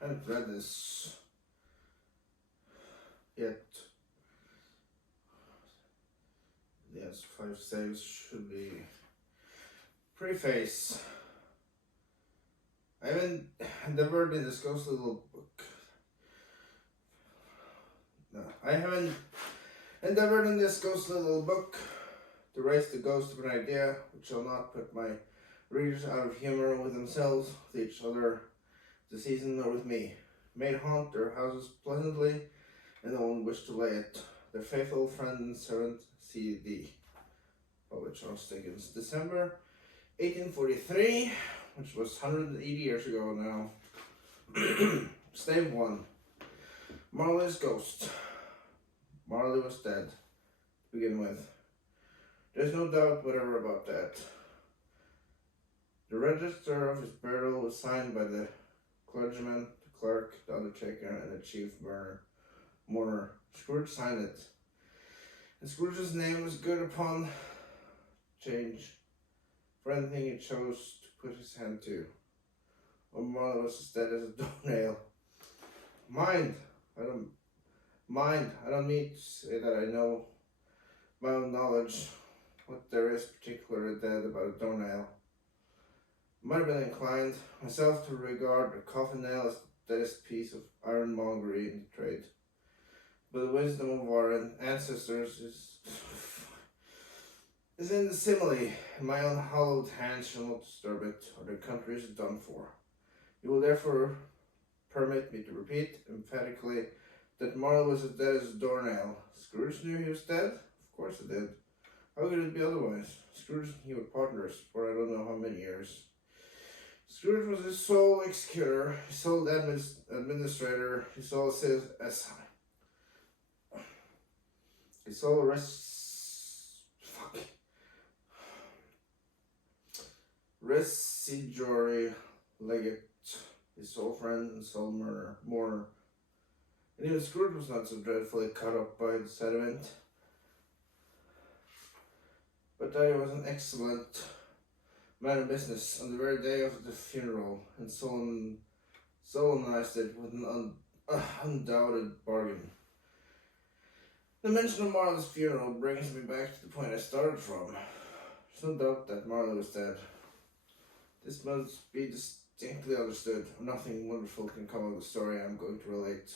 I haven't read this yet. Yes, 5 saves should be preface. I haven't endeavored in this ghostly little book. No, I haven't endeavored in this ghostly little book to raise the ghost of an idea which shall not put my readers out of humour with themselves, with each other, the season, or with me. May haunt their houses pleasantly, and no one wish to lay it. Their faithful friend and servant, C.D. Published Charles Dickens, December 1843, which was 180 years ago now. Stave 1. Marley's Ghost. Marley was dead, to begin with. There's no doubt whatever about that. The register of his burial was signed by the clergyman, the clerk, the undertaker, and the chief mourner. Scrooge signed it. And Scrooge's name was good upon change for anything he chose to put his hand to. Or Marley was as dead as a doornail. I don't mean to say that I know my own knowledge what there is particularly dead about a doornail. I might have been inclined myself to regard a coffin nail as the deadest piece of ironmongery in the trade. But the wisdom of our ancestors is in the simile, and my own hallowed hand shall not disturb it, or the country is done for. You will therefore permit me to repeat emphatically that Marley was as dead as a doornail. Scrooge knew he was dead? Of course he did. How could it be otherwise? Scrooge and he were partners for I don't know how many years. Scrooge was his sole executor, his sole administrator, his sole residuary legate, his sole friend and sole mourner. And even Scrooge was not so dreadfully caught up by the sentiment, but that he was an excellent man of business on the very day of the funeral, and solemnized it with an undoubted bargain. The mention of Marley's funeral brings me back to the point I started from. There's no doubt that Marley was dead. This must be distinctly understood, or nothing wonderful can come of the story I am going to relate.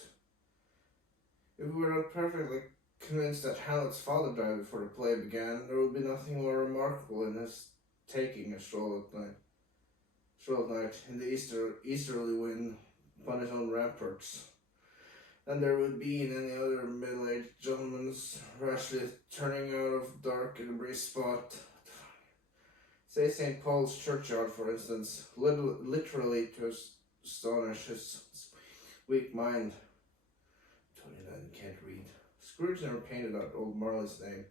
If we were not perfectly convinced that Hamlet's father died before the play began, there would be nothing more remarkable in his taking a stroll at night in the easterly wind upon his own ramparts, than there would be in any other middle-aged gentleman's rashly turning out of dark and breeze spot. Say St. Paul's churchyard, for instance, literally to astonish his weak mind. 29 can't read. Scrooge never painted out old Marley's name.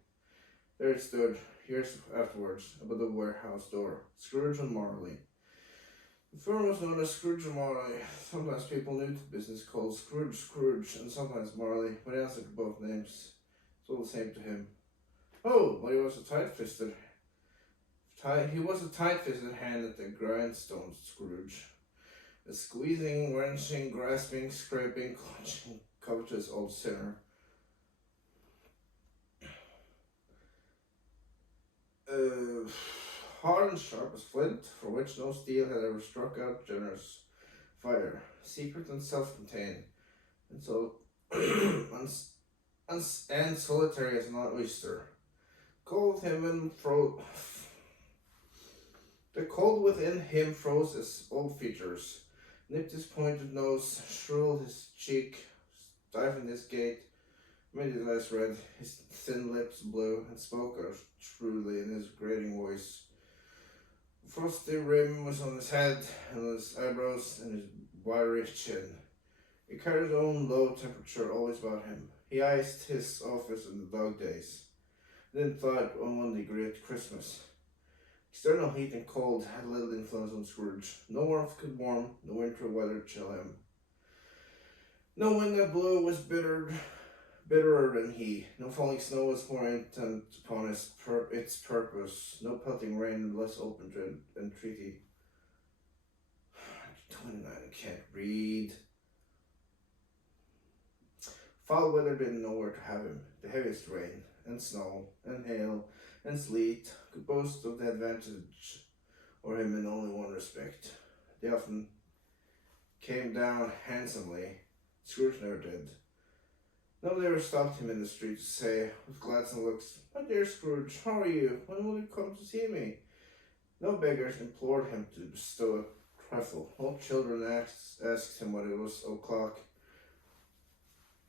There it stood, years afterwards, above the warehouse door. Scrooge and Marley. The firm was known as Scrooge and Marley. Sometimes people new to the business called Scrooge, and sometimes Marley, but he answered to both names. It's all the same to him. Oh, but he was a tight-fisted hand at the grindstone, Scrooge. A squeezing, wrenching, grasping, scraping, clutching, covetous old sinner. Hard and sharp as flint, for which no steel had ever struck out generous fire, secret and self-contained, and so and solitary as an oyster. The cold within him froze his old features, nipped his pointed nose, shrilled his cheek, stiffened his gait, made his eyes red, his thin lips blue, and spoke out shrewdly in his grating voice. A frosty rim was on his head, and on his eyebrows, and his wiry chin. He carried his own low temperature always about him. He iced his office in the dog days, and then thawed on 1 degree at Christmas. External heat and cold had little influence on Scrooge. No warmth could warm, no winter weather chill him. No wind that blew was bitterer than he. No falling snow was more intent upon its purpose. No pelting rain less open to entreaty. 29, I can't read. Foul weather didn't know where to have him. The heaviest rain, and snow, and hail, and sleet could boast of the advantage over him in only one respect. They often came down handsomely. Scrooge never did. Nobody ever stopped him in the street to say, with gladsome looks, "My dear Scrooge, how are you? When will you come to see me?" No beggars implored him to bestow a trifle. No children asked him what it was o'clock.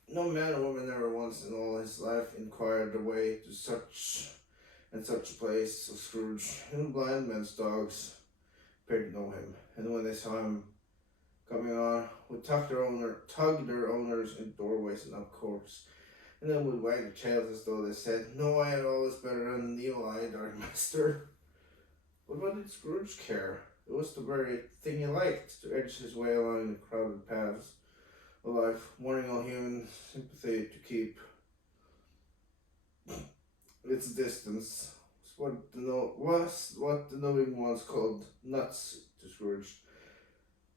No man or woman ever once in all his life inquired the way to such and such a place of Scrooge. Even blind men's dogs appeared to know him, and when they saw him coming on, would tug their owners in doorways and up courts, and then would wag their tails as though they said, "No eye at all is better than an evil eye, dark master." But what did Scrooge care? It was the very thing he liked, to edge his way along the crowded paths of life, warning all human sympathy to keep its distance. Was what the knowing ones called nuts to Scrooge.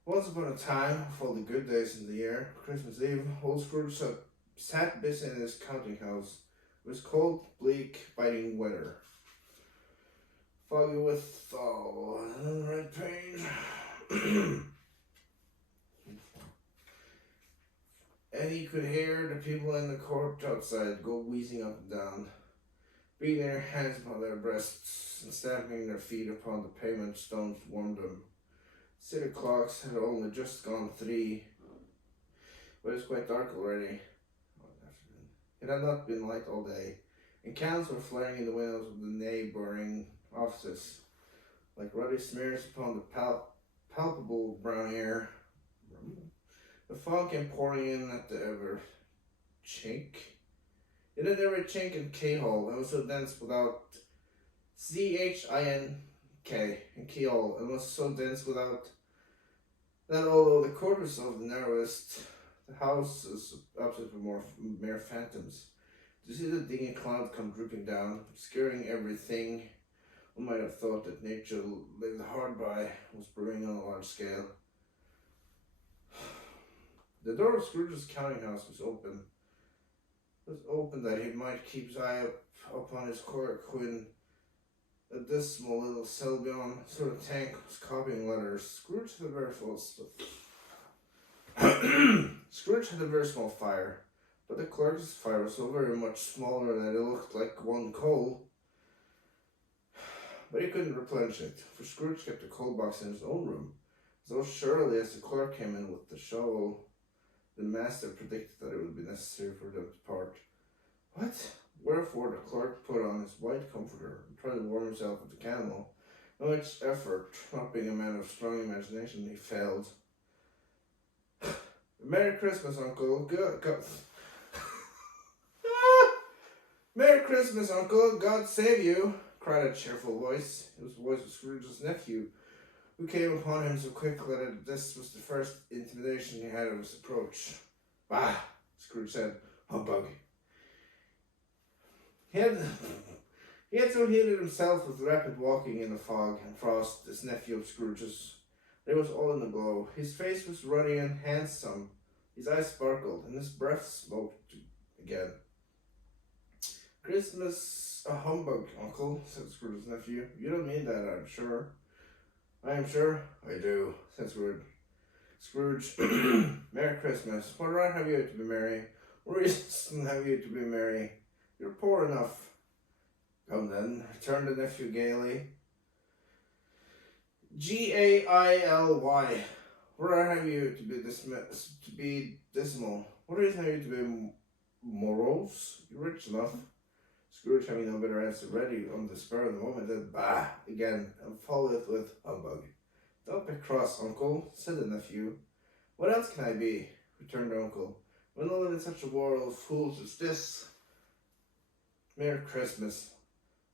Once upon a time, of all the good days in the year, Christmas Eve, old Scrooge sat busy in his counting house. It was cold, bleak, biting weather. Foggy with the red page. And he could hear the people in the court outside go wheezing up and down, beating their hands upon their breasts and stamping their feet upon the pavement stones to warm them. City clocks had only just gone 3, but it was quite dark already. It had not been light all day, and candles were flaring in the windows of the neighbouring offices, like ruddy smears upon the palpable brown air. The fog came pouring in at the ever chink. It had every chink and keyhole, and was so dense without CHINK and keyhole, and was so dense without that although the quarters of the narrowest, the houses opposite were more mere phantoms. To see the dingy cloud come drooping down, obscuring everything, one might have thought that nature lived hard by, was brewing on a large scale. The door of Scrooge's counting house was open. It was open that he might keep his eye upon his clerk when a dismal little Selbion sort of tank was copying letters. Scrooge had a very small fire, but the clerk's fire was so very much smaller that it looked like one coal. But he couldn't replenish it, for Scrooge kept a coal box in his own room. So surely as the clerk came in with the shovel, the master predicted that it would be necessary for them to part. What? Wherefore the clerk put on his white comforter and tried to warm himself with the candle, in which effort, not being a man of strong imagination, he failed. "Merry Christmas, Uncle. Merry Christmas, Uncle. God save you," cried a cheerful voice. It was the voice of Scrooge's nephew, who came upon him so quickly that this was the first intimidation he had of his approach. "Bah!" Scrooge said. "Humbug." He had so heated himself with rapid walking in the fog and frost, this nephew of Scrooge's. It was all in a glow. His face was ruddy and handsome. His eyes sparkled, and his breath smoked again. "Christmas a humbug, Uncle," said Scrooge's nephew. "You don't mean that, I'm sure." "I am sure I do," said Scrooge. "Merry Christmas. What right have you to be merry? What reason have you to be merry? You're poor enough." "Come then," returned the nephew gaily. "Gaily. What right have you to be dismal? What reason have you to be morose? You're rich enough." Scrooge, having no better answer ready on the spur of the moment, said "Bah!" again, and followed it with "Humbug." "Don't be cross, Uncle," said the nephew. "What else can I be?" returned the uncle. "When I live in such a world of fools as this." "Merry Christmas.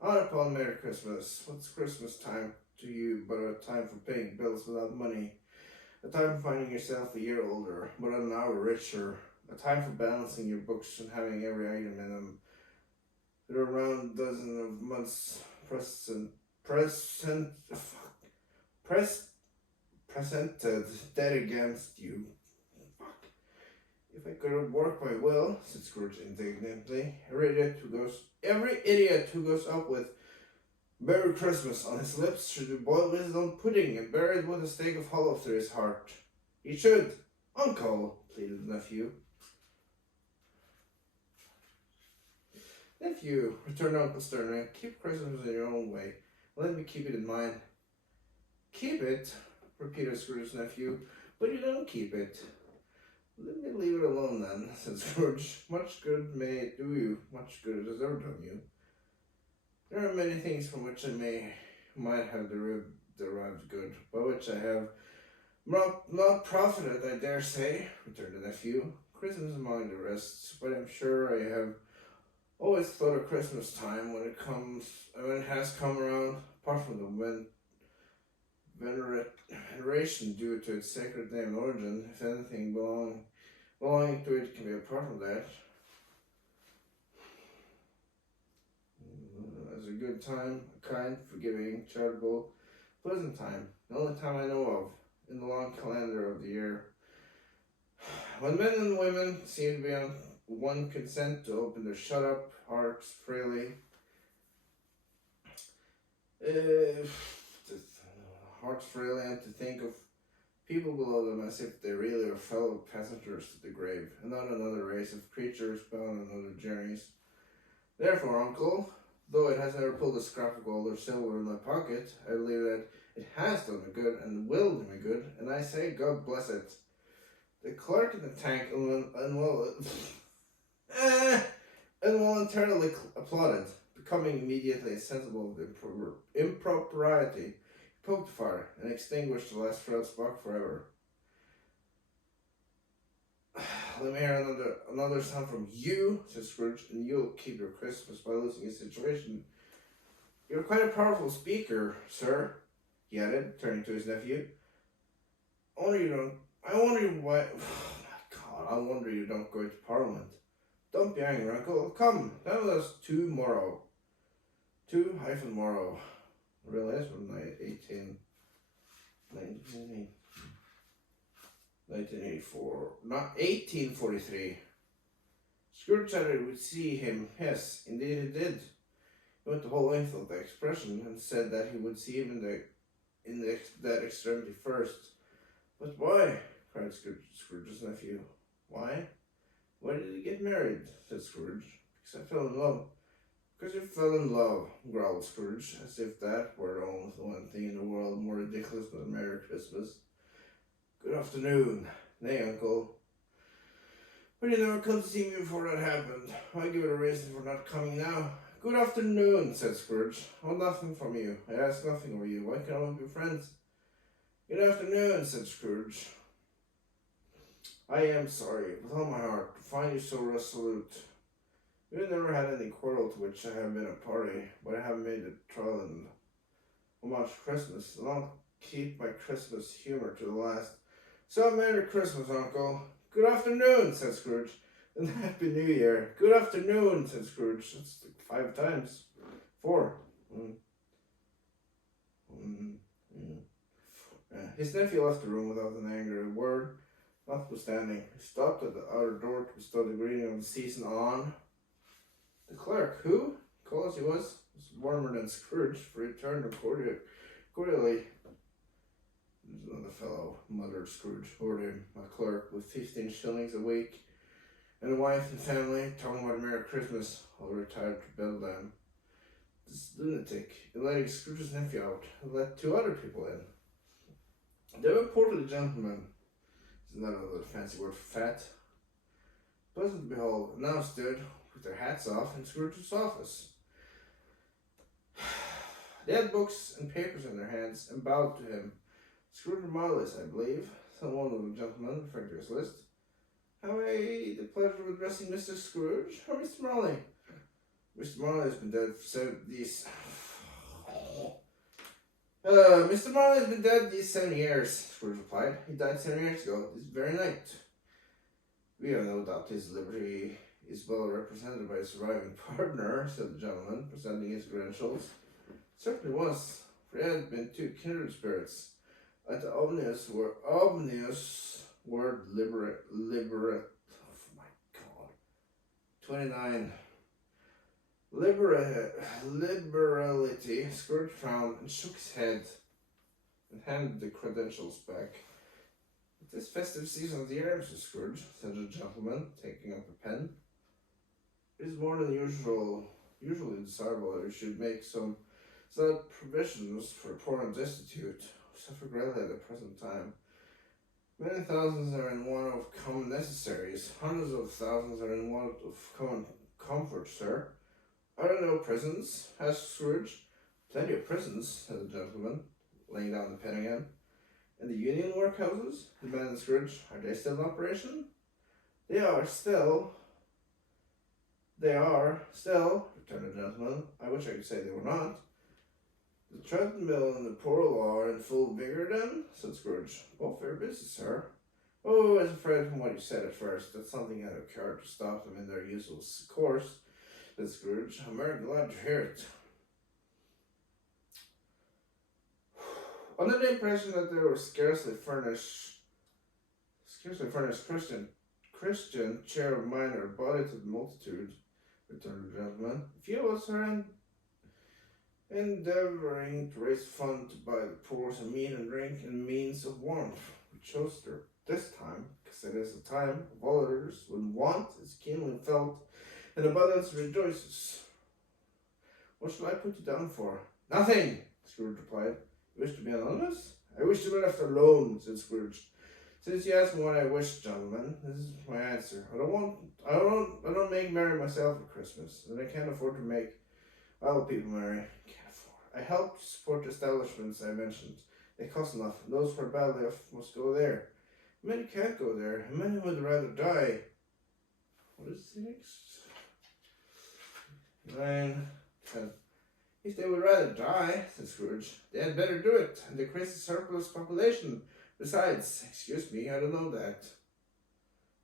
On upon Merry Christmas. What's Christmas time to you but a time for paying bills without money? A time for finding yourself a year older, but an hour richer. A time for balancing your books and having every item in them. There are a round dozen of months presented dead against you. If I could have worked my will, said Scrooge indignantly, every idiot who goes up with Merry Christmas on his lips should be boiled with his own pudding and buried with a stake of hollow through his heart. He should. Uncle, pleaded the nephew. Nephew, returned Uncle sternly, keep Christmas in your own way. Let me keep it in mine. Keep it, repeated Scrooge's nephew, but you don't keep it. Let me leave it alone then, said Scrooge. Much good may it do you, much good it has ever done you. There are many things from which might have derived good, by which I have not profited, I dare say, returned the nephew. Christmas among the rest, but I'm sure I have always thought of Christmas time when it has come around, apart from the veneration due to its sacred name and origin, if anything belonging to it can be apart from that. As a good time, a kind, forgiving, charitable, pleasant time, the only time I know of in the long calendar of the year, when men and women seem to be on one consent to open their shut-up hearts freely, and to think of people below them as if they really were fellow passengers to the grave, and not another race of creatures bound on other journeys. Therefore, Uncle, though it has never pulled a scrap of gold or silver in my pocket, I believe that it has done me good and will do me good, and I say God bless it. The clerk in the tank involuntarily applauded, becoming immediately sensible of the impropriety. He poked the fire and extinguished the last frail spark forever. Let me hear another sound from you, said Scrooge, and you'll keep your Christmas by losing your situation. You're quite a powerful speaker, sir, he added, turning to his nephew. I wonder you don't go to Parliament. Don't be angry, Uncle. Come, down with us tomorrow. 2-morrow. Really is from 1984. Not 1843. Scrooge said he would see him. Yes, indeed he did. He went the whole length of the expression and said that he would see him in that extremity first. But why? Cried Scrooge's nephew. Why? Why did he get married? Said Scrooge. Because I fell in love. Because you fell in love, growled Scrooge, as if that were the only one thing in the world more ridiculous than a Merry Christmas. Good afternoon. Nay, Uncle. But you never come to see me before that happened. I give it a reason for not coming now. Good afternoon, said Scrooge. I want nothing from you. I ask nothing of you. Why can't we be friends? Good afternoon, said Scrooge. I am sorry, with all my heart, to find you so resolute. We have never had any quarrel to which I have been a party, but I have made a trial and homage Christmas, and I'll keep my Christmas humor to the last. So Merry Christmas, Uncle. Good afternoon, said Scrooge. And Happy New Year. Good afternoon, said Scrooge. That's like 5 times. 4. His nephew left the room without an angry word, notwithstanding. He stopped at the outer door to bestow the greeting of the season on the clerk, who, cold as he was warmer than Scrooge, for he returned him cordially. There's another fellow, muttered Scrooge, ordered him, a clerk with 15 shillings a week, and a wife and family, talking about a Merry Christmas, all retired to Bedlam. This lunatic, in letting Scrooge's nephew out, let 2 other people in. They were portly gentlemen, isn't that another fancy word for fat? Pleasant to behold, now stood, with their hats off, in Scrooge's office. They had books and papers in their hands, and bowed to him. Scrooge Marley's, I believe, said one of the gentlemen, referring to his list. Have I the pleasure of addressing Mr. Scrooge or Mr. Marley? Mr. Marley has been dead for these. Mr. Marley has been dead these 7 years, Scrooge replied. He died 7 years ago, this very night. We have no doubt his liberty is well represented by his surviving partner, said the gentleman, presenting his credentials. Certainly was, for he had been 2 kindred spirits. At the omnious word 29. Liberality. Scrooge frowned and shook his head and handed the credentials back. "At this festive season of the year, Mr. Scrooge," said the gentleman, taking up a pen, "it is more than usually desirable that we should make some slight provisions for the poor and destitute who suffer greatly at the present time. Many thousands are in want of common necessaries. Hundreds of thousands are in want of common comfort, sir." "Are there no prisons?" asked Scrooge. "Plenty of prisons," said the gentleman, laying down the pen again. "And the union workhouses?" demanded Scrooge. "Are they still in operation?" They are still," returned the gentleman. "I wish I could say they were not." "The treadmill and the poor law are in full vigour, then?" said Scrooge. "Both very busy, sir." "Oh, I was afraid from what you said at first that something had occurred to stop them in their usual course," said Scrooge. "I'm very glad to hear it." Under the impression that there were scarcely furnished Christian chair of mind or body to the multitude, returned the gentleman, "a few of us are endeavouring to raise funds to buy the poor some meat and drink and means of warmth. We chose this time because it is a time of all others when want is keenly felt and abundance rejoices. What shall I put you down for?" "Nothing," Scrooge replied. "You wish to be anonymous?" "I wish to be left alone," said Scrooge. "Since you ask me what I wish, gentlemen, this is my answer. I don't make merry myself at Christmas, and I can't afford to make other people merry. I help to support the establishments I mentioned. They cost enough, and those who are badly off must go there. Many can't go there, and many would rather die." What is the next? 9. "If they would rather die," said Scrooge, "they had better do it, and decrease the surplus population. Besides, excuse me, I don't know that."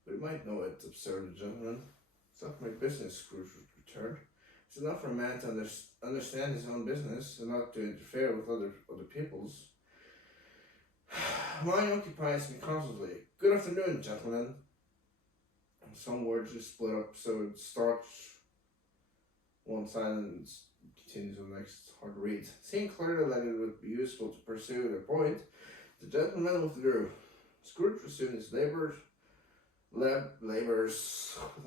"But you might know it," observed the gentleman. "It's not my business," Scrooge returned. "It's enough for a man to understand his own business and not to interfere with other people's. Mine occupies me constantly. Good afternoon, gentlemen." Some words are split up, so it starts one side and continues on the next. It's hard to read. Seeing clearly that it would be useful to pursue their point, the gentleman withdrew. Scrooge resumed his labors with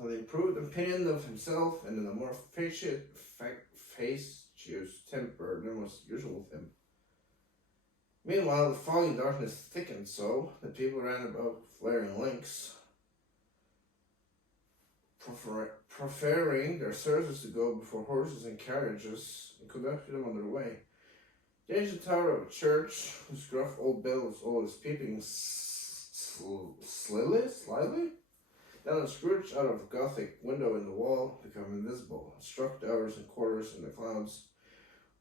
an improved opinion of himself and in a more facetious temper than was usual with him. Meanwhile, the foggy darkness thickened so that people ran about with flaring lamps, preferring their servants to go before horses and carriages and conduct them on their way. The ancient tower of a church, whose gruff old bell was always peeping slyly down the Scrooge out of a Gothic window in the wall, became invisible, and struck the hours and quarters in the clouds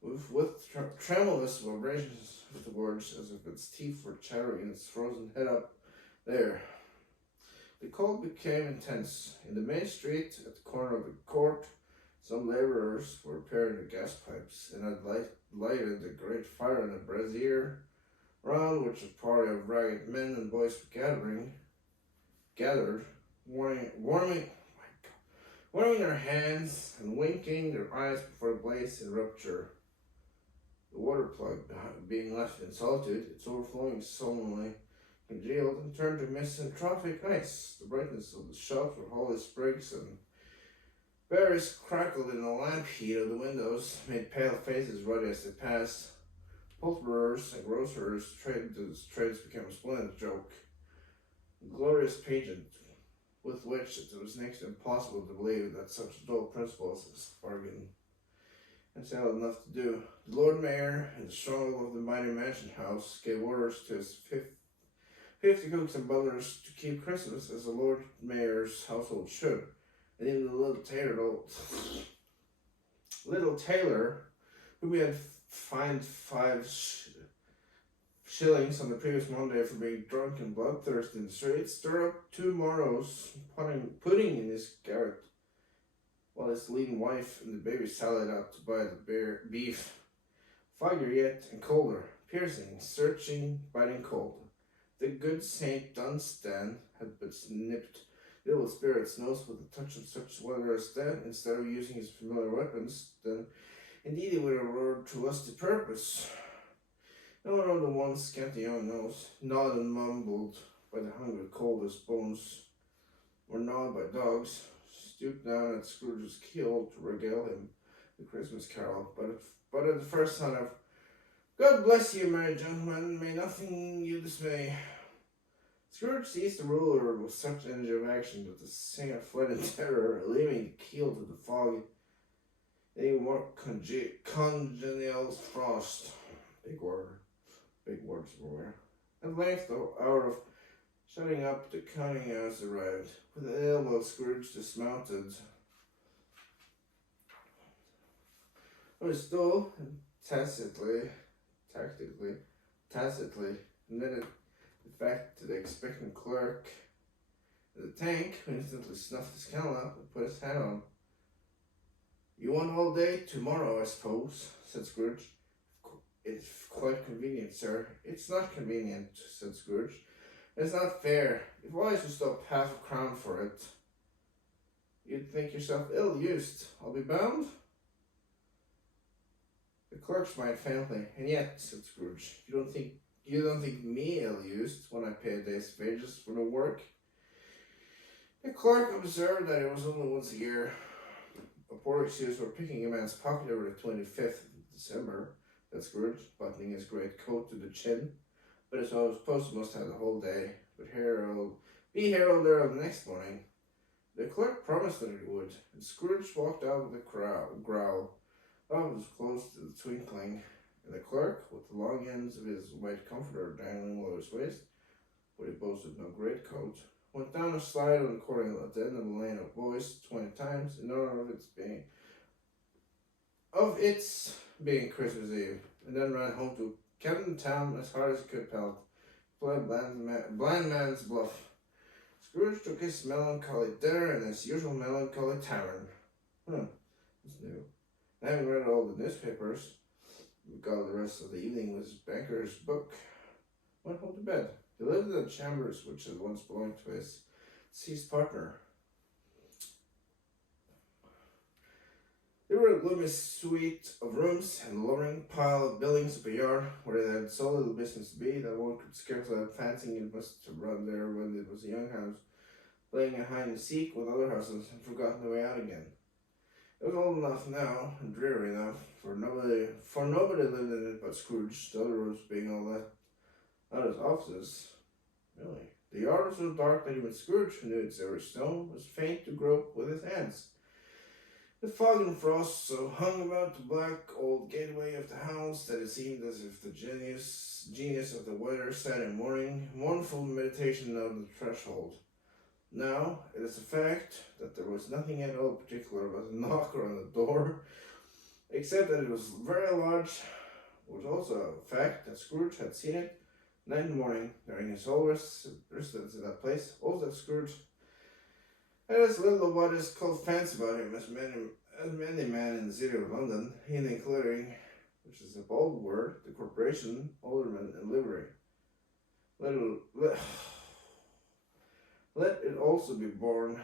with tremulous vibrations of the words, as if its teeth were chattering its frozen head up there. The cold became intense. In the main street, at the corner of the court, some labourers were repairing the gas pipes, and had lighted a great fire in a brazier, round which a party of ragged men and boys were gathered, warming their hands and winking their eyes before the blaze in rupture. The water plug, being left in solitude, its overflowing sullenly congealed and turned to misanthropic ice. The brightness of the shops with holly sprigs and berries crackled in the lamp heat of the windows, made pale faces ruddy as they passed. Poulterers and grocers' trades became a splendid joke, a glorious pageant with which it was next to impossible to believe that such dull principles as bargain and sale had enough to do. The Lord Mayor, in the stronghold of the mighty mansion house, gave orders to his 50 cooks and butlers to keep Christmas as the Lord Mayor's household should, and even the little tailor, whom he had fined 5 shillings on the previous Monday for being drunk and bloodthirsty in the streets, stirred up 2 morrows pudding in his garret, while his lean wife and the baby sallied out to buy the beef, foggier yet and colder, piercing, searching, biting cold. The good Saint Dunstan had but nipped The evil spirit knows with a touch of such weather as that, instead of using his familiar weapons, then indeed he would have roared to lusty purpose. No one of the ones scanty young nose, gnawed and mumbled by the hungry cold as bones were gnawed by dogs, stooped down at Scrooge's keel to regale him the Christmas carol, but at the first sound of "God bless you, merry gentlemen, may nothing you dismay," Scrooge seized the ruler with such energy of action that the singer fled in terror, leaving the keel to the fog. Any more congenial frost. Big word. Big words everywhere. At length, the hour of shutting up the counting house arrived. With an elbow, Scrooge dismounted. On his stool, and tacitly admitted the fact to the expectant clerk. The tank, who instantly snuffed his candle out and put his hat on. "You want all day tomorrow, I suppose," said Scrooge. "It's quite convenient, sir." "It's not convenient," said Scrooge. "It's not fair. If I was to stop half-a-crown for it, you'd think yourself ill-used, I'll be bound." The clerk smiled faintly. "And yet," said Scrooge, you don't think me ill-used when I pay a day's wages for the work?" The clerk observed that it was only once a year. A poor excuse for picking a man's pocket over the 25th of December, said Scrooge, buttoning his great coat to the chin. "But his post must have the whole day. But be here all there the next morning." The clerk promised that he would, and Scrooge walked out with a growl. Bob was close to the twinkling, and the clerk, with the long ends of his white comforter dangling below his waist, but he boasted no greatcoat, went down a slide on the corner at the end of the lane of boys 20 times in honor of its being Christmas Eve, and then ran home to Camden Town as hard as he could pelt, play blind man's bluff. Scrooge took his melancholy dinner in his usual melancholy tavern. That's new. And having read all the newspapers, beguiled the rest of the evening with his banker's book, went home to bed. He lived in the chambers which had once belonged to his deceased partner. They were a gloomy suite of rooms and a lowering pile of buildings up a yard, where it had so little business to be that one could scarcely help fancying it must have run there when it was a young house, playing at hide and seek with other houses and forgotten the way out again. It was old enough now, and dreary enough, for nobody lived in it but Scrooge, the other rooms being all that out his offices. Really. The yard was so dark that even Scrooge, who knew its every stone, was faint to grope with his hands. The fog and frost so hung about the black old gateway of the house that it seemed as if the genius of the weather sat in mournful meditation on the threshold. Now, it is a fact that there was nothing at all particular about the knocker on the door, except that it was very large. It was also a fact that Scrooge had seen it night and morning during his whole residence in that place. Also that Scrooge had as little of what is called fancy about him as many men in the city of London, he including, which is a bold word, the corporation, aldermen, and livery. Let it also be borne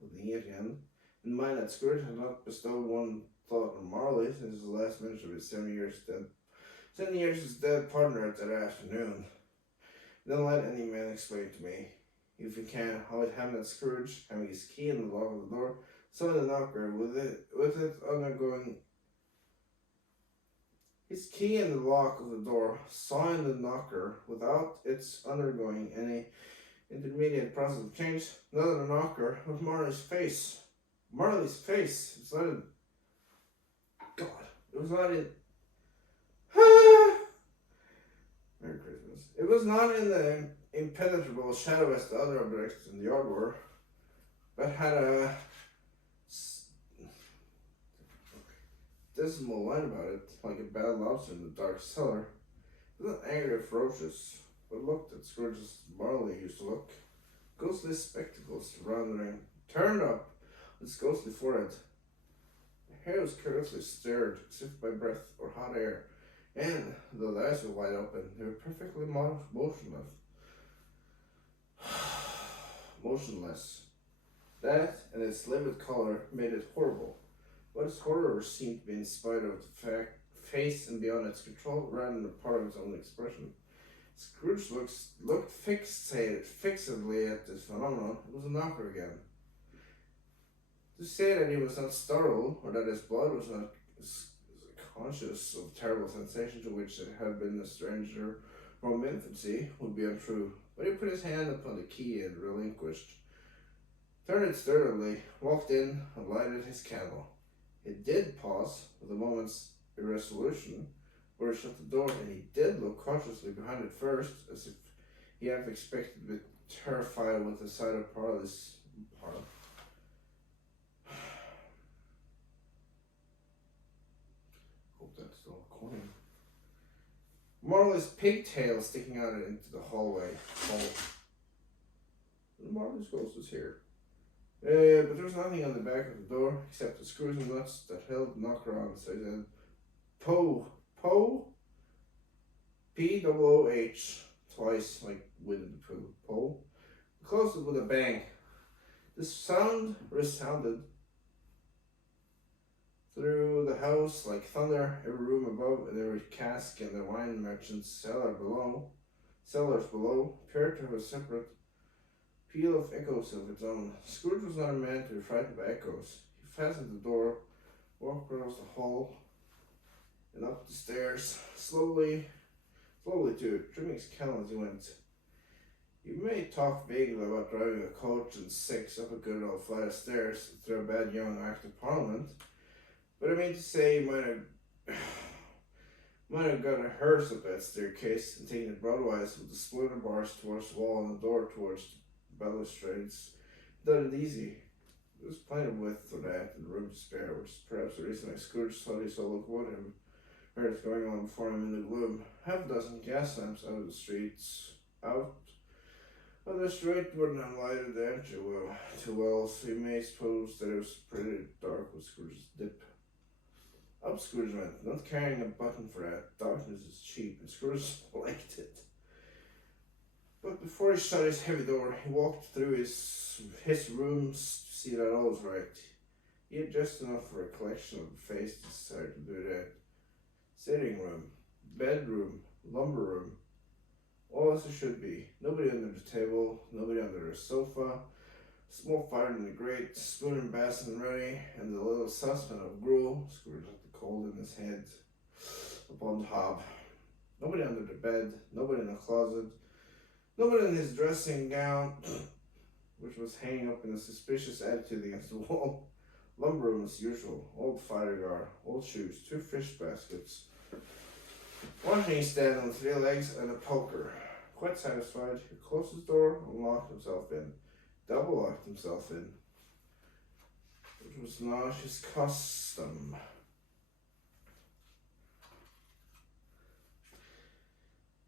with the again in mind that Scrooge had not bestowed one thought on Marley since his last mention of his 7 years his dead partner at that afternoon. Then let any man explain to me, if he can, how it happened that Scrooge, having his key in the lock of the door, saw the knocker with it undergoing his key in the lock of the door, saw in the knocker without its undergoing any intermediate process of change, not in the knocker, but Marley's face. Marley's face. It's not in. God. It was not in. Merry Christmas. It was not in the impenetrable shadow as the other objects in the yard were, but had a dismal line about it, like a bad lobster in the dark cellar. It was not angry or ferocious, but looked at Scrooge as Marley used to look. Ghostly spectacles turned up on his ghostly forehead. The hair was curiously stirred, as if by breath or hot air, and, though the eyes were wide open, they were perfectly motionless. That and its livid color made it horrible, but its horror seemed to be in spite of the fact face and beyond its control rather than a part of its own expression. Scrooge looked fixedly at this phenomenon. It was a knocker again. To say that he was not startled, or that his blood was not conscious of the terrible sensation to which it had been a stranger from infancy, would be untrue. But he put his hand upon the key he had relinquished, turned it sturdily, walked in, and lighted his candle. He did pause, with a moment's irresolution, where he shut the door, and he did look cautiously behind it first, as if he half expected to be terrified with the sight of Parley's. Hope that's still recording. Marley's pigtail sticking out into the hallway. Marley's ghost was here. But there was nothing on the back of the door except the screws and nuts that held the knocker on. So he said, Poe, P-O-O-H, twice, like Winnie the Pooh, Poe. Closed it with a bang. The sound resounded through the house like thunder. Every room above and every cask in the wine merchant's cellars below appeared to have a separate peal of echoes of its own. Scrooge was not a man to be frightened by echoes. He fastened the door, walked across the hall, and up the stairs, slowly too, trimming his candle as he went. You may talk vaguely about driving a coach and six up a good old flight of stairs through a bad young Act of Parliament, but I mean to say you might have got a hearse up that staircase and taken it broadwise with the splinter bars towards the wall and the door towards the balustrades. Done it easy. There was plenty of width for that and room to spare, which is perhaps the reason why Scrooge thought he saw locomotive heard going on before him in the gloom. Half a dozen gas lamps out of the streets, wouldn't have lighted the entry too well, so you may suppose that it was pretty dark with Scrooge's dip. Up Scrooge went, not carrying a button for that. Darkness is cheap, and Scrooge liked it. But before he shut his heavy door, he walked through his rooms to see that all was right. He had just enough recollection of the face to decide to do that. Sitting room, bedroom, lumber room, all as it should be. Nobody under the table, nobody under the sofa. Small fire in the grate, spoon and basin ready, and the little saucepan of gruel, Scrooge had the cold in his head, upon the hob. Nobody under the bed, nobody in the closet, nobody in his dressing gown, which was hanging up in a suspicious attitude against the wall. Lumber room as usual, old fireguard, old shoes, 2 fish baskets, 1 hanging stand on 3 legs, and a poker. Quite satisfied, he closed his door and locked himself in. Double locked himself in, which was not his custom.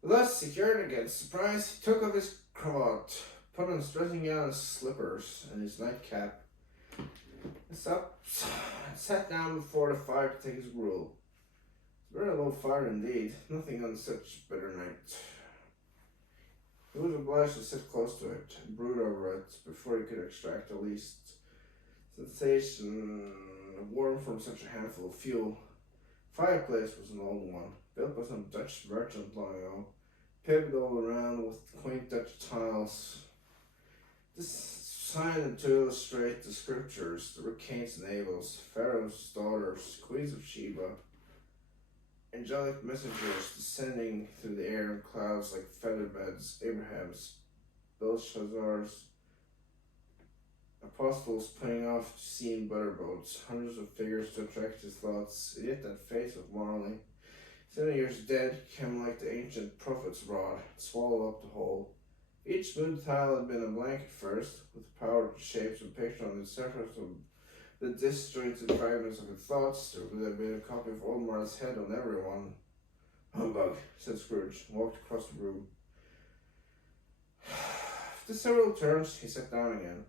Thus, secured against surprise, he took off his cravat, put on his dressing gown and slippers, and his nightcap, and sat down before the fire to take his gruel. It was a very low fire indeed, nothing on such a bitter night. He was obliged to sit close to it and brood over it before he could extract the least sensation of warmth from such a handful of fuel. Fireplace was an old one, built by some Dutch merchant long ago, paved all around with quaint Dutch tiles. Designed to illustrate the scriptures, the Cain's and Abel's, Pharaoh's daughters, queens of Sheba, angelic messengers descending through the air in clouds like feather beds, Abraham's, Belshazzar's, apostles putting off to sea in butter boats, hundreds of figures to attract his thoughts, yet that face of Marley, 7 years dead, came like the ancient prophet's rod, swallowed up the whole. Each smooth tile had been a blank at first, with the power to shape some picture on the surface of the disjointed fragments of his thoughts. There would have been a copy of old Marley's head on every one. Humbug, said Scrooge, and walked across the room. After several turns, he sat down again.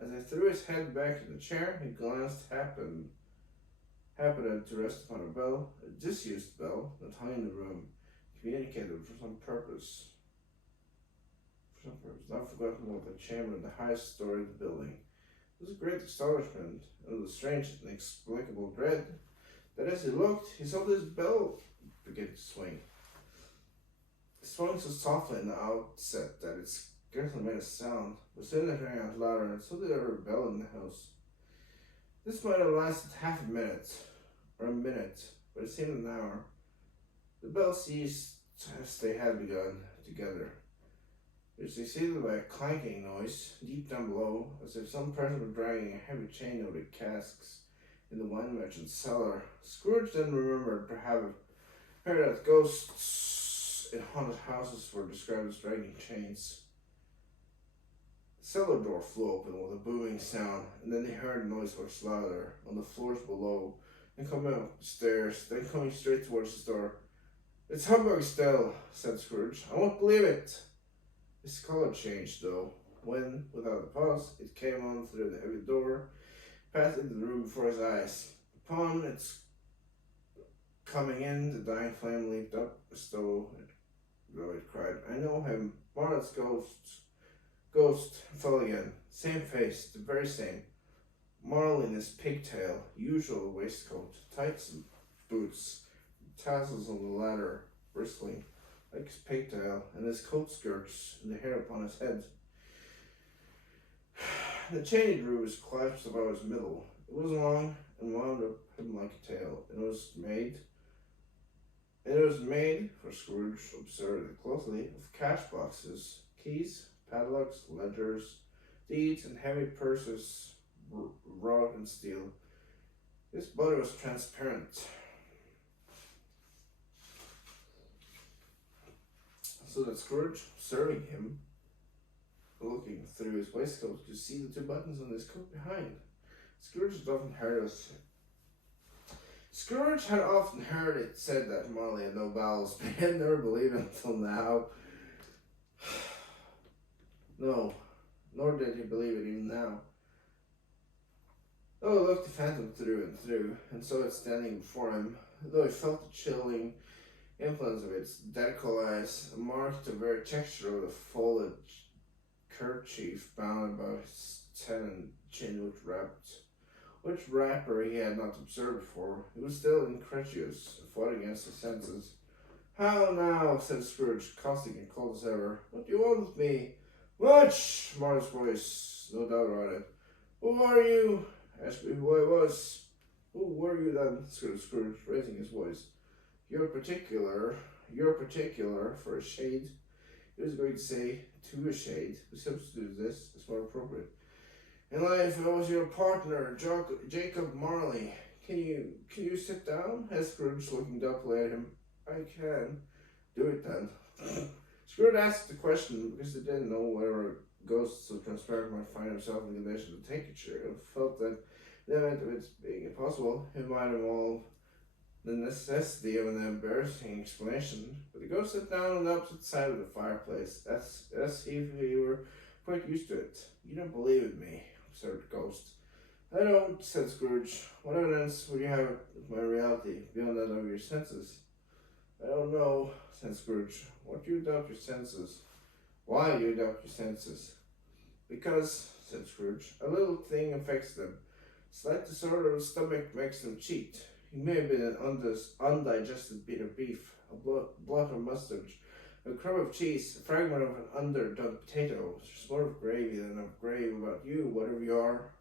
As he threw his head back in the chair, he glanced happened to rest upon a bell, a disused bell that hung in the room, communicated for some purpose. Not forgotten what the chamber in the highest story of the building. There was a great astonishment and the strange, inexplicable dread that as he looked, he saw this bell begin to swing. It swung so softly in the outset that it scarcely made a sound, but soon it rang out louder, and so did every bell in the house. This might have lasted half a minute, or a minute, but it seemed an hour. The bell ceased as they had begun together. It was succeeded by a clanking noise deep down below, as if some person were dragging a heavy chain over the casks in the wine merchant's cellar. Scrooge then remembered to have heard that ghosts in haunted houses were described as dragging chains. The cellar door flew open with a booming sound, and then they heard the noise much louder on the floors below, and coming up the stairs, then coming straight towards the door. "It's humbug still," said Scrooge. "I won't believe it." His colour changed, though, when, without a pause, it came on through the heavy door, passed into the room before his eyes. Upon its coming in, the dying flame leaped up as though it cried, "I know him, Marlet's ghost," fell again. Same face, the very same. Marley in his pigtail, usual waistcoat, tights and boots, tassels on the latter bristling like his pigtail, and his coat skirts and the hair upon his head. The chain he drew was clasped about his middle. It was long and wound up him like a tail, and it was made, for Scrooge observed it closely, of cash boxes, keys, padlocks, ledgers, deeds, and heavy purses wrought in steel. This body was transparent, so that Scrooge, observing him, looking through his waistcoat, could see the two buttons on his coat behind. Scrooge had often heard it said that Marley had no bowels, but he had never believed it until now. No, nor did he believe it even now. Though he looked the phantom through and through, and saw it standing before him, though he felt the chilling influence of its deadfall eyes, marked the very texture of the folded kerchief bound about his head and chin which wrapper he had not observed before. He was still incredulous, fought against his senses. "How now?" said Scrooge, caustic and cold as ever. "What do you want with me?" "Much!" Marley's voice, no doubt about it. "Who are you?" "Ask me who I was." "Who were you then?" said Scrooge, raising his voice. You're particular for a shade." He was going to say to a shade, but substituted this as more appropriate. "In life, I was your partner, Jacob Marley. Can you sit down?" asked Scrooge, looking doubtfully at him. "I can." "Do it then." Scrooge asked the question because he didn't know whether a ghost so transparent might find himself in a condition to take a chair, and felt that in the event of its being impossible, it might involve the necessity of an embarrassing explanation. But the ghost sat down on the opposite side of the fireplace, as if he were quite used to it. "You don't believe in me," observed the ghost. "I don't," said Scrooge. "What evidence would you have of my reality, beyond that of your senses?" "I don't know," said Scrooge. "What do you doubt your senses?" "Why do you doubt your senses?" "Because," said Scrooge, "a little thing affects them. Slight disorder of the stomach makes them cheat. It may have been an undigested bit of beef, a blot of mustard, a crumb of cheese, a fragment of an underdone potato. There's more of gravy than of grave about you, whatever you are."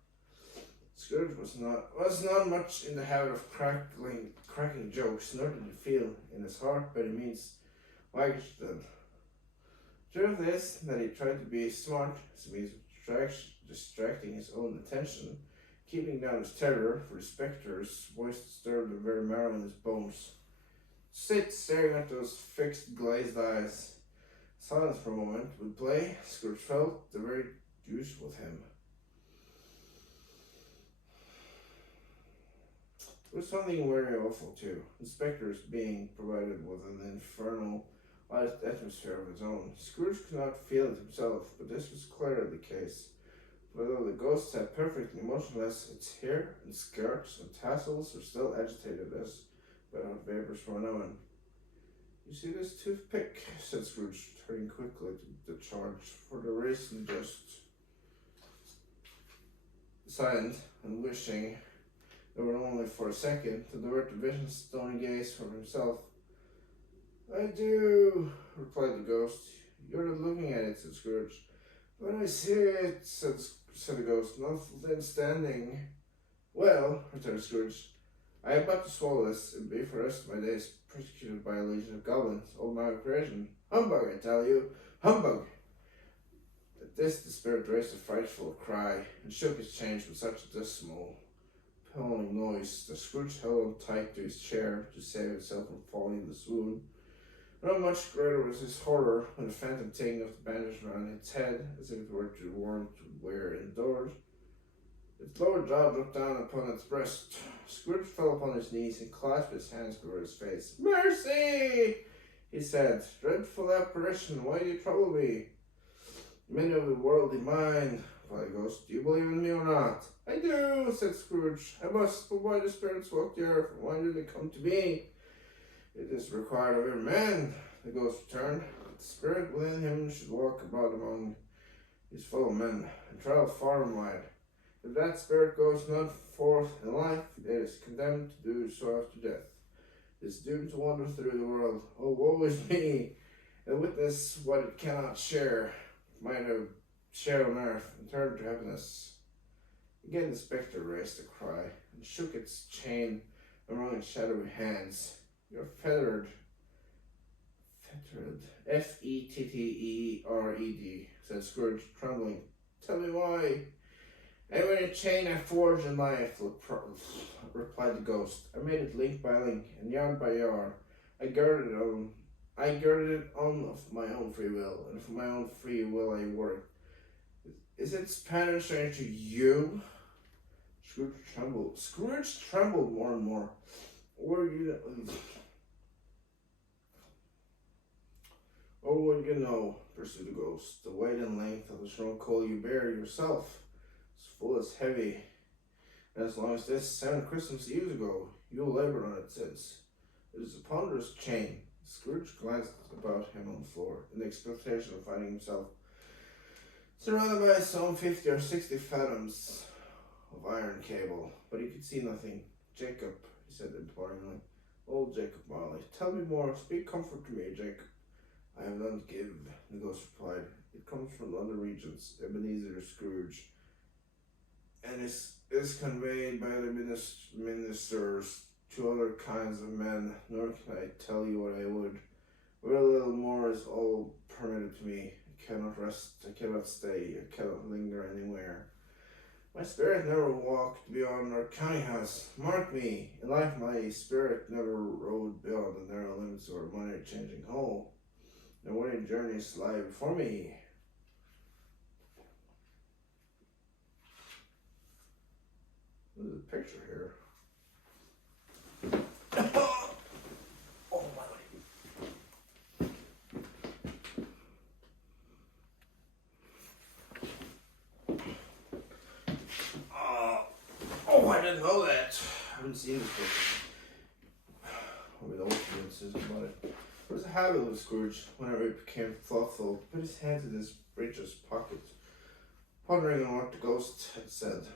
Scrooge was not much in the habit of cracking jokes, nor did he feel in his heart by any means waggish then. Truth is that he tried to be smart as a means of distracting his own attention, keeping down his terror, for the spectre's voice disturbed the very marrow in his bones. Sit staring at those fixed glazed eyes. Silence for a moment would play. Scrooge felt the very deuce with him. There was something very awful too. The spectre's being provided with an infernal atmosphere of his own. Scrooge could not feel it himself, but this was clearly the case. For though the ghost sat perfectly motionless, its hair and skirts and tassels were still agitated as by hot vapors from an oven. "You see this toothpick?" said Scrooge, turning quickly to the charge, for the reason just. silent and wishing they were only for a second to divert the vision's stony gaze from himself. I do, replied the ghost. You're not looking at it, said Scrooge. When I see it, said the ghost, notwithstanding. Well, returned Scrooge, I am about to swallow this and be for the rest of my days persecuted by a legion of goblins, all my creation. Humbug, I tell you, humbug! At this the spirit raised a frightful cry, and shook his chains with such a dismal, pulling noise that Scrooge held on tight to his chair to save himself from falling in the swoon. Not much greater was his horror when the phantom taking of the bandage around its head, as if it were to warn to wear indoors. Its lower jaw dropped down upon its breast. Scrooge fell upon his knees and clasped his hands before his face. Mercy! He said, dreadful apparition, why do you trouble me? Men of the worldly mind, replied the ghost, do you believe in me or not? I do, said Scrooge. I must, but why do spirits walk the earth, and why do they come to me? It is required of every man, the ghost returned, that the spirit within him should walk about among his fellow men, and travel far and wide. If that spirit goes not forth in life, it is condemned to do so after death. It is doomed to wander through the world. Oh, woe is me! And witness what it cannot share, might have shared on earth, and turn to happiness. Again the spectre raised a cry, and shook its chain among its shadowy hands. You're fettered, Fettered, said Scrooge, trembling. Tell me why. I made a chain I forged in life, replied the ghost. I made it link by link, and yard by yard. I girded it on of my own free will, and for my own free will I worked. Is its pattern strange to you? Scrooge trembled more and more. Or would you know, pursued the ghost, the weight and length of the strong coal you bear yourself is full as heavy, and as long as this 7 Christmas Eves ago, you labored on it since. It is a ponderous chain. Scrooge glanced about him on the floor, in the expectation of finding himself surrounded by some 50 or 60 fathoms of iron cable, but he could see nothing. Jacob, he said imploringly, old Jacob Marley, tell me more, speak comfort to me, Jacob. I have none to give, the ghost replied. It comes from other regions, Ebenezer Scrooge, and is conveyed by other ministers to other kinds of men, nor can I tell you what I would. Very little more is all permitted to me. I cannot rest, I cannot stay, I cannot linger anywhere. My spirit never walked beyond our counting house. Mark me, in life my spirit never rode beyond the narrow limits of our money-changing hole. No wedding journeys lie before me. Look at the picture here. Oh my. Oh, I didn't know that. I haven't seen this picture. I'll be the old influences about it. There was a habit with Scrooge, whenever he became thoughtful, to put his hands in his breeches pocket, pondering on what the ghost had said.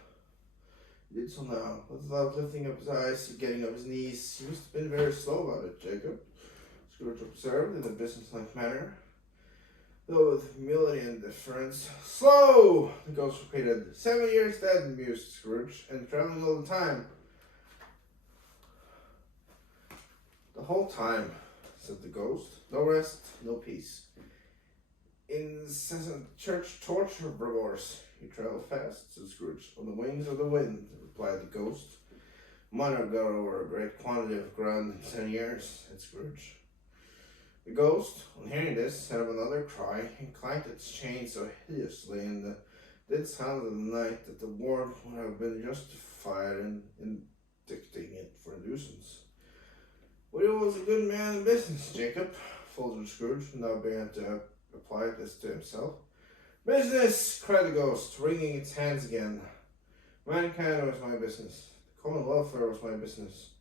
He did so now, without lifting up his eyes or getting up his knees. You must have been very slow about it, Jacob, Scrooge observed in a businesslike manner, though with humility and deference. Slow, the ghost repeated. 7 years dead, mused Scrooge, and traveling all the time. The whole time, said the ghost. No rest, no peace. Incessant church torture remorse. You travel fast, said Scrooge. On the wings of the wind, replied the ghost. Mine have got over a great quantity of ground in 10 years, said Scrooge. The ghost, on hearing this, set up another cry, and clanked its chain so hideously in the dead silence of the night that the warrant would have been justified in indicting it for nuisance. Well, you was a good man in business, Jacob, faltered Scrooge, now began to apply this to himself. Business, cried the ghost, wringing its hands again. Mankind was my business. The common welfare was my business.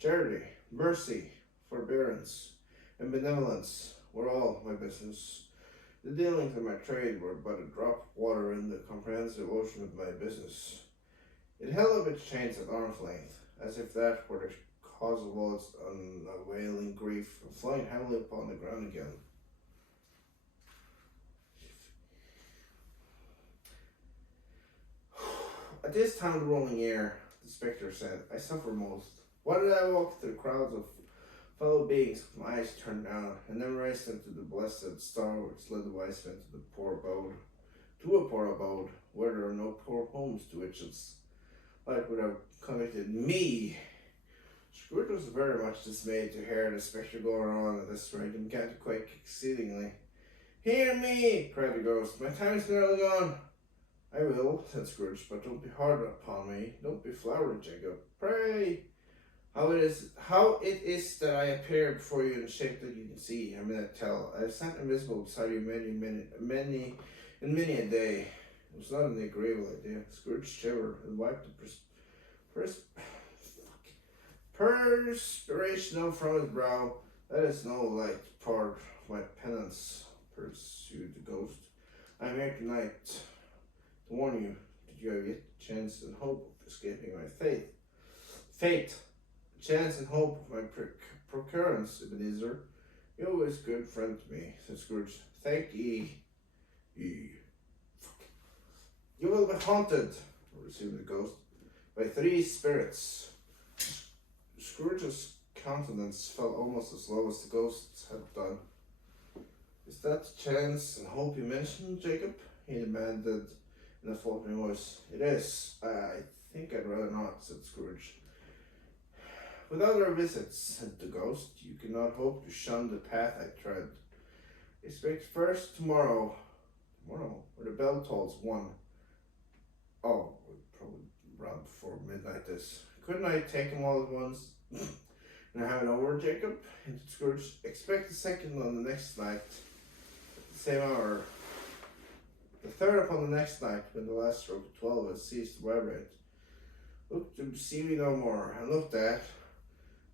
Charity, mercy, forbearance, and benevolence were all my business. The dealings of my trade were but a drop of water in the comprehensive ocean of my business. It held up its chains at arm's length, as if that were the cause of all its unavailing grief, and flying heavily upon the ground again. At this time of the rolling year, the spectre said, I suffer most. Why did I walk through crowds of fellow beings with my eyes turned down, and then raised them to the blessed star which led the wise men to the poor abode? To a poor abode, where there are no poor homes to which its light would have conducted me. Scrooge was very much dismayed to hear the spectre going on at this rate, and began to quake exceedingly. Hear me, cried the ghost, my time is nearly gone. I will, said Scrooge, but don't be hard upon me. Don't be flowery, Jacob. Pray. How it is that I appear before you in a shape that you can see, I may not tell. I have sat invisible beside you many a day. It was not an agreeable idea. Scrooge shivered and wiped the perspiration out from his brow. That is no light part of my penance, pursued the ghost. I am here tonight to warn you that you have yet chance and hope of escaping my fate. Chance and hope of my procurance, Ebenezer. You are always good friend to me, said Scrooge. Thank ye. You will be haunted, resumed the ghost, by three spirits. Scrooge's countenance fell almost as low as the ghost's had done. Is that the chance and hope you mentioned, Jacob? He demanded in a faltering voice. It is. I think I'd rather not, said Scrooge. With other visits, said the ghost, you cannot hope to shun the path I tread. Expect first tomorrow, where the bell tolls one. Oh, probably around before midnight this. Couldn't I take them all at once? And have it over, Jacob? Hinted Scrooge. Expect the second on the next night, at the same hour. The third upon the next night, when the last stroke of 12 has ceased to vibrate. Look to see me no more, and look that,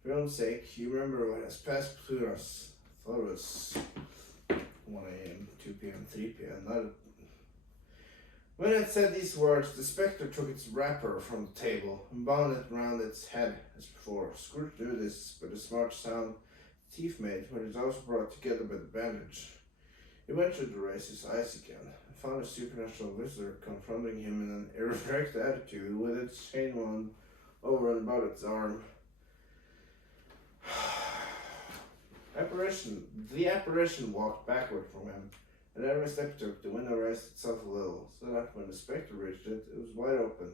for your own sake, you remember what has passed between us. I thought it was 1 a.m., 2 p.m., 3 p.m. Not When it said these words, the spectre took its wrapper from the table and bound it round its head as before. Scrooge knew this by the smart sound the thief made when his eyes were brought together by the bandage. He ventured to raise his eyes again and found a supernatural visitor confronting him in an erect attitude with its chain wound over and about its arm. The apparition walked backward from him, and every step he took, the window raised itself a little, so that when the spectre reached it, it was wide open.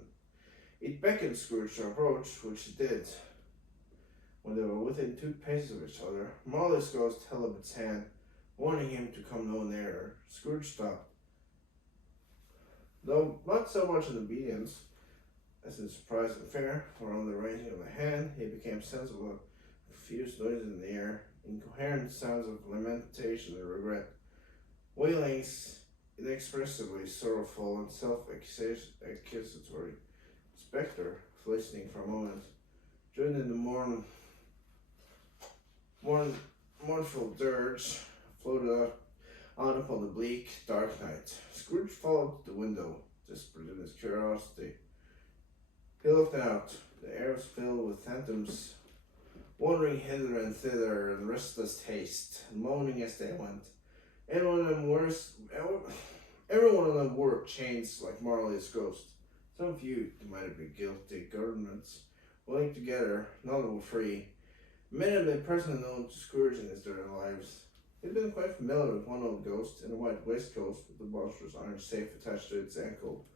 It beckoned Scrooge to approach, which he did. When they were within 2 paces of each other, Marley's ghost held up its hand, warning him to come no nearer. Scrooge stopped. Though not so much in obedience as in surprise and fear, for on the raising of the hand, he became sensible of confused noises in the air, incoherent sounds of lamentation and regret, wailings inexpressibly sorrowful and self-accusatory. Spectre, listening for a moment, joined in the mournful dirge, floated out upon the bleak, dark night. Scrooge followed to the window, desperate in his curiosity. He looked out. The air was filled with phantoms, wandering hither and thither in restless haste, and moaning as they went. Every one of them wore chains like Marley's ghost. Some few might have been guilty governments, linked together, none were free. Many had been personally known to Scrooge in his early lives. He had been quite familiar with one old ghost in a white waistcoat with the monstrous iron safe attached to its ankle,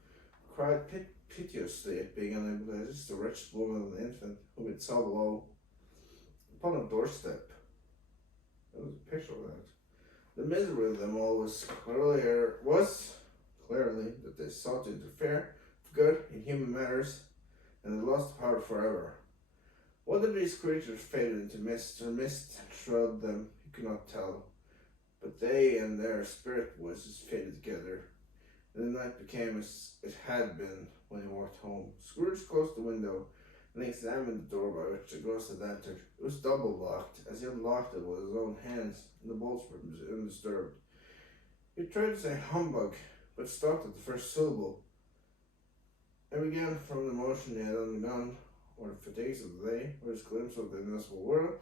who cried piteously at being unable to assist the wretched woman and the infant whom it saw below upon a doorstep. There was a picture of that. The misery of them all was clearly that they sought to interfere for good in human matters, and had lost the power forever. Whether these creatures faded into mist or mist shrouded them, he could not tell, but they and their spirit voices faded together, and the night became as it had been when he walked home. Scrooge closed the window and examined the door by which the ghost had entered. It was double locked, as he unlocked it with his own hands, and the bolts were undisturbed. He tried to say humbug, but stopped at the first syllable, and began from the motion he had undergone, or the fatigues of the day, or his glimpse of the invisible world,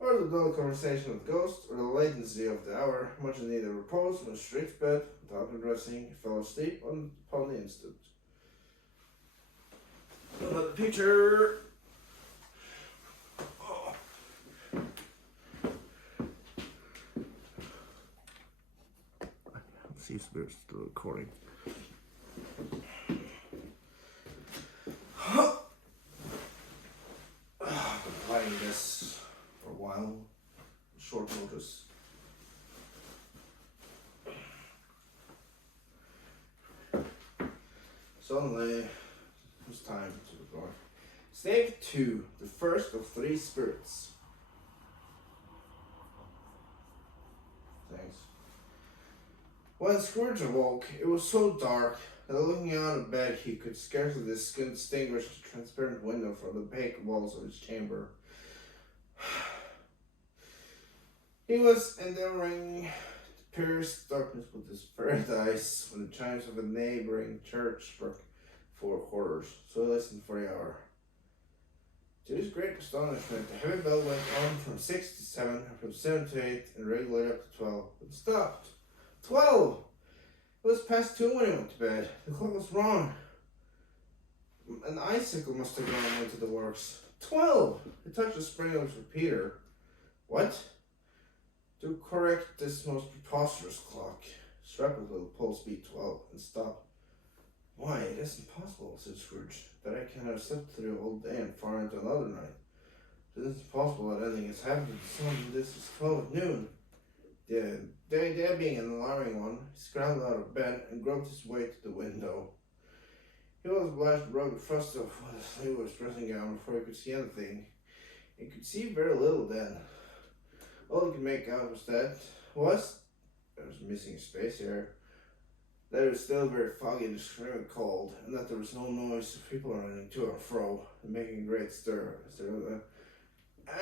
or the dull conversation of the ghost, or the latency of the hour, much in need of repose, in a strict bed, without undressing, he fell asleep upon the instant. Another picture. Oh. Let's see if we're still recording. I've been playing this for a while, short notice. Suddenly, it was time to record. Stave 2, the first of 3 spirits. Thanks. When Scrooge awoke, it was so dark that looking out of bed he could scarcely distinguish the transparent window from the opaque walls of his chamber. He was endeavoring to pierce darkness with his ferret eyes when the chimes of a neighboring church struck 4 quarters, so he listened for the hour. To his great astonishment, the heavy bell went on from 6 to 7, and from 7 to 8, and regularly up to 12, but stopped. 12! It was past 2 when he went to bed. The clock was wrong. An icicle must have gone into the works. 12! He touched the spring of his repeater. What? To correct this most preposterous clock, struck with the pulse beat 12 and stopped. Why, it isn't possible, said Scrooge, that I can have slept through all day and far into another night. It isn't possible that anything has happened to the sun. This is 12 at noon. The idea being an alarming one, he scrambled out of bed and groped his way to the window. He was obliged to rub the frost off with a sleeveless dressing gown before he could see anything. He could see very little then. All he could make out was there was missing space here, that it was still very foggy and extremely cold, and that there was no noise of people running to and fro and making a great stir,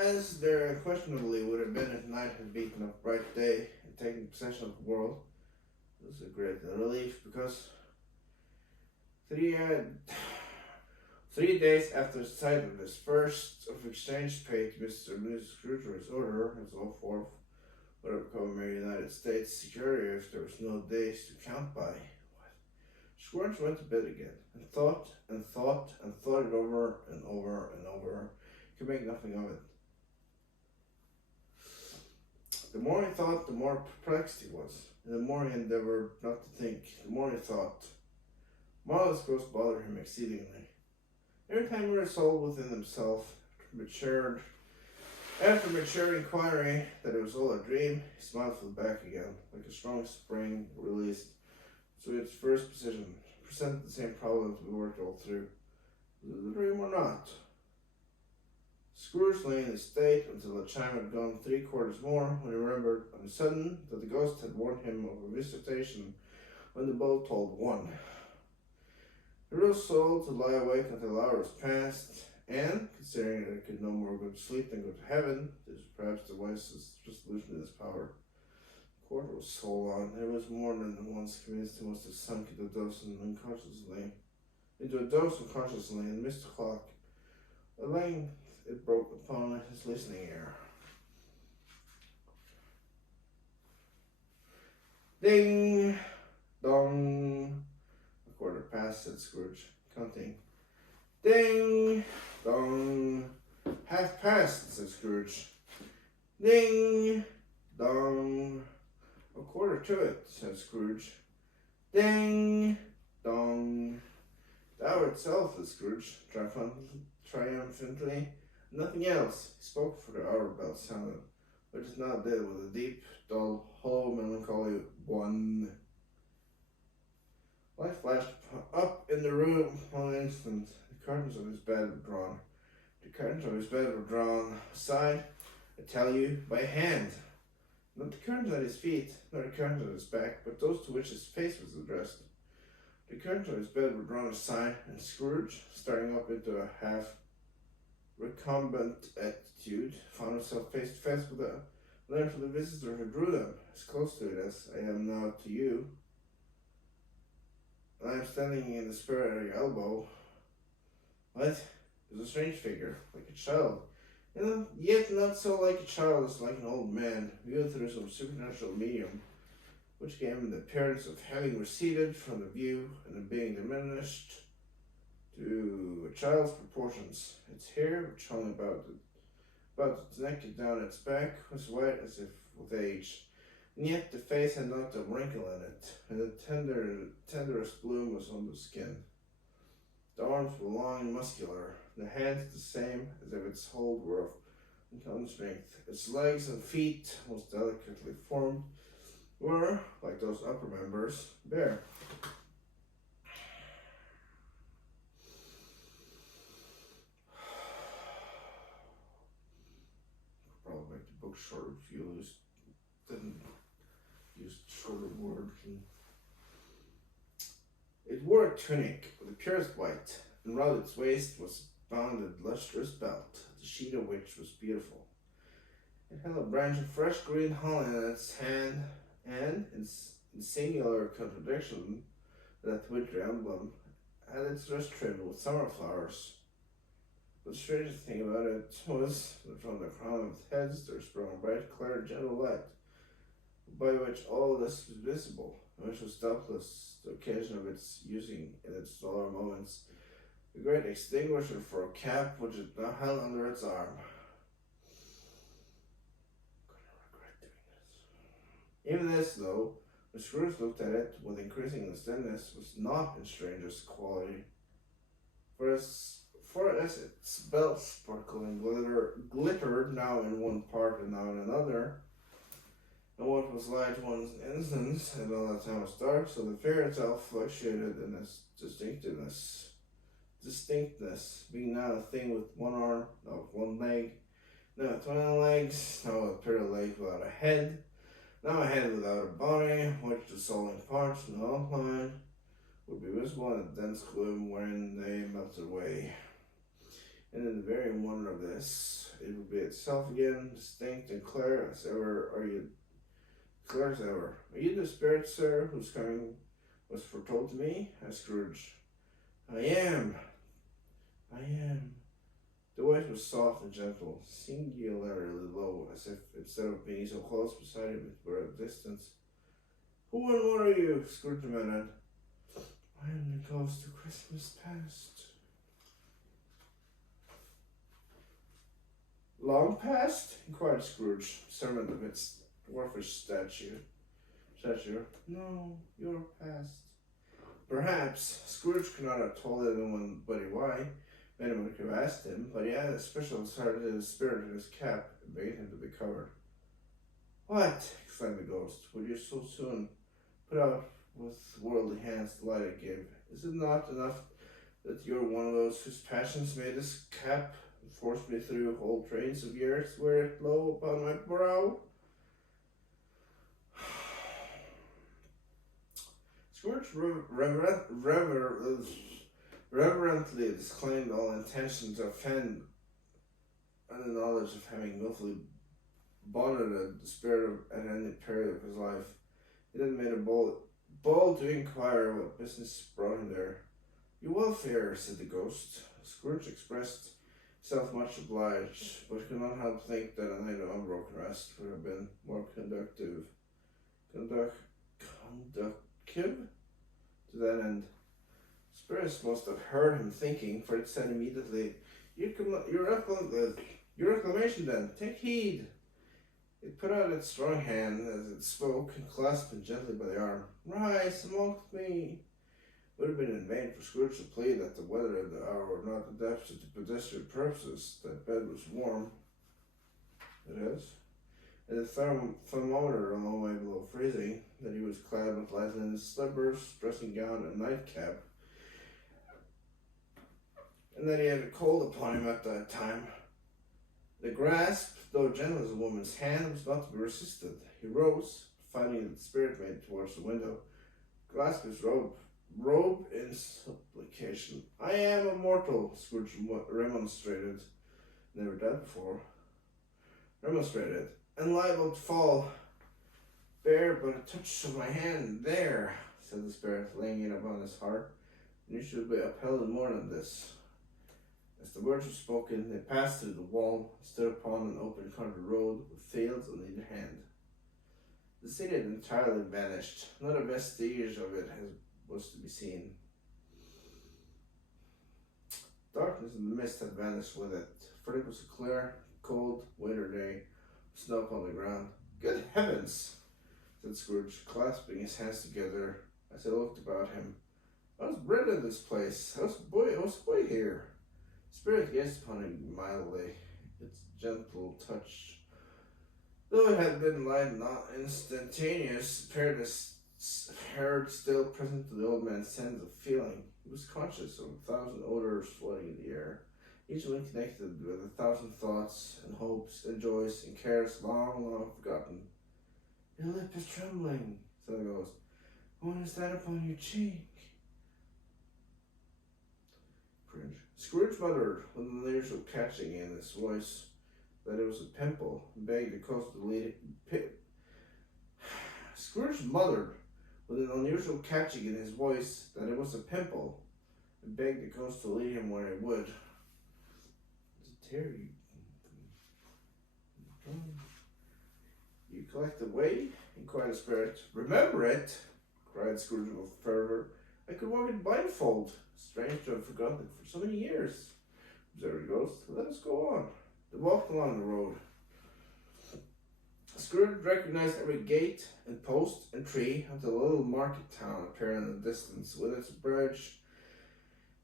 as there unquestionably would have been if night had beaten up bright day and taken possession of the world. It was a great relief, because 3 days after the sight of this first of exchange paid to Mr. and Mrs. Scrooge for his order, and so forth, would have become a mere United States security if there was no days to count by. What? Scrooge went to bed again, and thought and thought and thought it over and over and over. He could make nothing of it. The more he thought, the more perplexed he was, and the more he endeavored not to think, the more he thought. Marvelous ghosts bothered him exceedingly. Every time he resolved within himself, after mature inquiry that it was all a dream, his smile fell back again, like a strong spring released. So its first position presented the same problem to be worked all through. Was it a dream or not? Scrooge lay in his state until the chime had gone 3 quarters more, when he remembered on a sudden that the ghost had warned him of a visitation when the bell tolled 1. He rose so to lie awake until the hour was past, and, considering that he could no more go to sleep than go to heaven, this was perhaps the wisest resolution in his power. The quarter was so long, that it was more than once convinced he must have sunk into a doze unconsciously, and missed the clock. At length it broke upon his listening ear. Ding! Dong! A quarter past, said Scrooge, counting. Ding! Dong! Half past, said Scrooge. Ding! Dong! A quarter to it, said Scrooge. Ding! Dong! The hour itself, said Scrooge, triumphantly. Nothing else. He spoke, for the hour bell sounded, which it now did, with a deep, dull, hollow, melancholy 1. Light flashed up in the room on an instant. The curtains of his bed were drawn. Aside, I tell you, by hand. Not the curtains at his feet, nor the curtains at his back, but those to which his face was addressed. The curtains of his bed were drawn aside, and Scrooge, starting up into a half-recumbent attitude, found himself face to face with a letter from the visitor who drew them, as close to it as I am now to you. and I am standing in the spirit at your elbow. What? Is a strange figure, like a child. Yet not so like a child as like an old man, viewed through some supernatural medium, which gave him the appearance of having receded from the view and of being diminished to a child's proportions. Its hair, which hung about its neck and down its back, was white as if with age, and yet the face had not a wrinkle in it, and the tenderest bloom was on the skin. The arms were long and muscular, the hands the same as if its hold were of uncommon strength. Its legs and feet, most delicately formed, were, like those upper members, bare. Probably make the book shorter if you didn't use shorter words. It wore a tunic of the purest white, and round its waist was bound a lustrous belt, the sheet of which was beautiful. It held a branch of fresh green holly in its hand, and, in singular contradiction to that winter emblem, had its wrist trimmed with summer flowers. But the strangest thing about it was that from the crown of its heads there sprung a bright, clear, gentle light, by which all this was visible, and which was doubtless the occasion of its using in its duller moments a great extinguisher for a cap which it now held under its arm. Even this, though, when Scrooge looked at it with increasing distinctness, was not in strangest quality. For as its belt sparkled and glittered now in one part and now in another, and what was light one instant, and all that time was dark, so the figure itself fluctuated in its distinctness, being now a thing with one arm, now with one leg, now with 20 legs, now with a pair of legs without a head, now a head without a body, which the soling parts and outline would be visible in the dense gloom wherein they melted away. And in the very wonder of this, it would be itself again, distinct and clear as ever. Clear as ever. Are you the spirit, sir, whose coming was foretold to me? Asked Scrooge. I am. The voice was soft and gentle, singularly low, as if instead of being so close beside him, it were at a distance. Who and what are you? Scrooge demanded. I am the ghost of Christmas past. Long past? Inquired Scrooge, servant of its dwarfish stature. No, your past. Perhaps Scrooge could not have told anybody why. Anyone could have asked him, but he had a special sort of spirit in his cap and bade him to be covered. What? Exclaimed the ghost. Would you so soon put out with worldly hands the light I give? Is it not enough that you're one of those whose passions made this cap and forced me through whole trains of years to wear it low upon my brow? Scrooge reverently disclaimed all intention to offend and the knowledge of having willfully bonneted the spirit at any period of his life. He then made a bold to inquire what business brought him there. Your welfare, said the ghost. Scrooge expressed himself much obliged, but could not help think that a night of unbroken rest would have been more conducive to that end. Spirits must have heard him thinking, for it said immediately, Your reclamation then, take heed. It put out its strong hand as it spoke and clasped him gently by the arm. Rise amongst me. It would have been in vain for Scrooge to plead that the weather and the hour were not adapted to pedestrian purposes. That bed was warm. It is. And the thermometer a long way below freezing, that he was clad with light linen slippers, dressing gown, and nightcap, and that he had a cold upon him at that time. The grasp, though gentle as a woman's hand, was not to be resisted. He rose, finding that the spirit made towards the window, clasped his robe in supplication. I am immortal, Scrooge remonstrated, never dead before, and liable to fall. Bear but a touch of my hand. There, said the spirit, laying it upon his heart, and you should be upheld in more than this. As the words were spoken, they passed through the wall and stood upon an open country road with fields on either hand. The city had entirely vanished. Not a vestige of it was to be seen. Darkness and the mist had vanished with it, for it was a clear, cold winter day, with snow upon the ground. Good heavens! Said Scrooge, clasping his hands together as he looked about him. I was bred in this place. I was a boy here. Spirit gazed upon him mildly, its gentle touch, though it had been light not instantaneous, appeared still present to the old man's sense of feeling. He was conscious of 1,000 odors floating in the air, each one connected with 1,000 thoughts and hopes and joys and cares long, long forgotten. Your lip is trembling, said the ghost. When is that upon your cheek? Cringe. Scrooge muttered, with an unusual catching in his voice, that it was a pimple, and begged the ghost to lead it. Scrooge muttered, with an unusual catching in his voice, that it was a pimple, and begged the ghost to lead him where it would. Terry, you collect the way? Inquired the spirit. Remember it? Cried Scrooge with fervor. I could walk in blindfold. Strange to have forgotten it for so many years. Observed the ghost. Let us go on. They walked along the road. Scrooge recognized every gate and post and tree until a little market town appeared in the distance, with its bridge,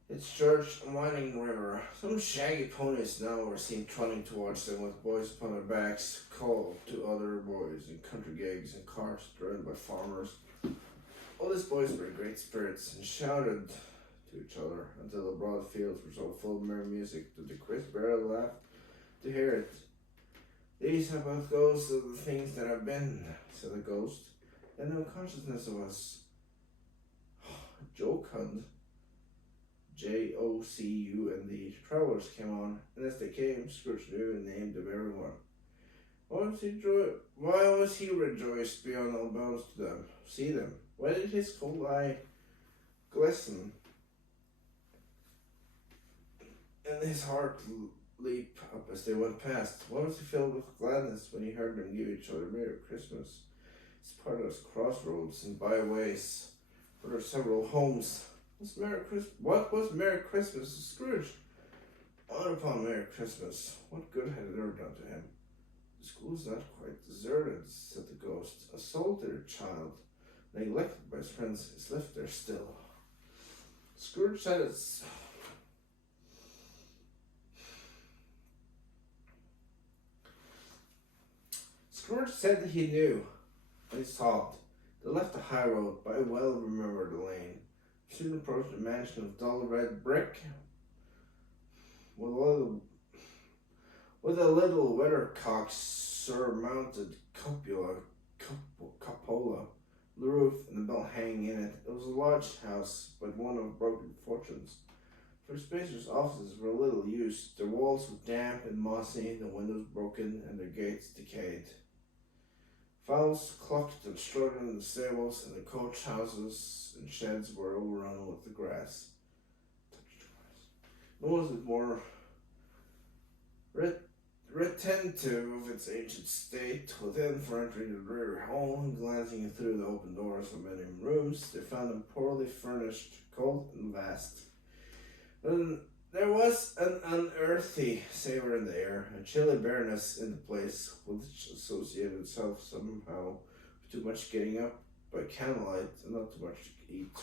its church, and winding river. Some shaggy ponies now were seen trotting towards them with boys upon their backs, called to other boys in country gigs and carts driven by farmers. All these boys were in great spirits and shouted to each other until the broad fields were so full of merry music that the crisp air laughed to hear it. These are both ghosts of the things that have been, said the ghost, and no consciousness of us. Jocund, Jocund. Travellers came on, and as they came, Scrooge knew and named them everyone. Why was he rejoiced beyond all bounds to them? See them. Why did his cold eye glisten, and his heart leap up as they went past? Why was he filled with gladness when he heard them give each other Merry Christmas? It's part of those crossroads and byways, where there are several homes. What was Merry Christmas to Scrooge? What upon Merry Christmas? What good had it ever done to him? The school is not quite deserted, said the ghost. A solitary child, neglected by his friends, is left there still. Scrooge said it's... Scrooge said that he knew, and he sobbed. They left the high road by a well-remembered lane. Soon approached a mansion of dull red brick, with a little weathercock surmounted cupola, the roof, and the bell hanging in it. It was a large house, but one of broken fortunes. For spacious offices were little used. Their walls were damp and mossy, the windows broken, and their gates decayed. Fowls clucked and strutted in the stables, and the coach houses and sheds were overrun with the grass. Nor was it more retentive of its ancient state within, for entering the dreary hall and glancing through the open doors of many rooms, they found them poorly furnished, cold, and vast. And there was an unearthly savour in the air, a chilly bareness in the place, which associated itself somehow with too much getting up by candlelight and not too much to eat.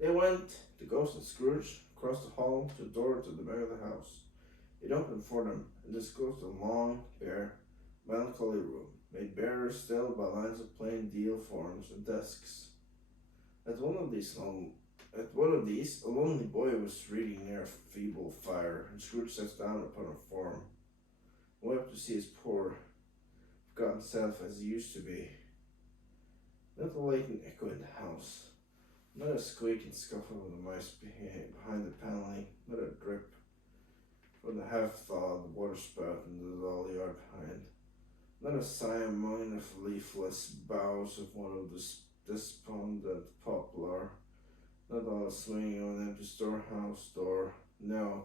They went, the ghost and Scrooge, across the hall to the door to the back of the house. It opened for them, and disclosed a long, bare, melancholy room, made barer still by lines of plain deal forms and desks. At one of these, a lonely boy was reading near a feeble fire, and Scrooge sat down upon a form, wept to see his poor, forgotten self as he used to be. Not a latent echo in the house, not a squeak and scuffle of the mice behind the paneling, not a drip with a half-thawed water spout in the dull yard behind. Not a sign among the leafless boughs of one of the despondent poplar. Not a swinging on an empty storehouse door. No,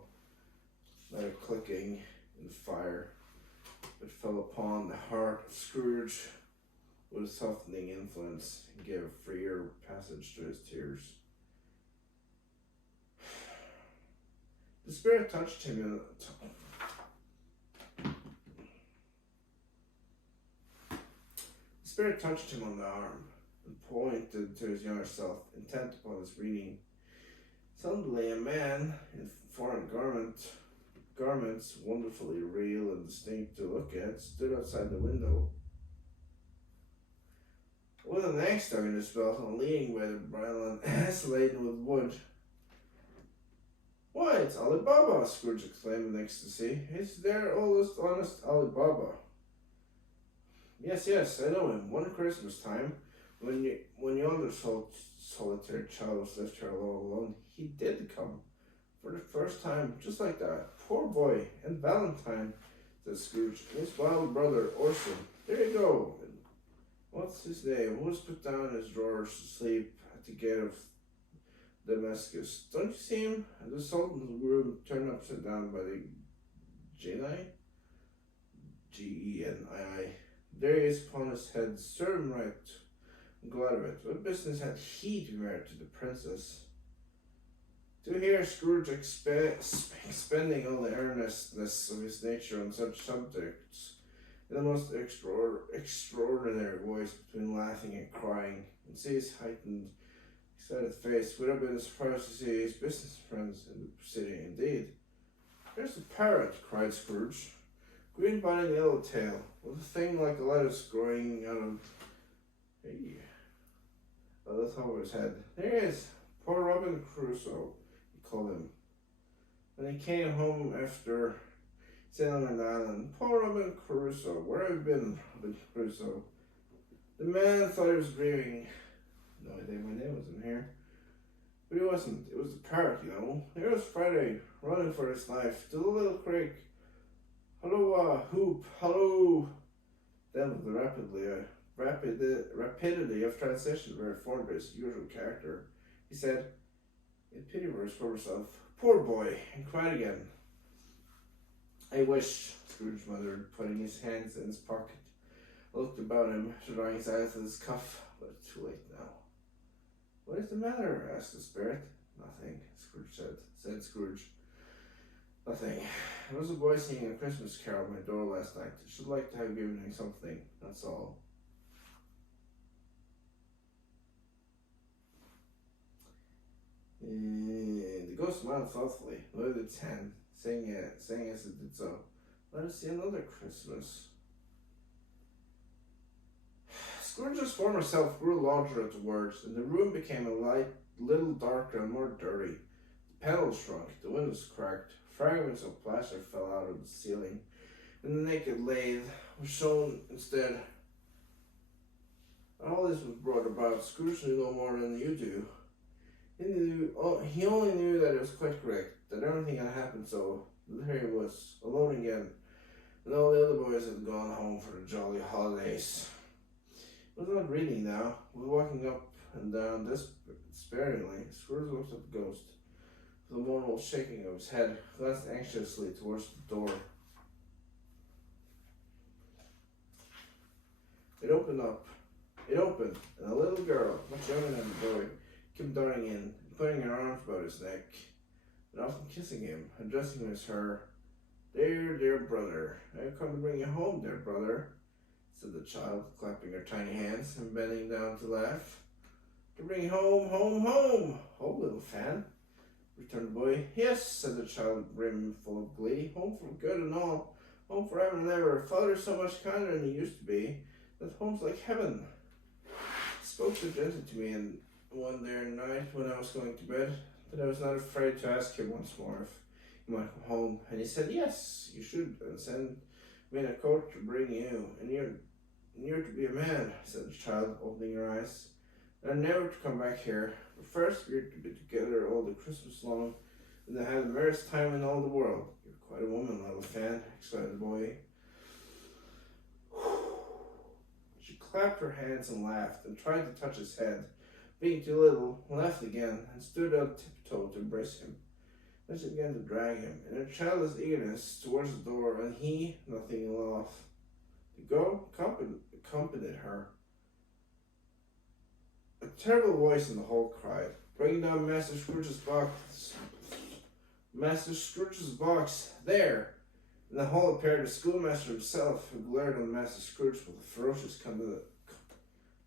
not a clicking in the fire. It fell upon the heart of Scrooge with a softening influence and gave a freer passage to his tears. The spirit touched him in the spirit touched him on the arm and pointed to his younger self, intent upon his reading. Suddenly a man in foreign garments, wonderfully real and distinct to look at, stood outside the window. With an axe stuck in his belt and leaning by the bridle and ass laden with wood. Why, it's Ali Baba, Scrooge exclaimed in ecstasy. It's their oldest honest Ali Baba. Yes, I know him. One Christmas time, when yonder solitary child was left here all alone, he did come. For the first time, just like that. Poor boy, and Valentine, said Scrooge, and his wild brother, Orson. There you go. And what's his name? Who's put down his drawers to sleep at the gate of Damascus? Don't you see him? The Sultan's room turned upside down by the Genii? Genii. There he is upon his head. Serve him right. I'm glad of it. What business had he to marry to the princess? To hear Scrooge expending all the earnestness of his nature on such subjects, in the most extraordinary voice between laughing and crying, and see his heightened, excited face, would have been a surprise to see his business friends in the proceeding. Indeed. There's the parrot, cried Scrooge. Green bunny yellow tail, with a thing like a lettuce growing out of the top of his head. There he is, poor Robin Crusoe, he called him. When he came home after sailing on the island. Poor Robin Crusoe, where have you been, Robin Crusoe? The man thought he was dreaming. No idea my name was in here. But he wasn't. It was the parrot, you know. Here was Friday, running for his life, to the little creek. Hello, hoop, hello. Then with the rapidity of transition very formed his usual character, he said, in pity for himself, poor boy, and cried again. I wish, Scrooge muttered, putting his hands in his pocket. Looked about him, drawing his eyes with his cuff, but it's too late now. What is the matter? Asked the spirit. Nothing, Scrooge said Scrooge. Nothing. There was a boy singing a Christmas carol at my door last night. I should like to have given him something, that's all. The ghost smiled thoughtfully, lowered its hand, saying as it did so, let us see another Christmas. Scrooge's former self grew larger at the words, and the room became a little darker and more dirty. The panels shrunk, the windows cracked, fragments of plaster fell out of the ceiling, and the naked lathe was shown instead. All this was brought about. Scrooge knew no more than you do. He only knew that it was quite correct, that everything had happened so. There he was, alone again, and all the other boys had gone home for the jolly holidays. He was not reading now, he was walking up and down despairingly. Scrooge looked at the ghost, with a mournful shaking of his head, glanced anxiously towards the door. It opened, and a little girl, much younger than the boy, came darting in, putting her arms about his neck, and often kissing him, addressing him as her dear brother. I have come to bring you home, dear brother, said the child, clapping her tiny hands and bending down to laugh. To bring you home, home, little fan, returned the boy. Yes, said the child, brimful of glee, home for good and all, home forever and ever. Father's so much kinder than he used to be, that home's like heaven. He spoke so gently to me, and one day night when I was going to bed, that I was not afraid to ask him once more if he might come home, and he said, yes, you should, and send me in a coat to bring you, and you're to be a man, said the child, opening her eyes, and never to come back here, but first we're to be together all the Christmas long, And they had the merriest time in all the world. You're quite a woman, little fan, exclaimed the boy. She clapped her hands and laughed, and tried to touch his head. Being too little, laughed again, and stood on tiptoe to embrace him. Then she began to drag him, in her childless eagerness, towards the door, and he, nothing loth to go, accompanied her. A terrible voice in the hall cried, "Bring down Master Scrooge's box! Master Scrooge's box! There!" In the hall appeared the schoolmaster himself, who glared on Master Scrooge with a ferocious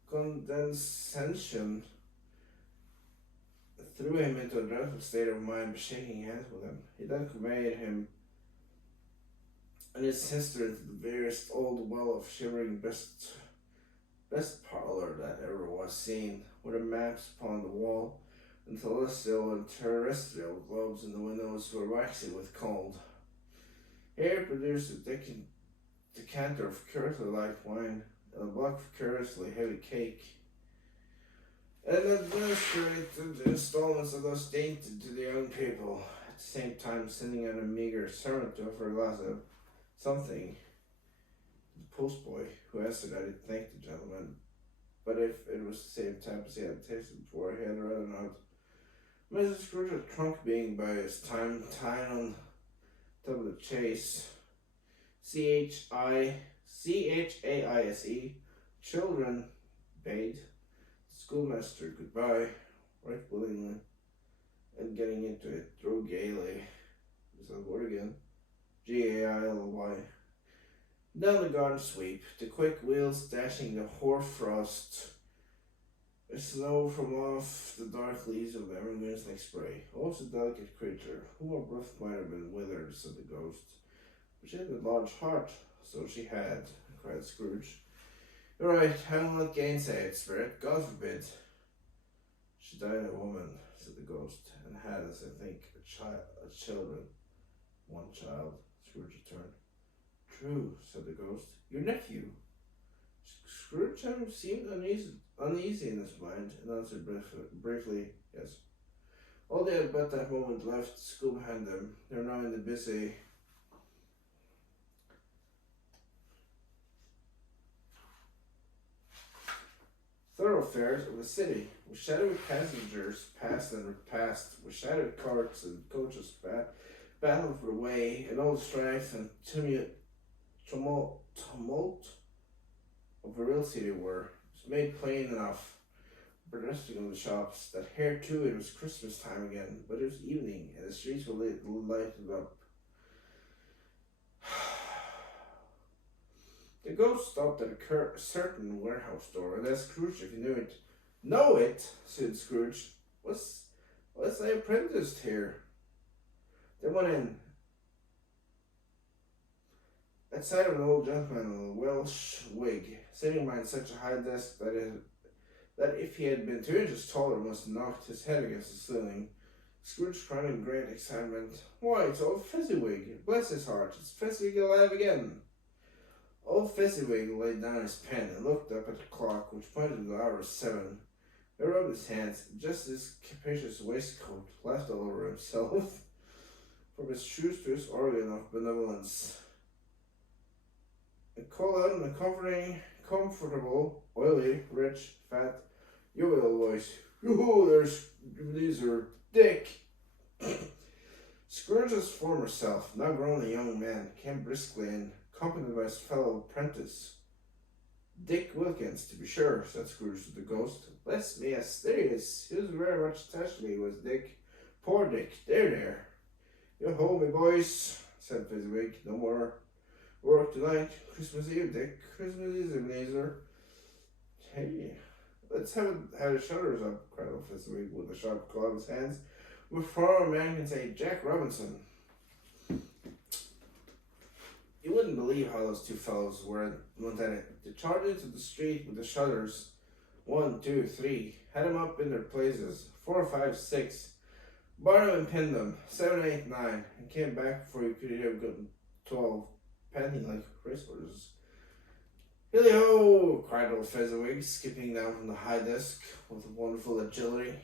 condescension, threw him into a dreadful state of mind by shaking hands with him. He then conveyed him and his sister into the veriest old well of shivering best parlor that ever was seen, with the maps upon the wall, and celestial and terrestrial globes in the windows were waxy with cold. Here produced a decanter of curiously light wine, and a block of curiously heavy cake, and administered the installments of those dainty to the young people, at the same time sending out a meager servant to offer a glass of something. The postboy, who answered that he thanked the gentleman, but if it was the same type as he had tasted before, he had rather not. Mrs. Scrooge's trunk being by this time tied on top of the chaise, CHAISE, children bade the schoolmaster goodbye, right willingly, and getting into it, drove gaily. Is that word again? GAILY. Down the garden sweep, the quick wheels dashing the hoarfrost, the snow from off the dark leaves of the evergreens like spray. Oh, so delicate creature, who her breath might have been withered, said the ghost. But she had a large heart, so she had, cried Scrooge. You're right, I will not gainsay it, spirit, God forbid. She died a woman, said the ghost, and had, as I think, a children. One child, Scrooge returned. True, said the ghost. Your nephew. Scrooge seemed uneasy in his mind, and answered briefly, yes. All they had but that moment left school behind them. They were now in the busy thoroughfares of the city, with shadowy passengers passed and repassed, with shadowy carts and coaches battled for the way, and all the strife and tumult of the real city was made plain enough, pedestrian of the shops, that here too it was Christmas time again, but it was evening, and the streets were lighted up. The ghost stopped at a certain warehouse door, and asked Scrooge if he knew it. Know it, said Scrooge. Was I apprenticed here? They went in. At sight of an old gentleman in a Welsh wig, sitting behind such a high desk that if he had been 2 inches taller must have knocked his head against the ceiling, Scrooge cried in great excitement, Why, it's old Fezziwig! Bless his heart, it's Fezziwig alive again! Old Fezziwig laid down his pen and looked up at the clock, which pointed to the hour of 7. He rubbed his hands, just his capacious waistcoat, laughed all over himself, from his shoes to his organ of benevolence, and called out in a comfortable, oily, rich, fat, jovial voice, Yoo-hoo, there's Ebenezer, Dick! Scrooge's former self, now grown a young man, came briskly in, accompanied by his fellow apprentice. Dick Wilkins, to be sure, said Scrooge to the ghost. Bless me, yes, there he is. He was very much attached to me, was Dick. Poor Dick, there. Yo-ho, me boys, said Fezziwig. No more work tonight. Christmas Eve, Dick. Christmas Eve, Ebenezer. Hey, let's have the shutters up, cried old Fezziwig with a sharp claw of his hands. Before a man can say Jack Robinson. You wouldn't believe how those two fellows were at it. They charged into the street with the shutters. 1, 2, 3. Had them up in their places. 4, 5, 6. Barred them and pinned them. 7, 8, 9. And came back before you could have gotten 12. Panting like racehorses. Hilly-ho! Cried old Fezziwig, skipping down from the high desk with wonderful agility.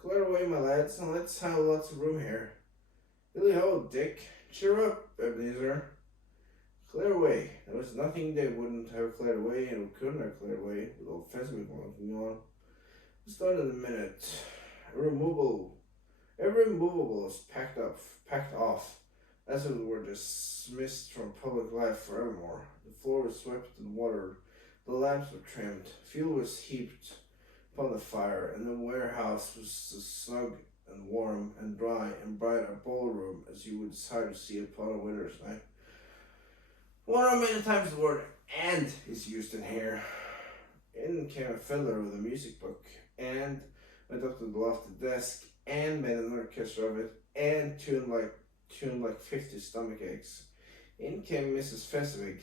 Clear away, my lads, and let's have lots of room here. Billy ho, Dick. Cheer up, Ebenezer. Clear away. There was nothing they wouldn't have cleared away and couldn't have cleared away with old Fezzik looking on. It's done in a minute. Every movable was packed off, as if it were dismissed from public life forevermore. The floor was swept and watered, the lamps were trimmed, fuel was heaped upon the fire, and the warehouse was as snug and warm and dry and bright a ballroom as you would desire to see upon a winter's night. I wonder how many times the word "and" is used in here. In came a fiddler with a music book, and went up to the lofted desk, and made another kiss of it, and tuned like 50 stomach aches. In came Mrs. Fezzik,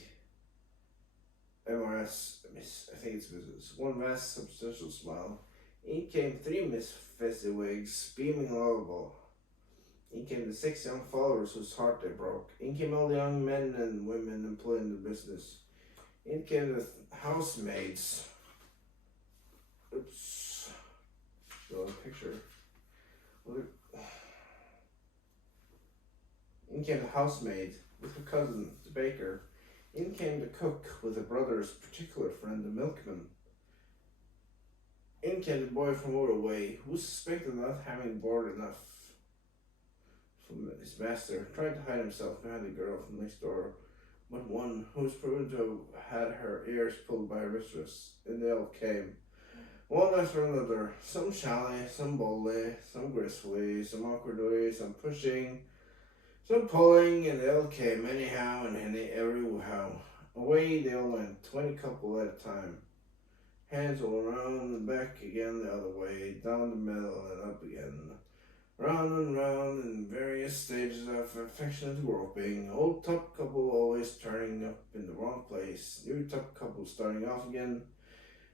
MRS, Miss, I think it's Mrs. One vast substantial smile. In came 3 Miss Fezziwigs, beaming lovable. In came the 6 young followers whose heart they broke. In came all the young men and women employed in the business. In came the housemaids. Oops. Show a picture. In came the housemaid with her cousin, the baker. In came the cook with the brother's particular friend, the milkman. In came the boy from over away, who suspected not having board enough from his master, tried to hide himself behind the girl from next door, but one who was proven to have had her ears pulled by her mistress. And they all came, one after another, some shyly, some boldly, some gracefully, some awkwardly, some pushing, some pulling, and they all came anyhow and every how. Away they all went, 20 couple at a time. Hands all around and back again the other way, down the middle and up again. Round and round in various stages of affectionate groping. Old top couple always turning up in the wrong place. New top couple starting off again.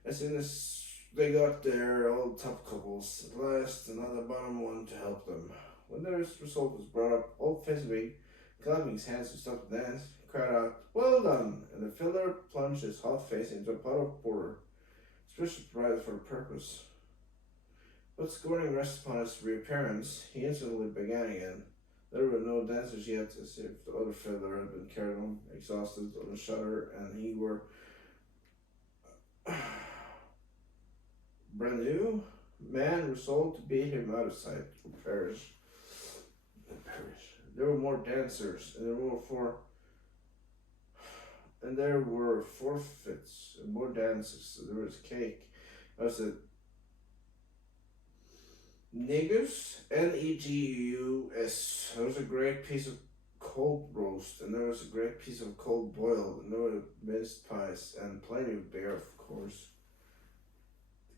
As soon as they got there, old top couples, at last another bottom one to help them. When the result was brought up, old Fezzik, clapping his hands to stop the dance, cried out, "Well done!" And the fiddler plunged his hot face into a pot of porter, especially provided for the purpose. But scorning rest upon his reappearance, he instantly began again. There were no dancers yet, as if the other fiddler had been carried on, exhausted, on a shutter, and he were brand new man resolved to beat him out of sight or perish. There were more dancers, and there were forfeits and more dances. There was cake. I said, Negus, Negus. There was a great piece of cold roast, and there was a great piece of cold boiled, and there were minced pies, and plenty of beer, of course.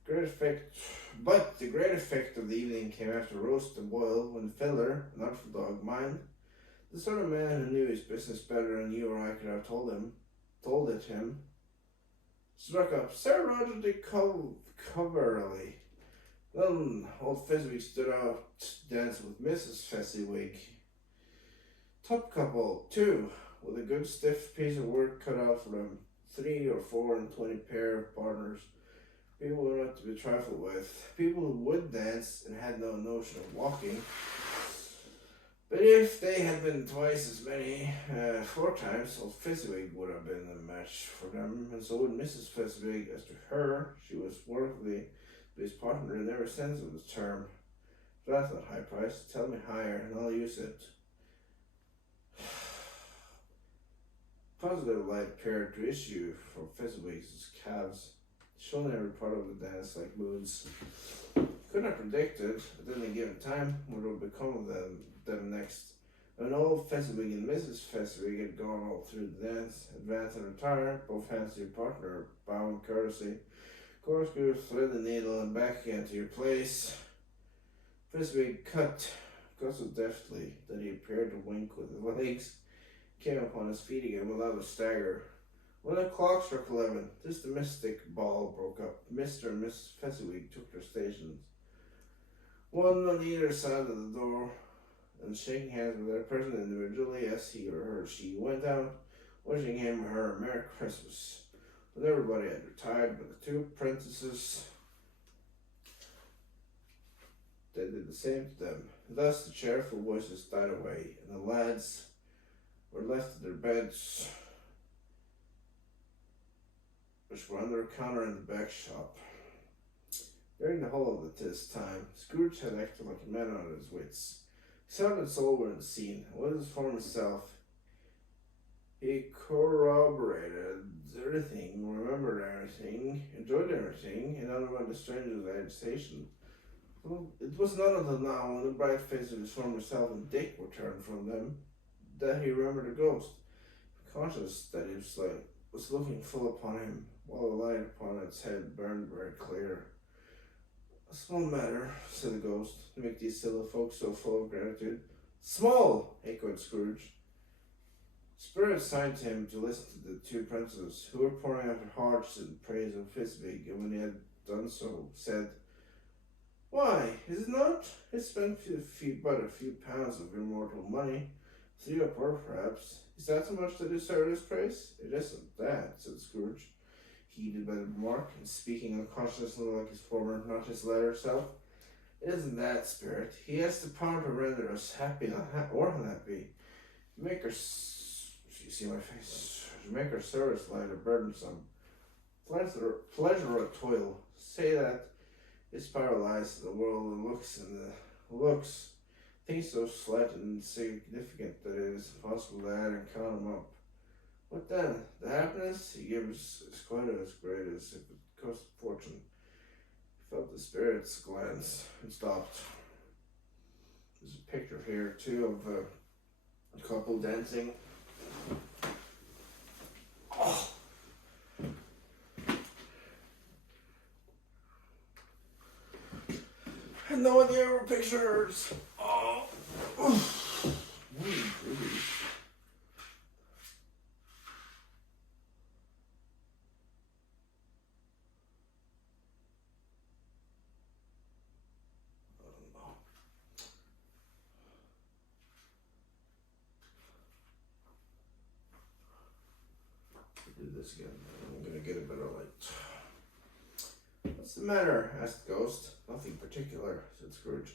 The great effect of the evening came after roast and boil, when the fiddler, an artful dog, mind, the sort of man who knew his business better than you or I could have told it him, struck up Sir Roger de Coverley. Then old Fezzik stood out dancing with Mrs. Fezzik. Top couple, 2, with a good stiff piece of work cut out for them, 3 or 4 and 20 pair of partners. People were not to be trifled with. People who would dance and had no notion of walking. But if they had been twice as many, 4 times, old Fezzik would have been a match for them, and so would Mrs. Fezzik. As to her, she was worthy of his partner in every sense of the term. But that's not high price. Tell me higher, and I'll use it. Positive light appeared to issue from Fezziwigs' calves, shown every part of the dance like moons. Could not predict it at any given time what would become of them next. When old Fezzik and Mrs. Fezzik had gone all through the dance, advance and retire, both hands to your partner, bowing courtesy, corkscrew, thread the needle, and back again to your place. Fezzik cut so deftly that he appeared to wink with his legs, came upon his feet again without a stagger. When the clock struck 11, this domestic ball broke up. Mr. and Mrs. Fezzik took their stations, one on either side of the door, and shaking hands with their person individually as he or her she went out, wishing him or her a Merry Christmas. When everybody had retired but the 2 apprentices, they did the same to them. Thus the cheerful voices died away, and the lads were left at their beds, which were under a counter in the back shop. During the whole of this time, Scrooge had acted like a man on his wits. He saw that Soul were in the scene, and with his former self, he corroborated everything, remembered everything, enjoyed everything, and underwent the stranger's agitation. Well, it was not until now, when the bright face of his former self and Dick were turned from them, that he remembered the ghost, conscious that he was looking full upon him, while the light upon its head burned very clear. A small matter, said the ghost, to make these silly folks so full of gratitude. Small, echoed Scrooge. Spirit signed to him to listen to the two princes, who were pouring out their hearts in praise of Fizbig, and when he had done so, said, "Why, is it not? It's spent but a few pounds of your mortal money, 3 or 4 perhaps. Is that so much to deserve this praise?" "It isn't that," said Scrooge, heated by the remark, and speaking unconsciously like his former, not his latter self. "It isn't that, Spirit. He has the power to render us happy or unhappy. Make our you see my face. To make our service light or burdensome, pleasure or toil. Say that is paralyzed the world and looks things so slight and insignificant that it is impossible to add and count them up. What then? The happiness he gives is quite as great as if it cost a fortune." He felt the Spirit's glance and stopped. There's a picture here too of a couple dancing. Oh. I had no idea where pictures. Oh. Do this again. I'm gonna get a better light. "What's the matter?" asked the ghost. "Nothing particular," said Scrooge.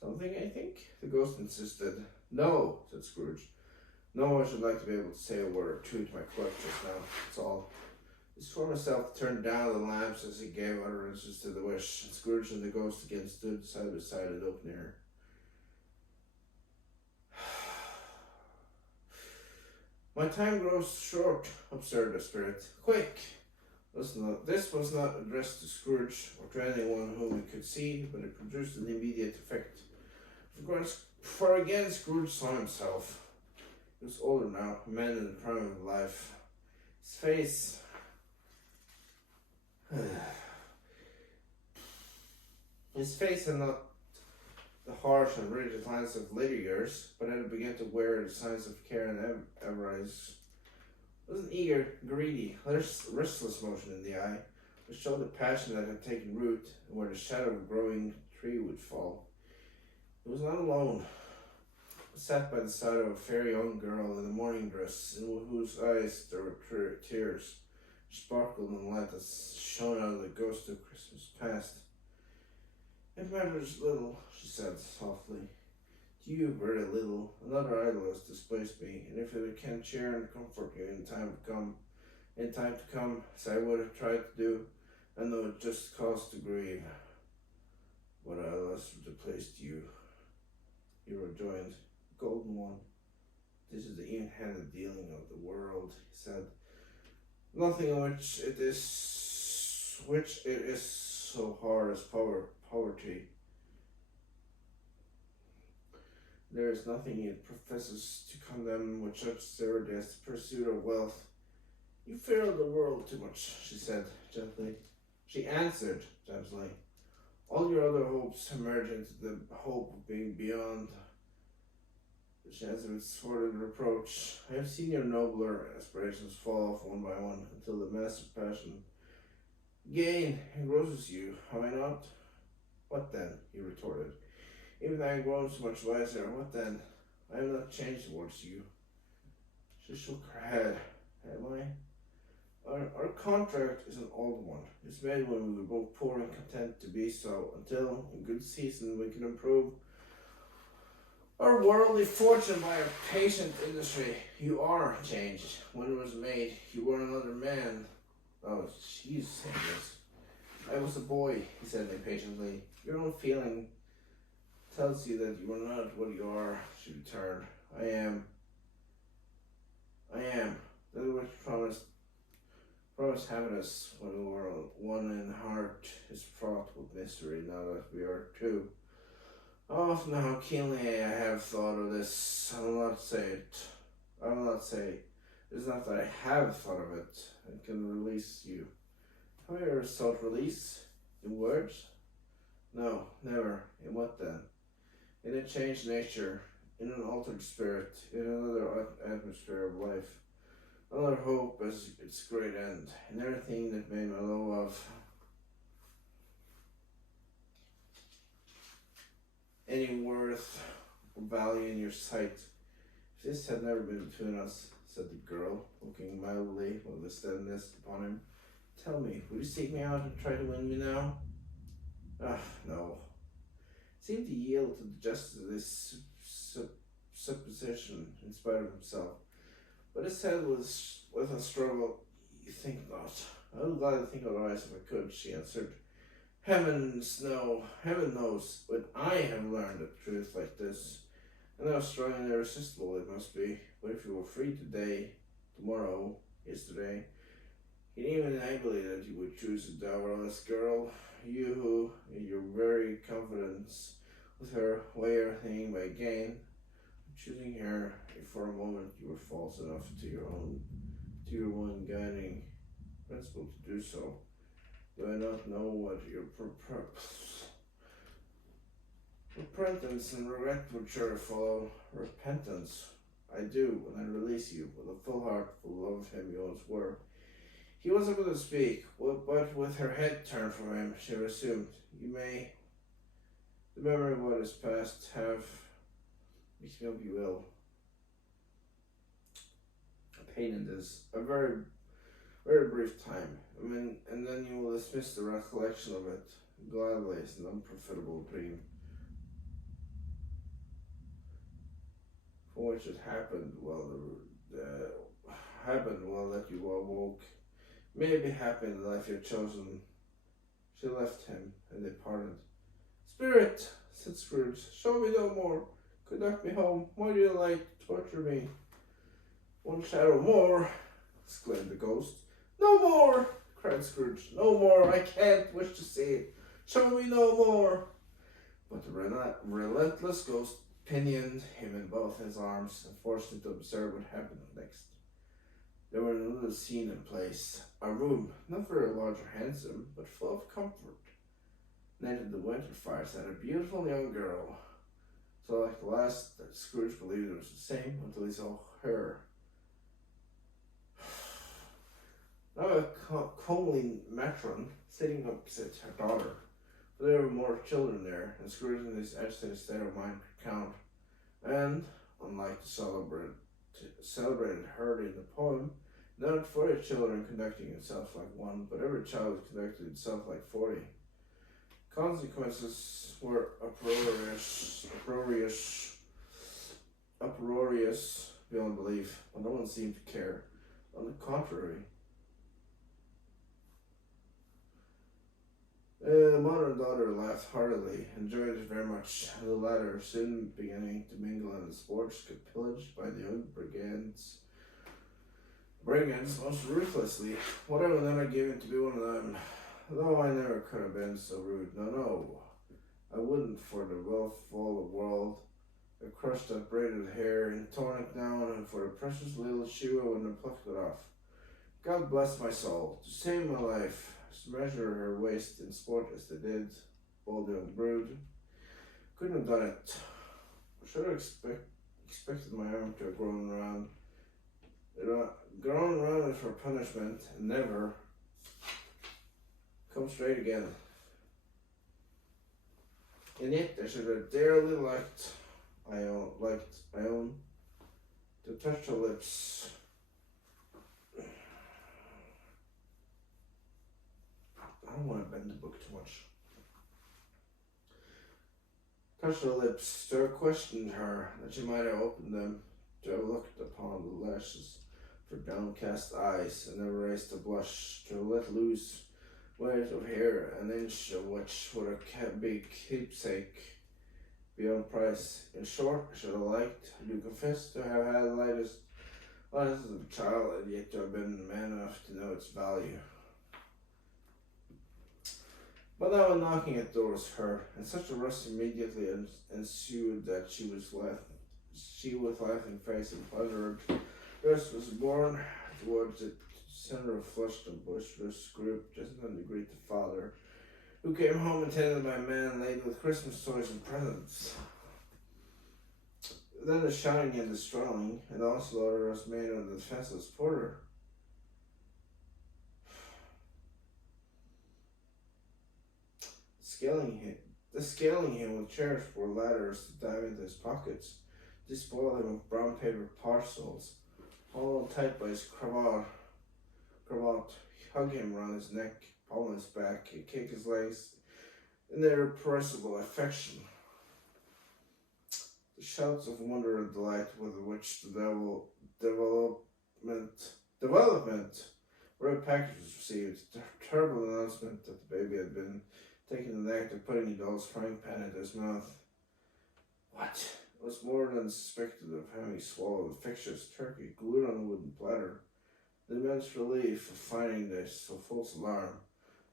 "Something, I think?" the ghost insisted. "No," said Scrooge. "No, I should like to be able to say a word or two to my clerk just now. That's all." His former self turned down the lamps as he gave utterances to the wish, and Scrooge and the ghost again stood side by side in open air. "My time grows short," observed the Spirit. "Quick!" This was not addressed to Scrooge or to anyone whom he could see, but it produced an immediate effect. For again Scrooge saw himself. He was older now, a man in the prime of life. His face had not the harsh and rigid lines of later years, but had begun to wear the signs of care and avarice. There was an eager, greedy, restless motion in the eye, which showed the passion that had taken root, and where the shadow of a growing tree would fall. He was not alone. He sat by the side of a fair young girl in a morning dress, in whose eyes there were tears, sparkled in the light that shone out of the ghost of Christmas past. "It matters little," she said softly. "To you, very little. Another idol has displaced me, and if it can cheer and comfort you in time to come, as I would have tried to do, I know it just cause to grieve. What idol has displaced you?" He rejoined. "Golden one. This is the even-handed dealing of the world," he said. "Nothing in which it is so hard as poverty. There is nothing it professes to condemn with such severity as the pursuit of wealth. You fear the world too much," she said gently. She answered gently. "All your other hopes emerge into the hope of being beyond the chance of its sordid reproach. I have seen your nobler aspirations fall off one by one until the master passion gain engrosses you, have I not?" "What then?" he retorted. "Even I am grown so much wiser. What then? I am not changed towards you." She shook her head. "Am I? Our contract is an old one. It's made when we were both poor and content to be so, until, in good season, we can improve our worldly fortune by a patient industry. You are changed. When it was made, you were another man. Oh, she's saying this. I was a boy, he said impatiently. Your own feeling tells you that you are not what you are, she returned. I am. I am. That is what you promised happiness when we were one in heart is fraught with mystery now that we are two. How often, how keenly I have thought of this. I will not say it. I will not say. It is not that I have thought of it and can release you. Have you ever sought release? In words? No, never. In what then? In a changed nature, in an altered spirit, in another atmosphere of life. Another hope as its great end, in everything that made my love any worth or value in your sight. If this had never been between us, said the girl, looking mildly with the steadiness upon him, tell me, would you seek me out and try to win me now? Ah, no. He seemed to yield to the justice of this supposition in spite of himself. But his head was with a struggle. You think not. I would gladly think otherwise if I could, she answered. Heaven knows, but I have learned a truth like this, and how strong and irresistible it must be. But if you were free today, tomorrow, yesterday, inalienably that you would choose a dowerless girl, you who, in your very confidence with her, weigh everything by gain, choosing her, if for a moment you were false enough to your one guiding principle to do so. Do I not know what your repentance and regret would surely follow? Repentance, I do, when I release you with a full heart, full love of him you once were. He was able to speak, but with her head turned from him, she resumed, you may, the memory of what is past, have, making of you ill. A pain in this, a very, very brief time. And then you will dismiss the recollection of it gladly as an unprofitable dream, for which it happened while that you awoke. Maybe happy in the life you had chosen. She left him and they parted. Spirit, said Scrooge, show me no more. Conduct me home. Why do you like to torture me? One shadow more, exclaimed the ghost. No more, cried Scrooge. No more. I can't wish to see it. Show me no more. But the relentless ghost pinioned him in both his arms and forced him to observe what happened next. There were another scene in place, a room, not very large or handsome, but full of comfort. Netted the winter fire sat a beautiful young girl. So like the last, that Scrooge believed it was the same until he saw her. Now a comely matron sitting opposite her daughter. But there were more children there, and Scrooge in his agitated state of mind could count. And, unlike the celebrated herd in the poem, not 40 children conducting itself like one, but every child conducted itself like 40. Consequences were uproarious beyond belief, but no one seemed to care. On the contrary, the mother and daughter laughed heartily, enjoyed it very much, and the latter soon beginning to mingle in the sports got pillaged by the young brigands most ruthlessly. What I would never given to be one of them, though I never could have been so rude. No, I wouldn't for the wealth of all the world. I crushed that braided hair and torn it down, and for the precious little shoe I wouldn't have plucked it off. God bless my soul, to save my life, to measure her waist in sport as they did, all the young brood. Couldn't have done it. I should have expected my arm to have grown around it for punishment, and never come straight again. And yet I should have dearly liked, I own, to touch her lips. I don't want to bend the book too much. Touched her lips. Stir questioned her that she might have opened them to have looked upon the lashes for downcast eyes, and never raised a blush to have let loose weight of hair, an inch of which would a big keepsake beyond price. In short, I should have liked, I do confess, to have had the lightest as a child, and yet to have been man enough to know its value. But now a knocking at the door was heard, and such a rush immediately ensued that she with laughing face and pleasure dress was borne towards it, center of flushed and boisterous group, just on the greet the father, who came home attended by a man laden with Christmas toys and presents. Then the shouting and the strolling, and also order was made on the defenseless porter. Scaling him with chairs for ladders to dive into his pockets, despoil him of brown paper parcels, all tight by his cravat, hug him round his neck, palm his back, and kick his legs in their irrepressible affection. The shouts of wonder and delight with which the development where a package was received, the terrible announcement that the baby had been taken in the act of putting a doll's frying pan into his mouth. What? Was more than suspected of having swallowed a fictitious turkey glued on a wooden platter. The immense relief of finding this so false alarm,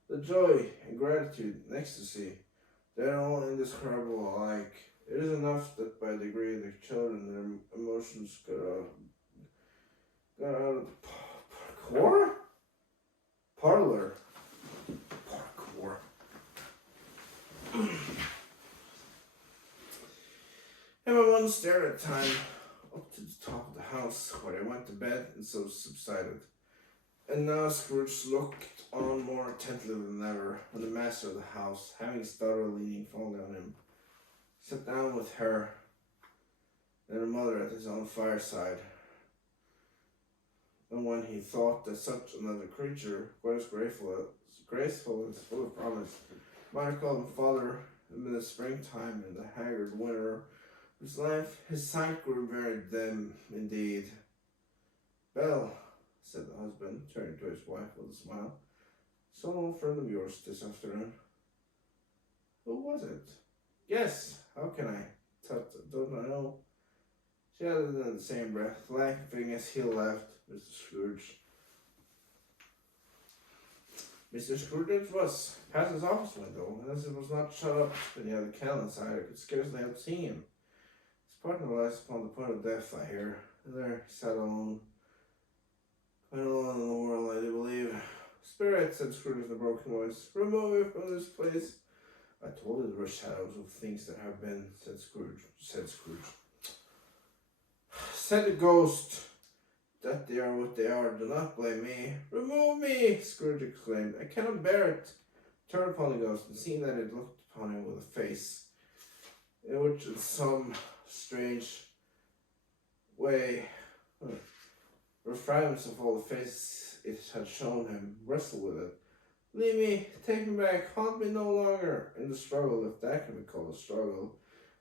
the joy and gratitude and ecstasy, they are all indescribable alike. It is enough that by degree the children, their emotions got out of the parlor. Parkour. Emma one stared at a time up to the top of the house, where they went to bed, and so subsided. And now Scrooge looked on more attentively than ever, when the master of the house, having his daughter leaning fondly on him, sat down with her and her mother at his own fireside. And when he thought that such another creature, quite as graceful and full of promise, might have called him father in the springtime and the haggard winter, his sight grew very dim indeed. Belle, said the husband, turning to his wife with a smile, some old friend of yours this afternoon. Who was it? Yes, how can I? Don't I know? She added in the same breath, laughing as he laughed, Mr. Scrooge. Mr. Scrooge it was, past his office window, and as it was not shut up when he had the candle inside, I could scarcely help seeing him. His partner lies upon the point of death, I hear, and there he sat alone. Quite alone in the world, I do believe. Spirit, said Scrooge in a broken voice, remove me from this place. I told you there were shadows of things that have been, said Scrooge. Said the ghost, that they are what they are, do not blame me. Remove me, Scrooge exclaimed. I cannot bear it. Turned upon the ghost, and seeing that it looked upon him with a face, in which in some strange way, the fragments of all the faces it had shown him, wrestled with it. Leave me, take me back, haunt me no longer. In the struggle, if that can be called a struggle,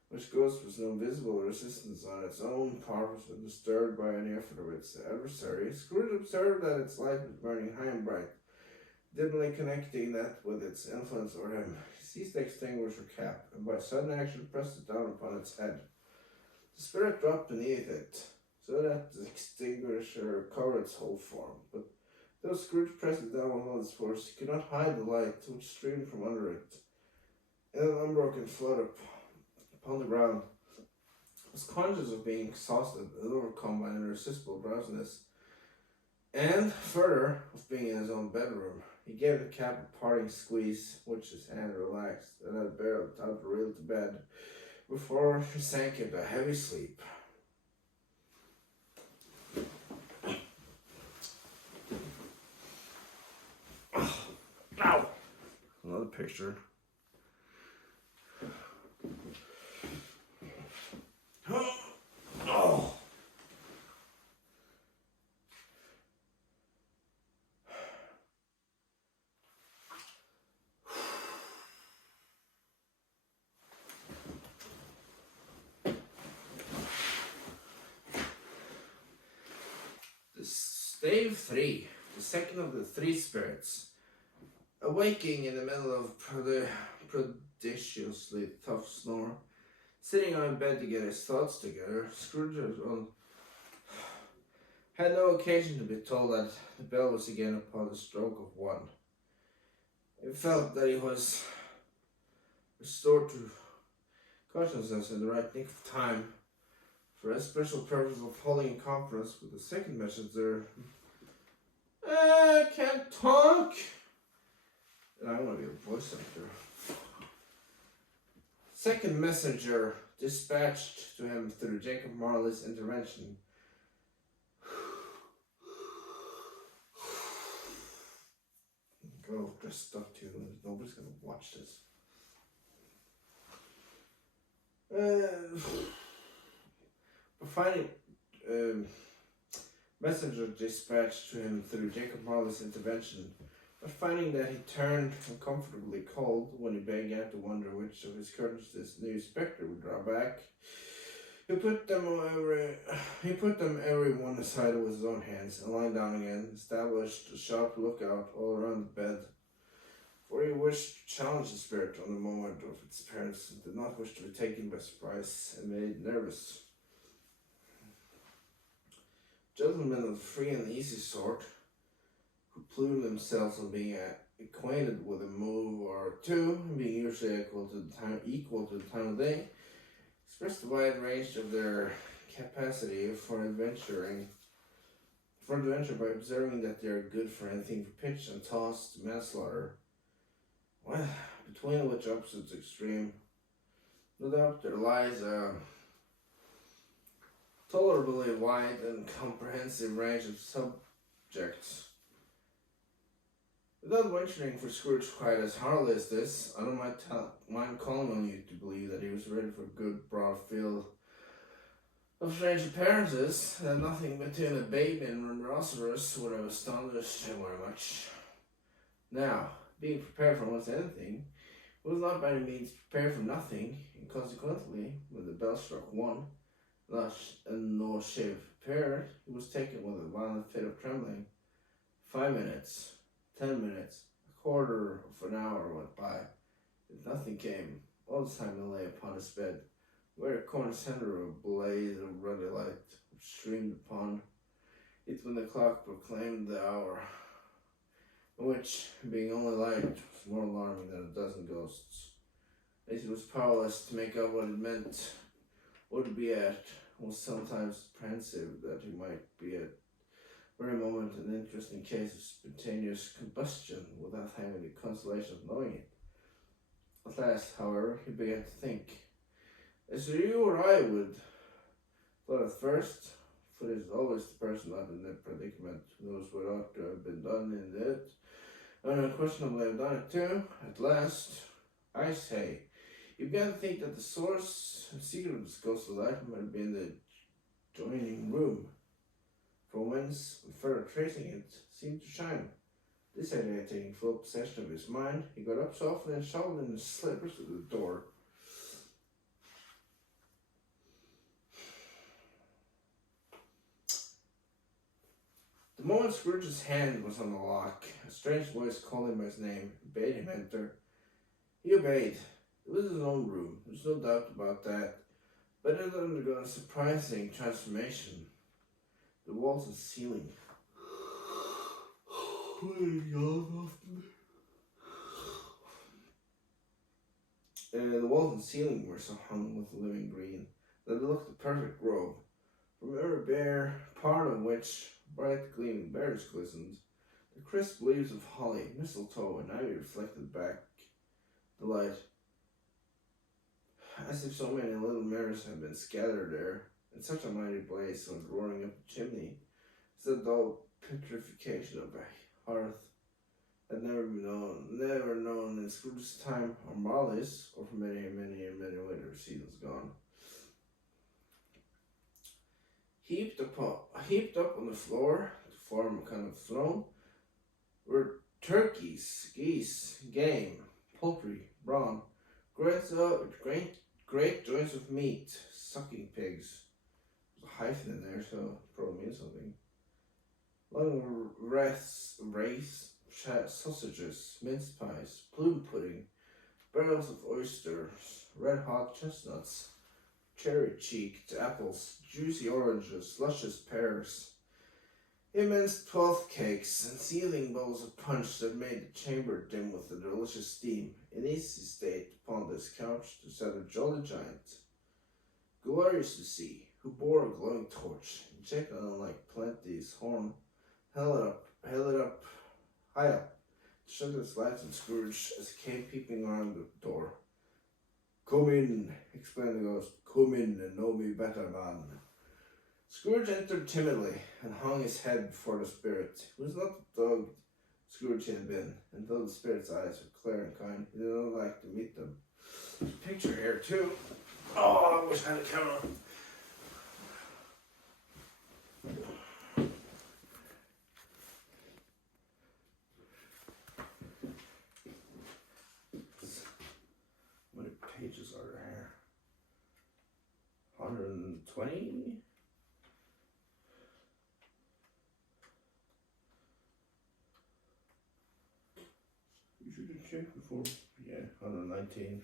which ghost was no visible resistance on its own part, was disturbed by any effort of its adversary, Scrooge observed that its light was burning high and bright, dimly connecting that with its influence over him. He seized the extinguisher cap, and by sudden action pressed it down upon its head. The spirit dropped beneath it, so that the extinguisher covered its whole form, but though Scrooge pressed it down with all his force, he could not hide the light which streamed from under it. In an unbroken flood upon the ground, he was conscious of being exhausted and overcome by an irresistible drowsiness, and, further, of being in his own bedroom. He gave the cap a parting squeeze, which his hand relaxed, and had barely time to reel to bed, before he sank into a heavy sleep. Ow! Another picture. Oh! Stave 3, the second of the three spirits. Awaking in the middle of prodigiously tough snore, sitting on bed to get his thoughts together, Scrooge had no occasion to be told that the bell was again upon the stroke of one. He felt that he was restored to consciousness in the right nick of time, for a special purpose of holding a conference with the second messenger. I can't talk! And I want to be a voice actor. Second messenger dispatched to him through Jacob Marley's intervention. Go dressed up too. Nobody's gonna watch this. Finding messenger dispatched to him through Jacob Marley's intervention, but finding that he turned uncomfortably cold when he began to wonder which of his curtains this new spectre would draw back, he put them every one aside with his own hands, and lying down again, established a sharp lookout all around the bed. For he wished to challenge the spirit on the moment of its appearance, and did not wish to be taken by surprise and made nervous. Gentlemen of the free and easy sort, who plume themselves on being acquainted with a move or two, and being usually equal to the time of day, expressed a wide range of their capacity for adventure by observing that they are good for anything from pitch and toss to manslaughter. Well, between which opposites extreme, no doubt there lies a tolerably wide and comprehensive range of subjects. Without venturing for Scrooge quite as hardly as this, I don't mind calling on you to believe that he was ready for a good broad field of strange appearances, that nothing between a baby and a rhinoceros would have astonished him very much. Now, being prepared for almost anything was not by any means prepared for nothing, and consequently, when the bell struck one, and no shape prepared, he was taken with a violent fit of trembling. 5 minutes, 10 minutes, a quarter of an hour went by, and nothing came. All the time he lay upon his bed, where the corner center of a blaze of ruddy light streamed upon it when the clock proclaimed the hour, which, being only light, was more alarming than a dozen ghosts. As he was powerless to make out what it meant, or to be at, was sometimes apprehensive that he might be at very moment an interesting case of spontaneous combustion without having the consolation of knowing it. At last, however, he began to think, as you or I would, but at first, for it is always the person not in that predicament who knows what ought to have been done in it, and unquestionably have done it too. At last, I say, you began to think that the source and secret of this ghostly light might be in the adjoining room, from whence, on further tracing it, seemed to shine. This idea taking full possession of his mind, he got up softly and shuffled in his slippers to the door. The moment Scrooge's hand was on the lock, a strange voice called him by his name and bade him enter. He obeyed. It was his own room, there's no doubt about that, but it had undergone a surprising transformation. The walls and ceiling. The walls and ceiling were so hung with living green that it looked a perfect grove, from every bare part of which bright gleaming berries glistened. The crisp leaves of holly, mistletoe, and ivy reflected back the light, as if so many little mirrors had been scattered there, and such a mighty blaze went roaring up the chimney, as the dull petrification of a hearth had never known in Scrooge's time, or Molly's, or for many later seasons gone. Heaped up on the floor to form a kind of throne were turkeys, geese, game, poultry, brawn, great joints of meat, sucking pigs. There's a hyphen in there, so it probably means something. Long sausages, mince pies, plume pudding, barrels of oysters, red hot chestnuts, cherry cheeked apples, juicy oranges, luscious pears, immense 12 cakes, and seething bowls of punch that made the chamber dim with a delicious steam. In easy state upon this couch sat a jolly giant, glorious to see, who bore a glowing torch, and checked on like Plenty's horn, held it up, high up, to shed its light on Scrooge as he came peeping around the door. "Come in," exclaimed the ghost. "Come in and know me better, man." Scrooge entered timidly and hung his head before the spirit. He was not the dog Scrooge had been, and though the spirit's eyes were clear and kind, he did not like to meet them. There's a picture here too. Oh, I wish I had a camera. How many pages are there here? 120? You should have checked before. Yeah, 119.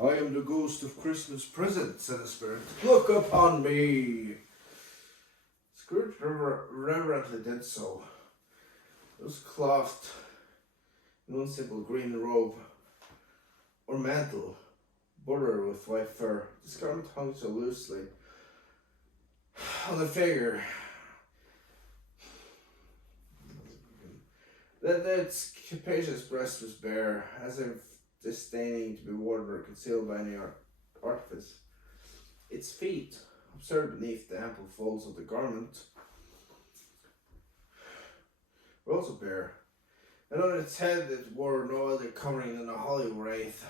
"I am the ghost of Christmas present," said the spirit. "Look upon me." Scrooge reverently did so. It was clothed in one simple green robe or mantle, bordered with white fur. This garment hung so loosely on the figure that its capacious breast was bare, as if disdaining to be warded or concealed by any artifice. Its feet, observed beneath the ample folds of the garment, were also bare, and on its head it wore no other covering than a holly wreath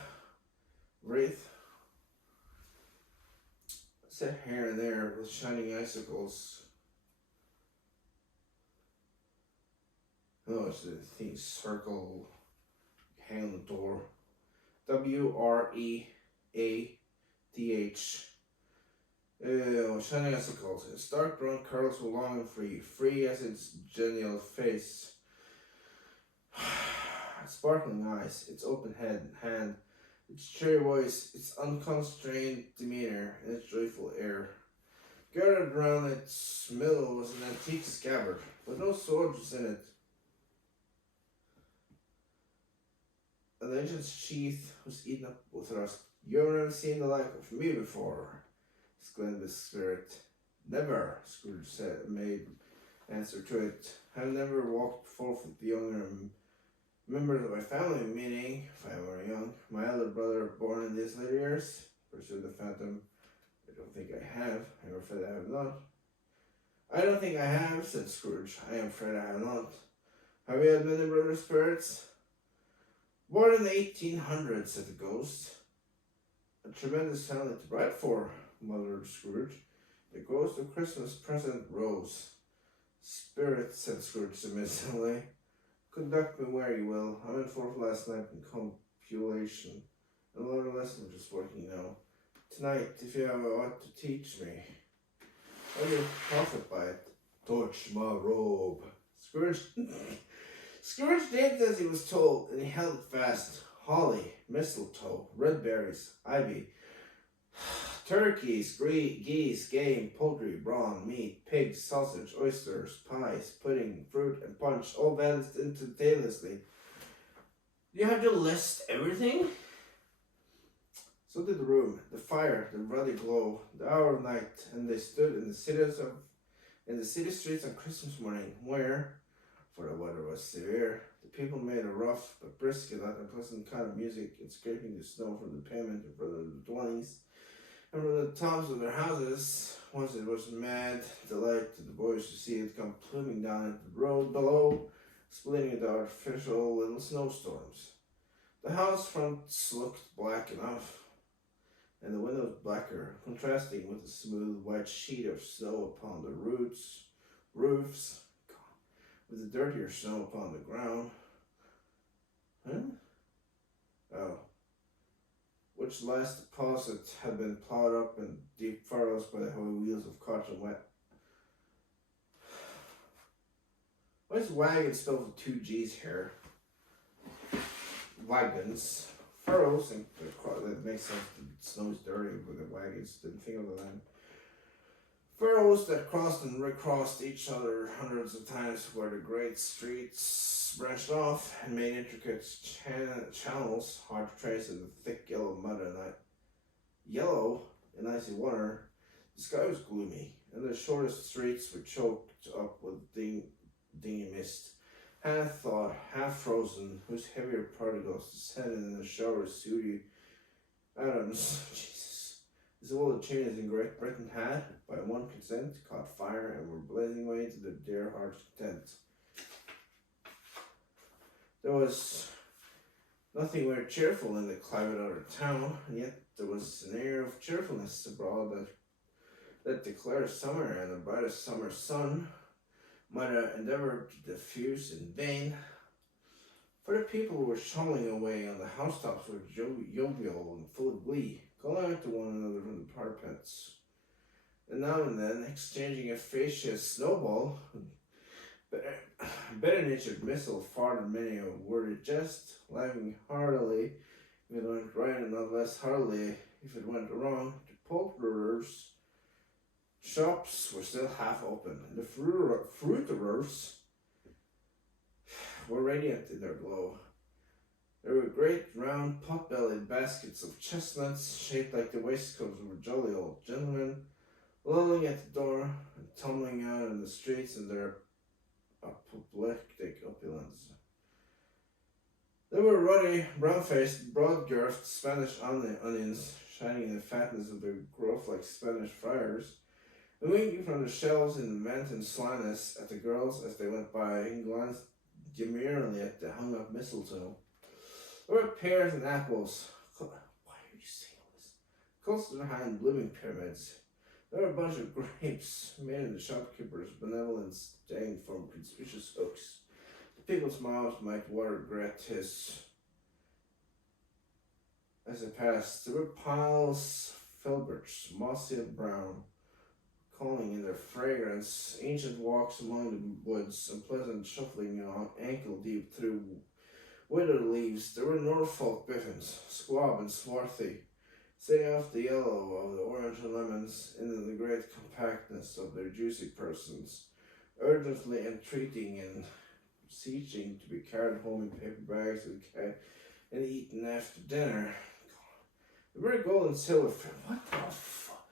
set here and there with shining icicles. It's the thing circle hang on the door. WREATH. Shining icicles. Its dark brown curls were long and free as its genial face. Its sparkling eyes, its open head and hand, its cheery voice, its unconstrained demeanor, and its joyful air. Gathered around its middle was an antique scabbard, with no swords in it. The legend's sheath was eaten up with rust. "You have never seen the like of me before," exclaimed the spirit. "Never," Scrooge made answer to it. "I have never walked forth with the younger members of my family, meaning, if I were young, my elder brother born in these later years," pursued the phantom. "I don't think I have. I am afraid I have not." "I don't think I have," said Scrooge. "I am afraid I have not. Have you had many brother spirits?" "Born in the 1800s, said the ghost. "A tremendous family to write for," muttered Scrooge. "The ghost of Christmas present rose." "Spirit," said Scrooge submissively, "conduct me where you will. I went forth last night in compulsion, and learned a lesson just working now. Tonight, if you have aught to teach me, I will profit by it." "Touch my robe." Scrooge did as he was told, and he held it fast. Holly, mistletoe, red berries, ivy, turkeys, geese, game, poultry, brawn, meat, pigs, sausage, oysters, pies, pudding, fruit, and punch, all balanced instantaneously. "You have to list everything?" So did the room, the fire, the ruddy glow, the hour of night, and they stood in the city streets on Christmas morning, where, for the weather was severe, the people made a rough but brisk and not unpleasant kind of music in scraping the snow from the pavement in front of the dwellings and from the tops of their houses. Once it was mad delight to the boys to see it come pluming down into the road below, splitting into artificial little snowstorms. The house fronts looked black enough, and the windows blacker, contrasting with the smooth white sheet of snow upon the roofs, with the dirtier snow upon the ground. Which last deposit had been plowed up in deep furrows by the heavy wheels of cotton wet Why is wagon spelled with two G's here? Wagons. Furrows, and that makes sense. The snow's dirty, but the wagons didn't think of the line. Furrows that crossed and recrossed each other hundreds of times where the great streets branched off and made intricate channels hard to trace in the thick yellow mud and yellow and icy water. The sky was gloomy, and the shortest streets were choked up with dingy mist, half thawed, half frozen, whose heavier particles descended in a shower of sooty atoms. Jesus. As all the chimneys in Great Britain had, by one consent, caught fire and were blazing away to their dear heart's content. There was nothing very cheerful in the climate of our town, and yet there was an air of cheerfulness abroad that declared summer, and the brightest summer sun might have endeavored to diffuse in vain. For the people were shawling away on the housetops were jovial and full of glee, calling out to one another from the parapets, and now and then exchanging a facetious snowball, better-natured missile far than many a worded jest, laughing heartily if it went right and not less heartily if it went wrong. The poulterers' shops were still half open, and the fruiterers were radiant in their glow. There were great round pot-bellied baskets of chestnuts shaped like the waistcoats of jolly old gentlemen, lolling at the door and tumbling out in the streets in their apoplectic opulence. There were ruddy, brown-faced, broad-girthed Spanish onions shining in the fatness of their growth like Spanish friars, and winking from the shelves in the mountain slyness at the girls as they went by and glanced demurely at the hung-up mistletoe. There were pears and apples. Why are you saying all this? Close behind blooming pyramids. There were a bunch of grapes made in the shopkeeper's benevolent staying from conspicuous hooks. The people's mouths might water his as it passed. There were piles of filberts, mossy and brown, calling in their fragrance, ancient walks among the woods, and pleasant shuffling ankle deep through withered leaves. There were Norfolk biffins, squab and swarthy, setting off the yellow of the orange and lemons into the great compactness of their juicy persons, urgently entreating and beseeching to be carried home in paper bags and eaten after dinner. The very gold and silver. What the fuck?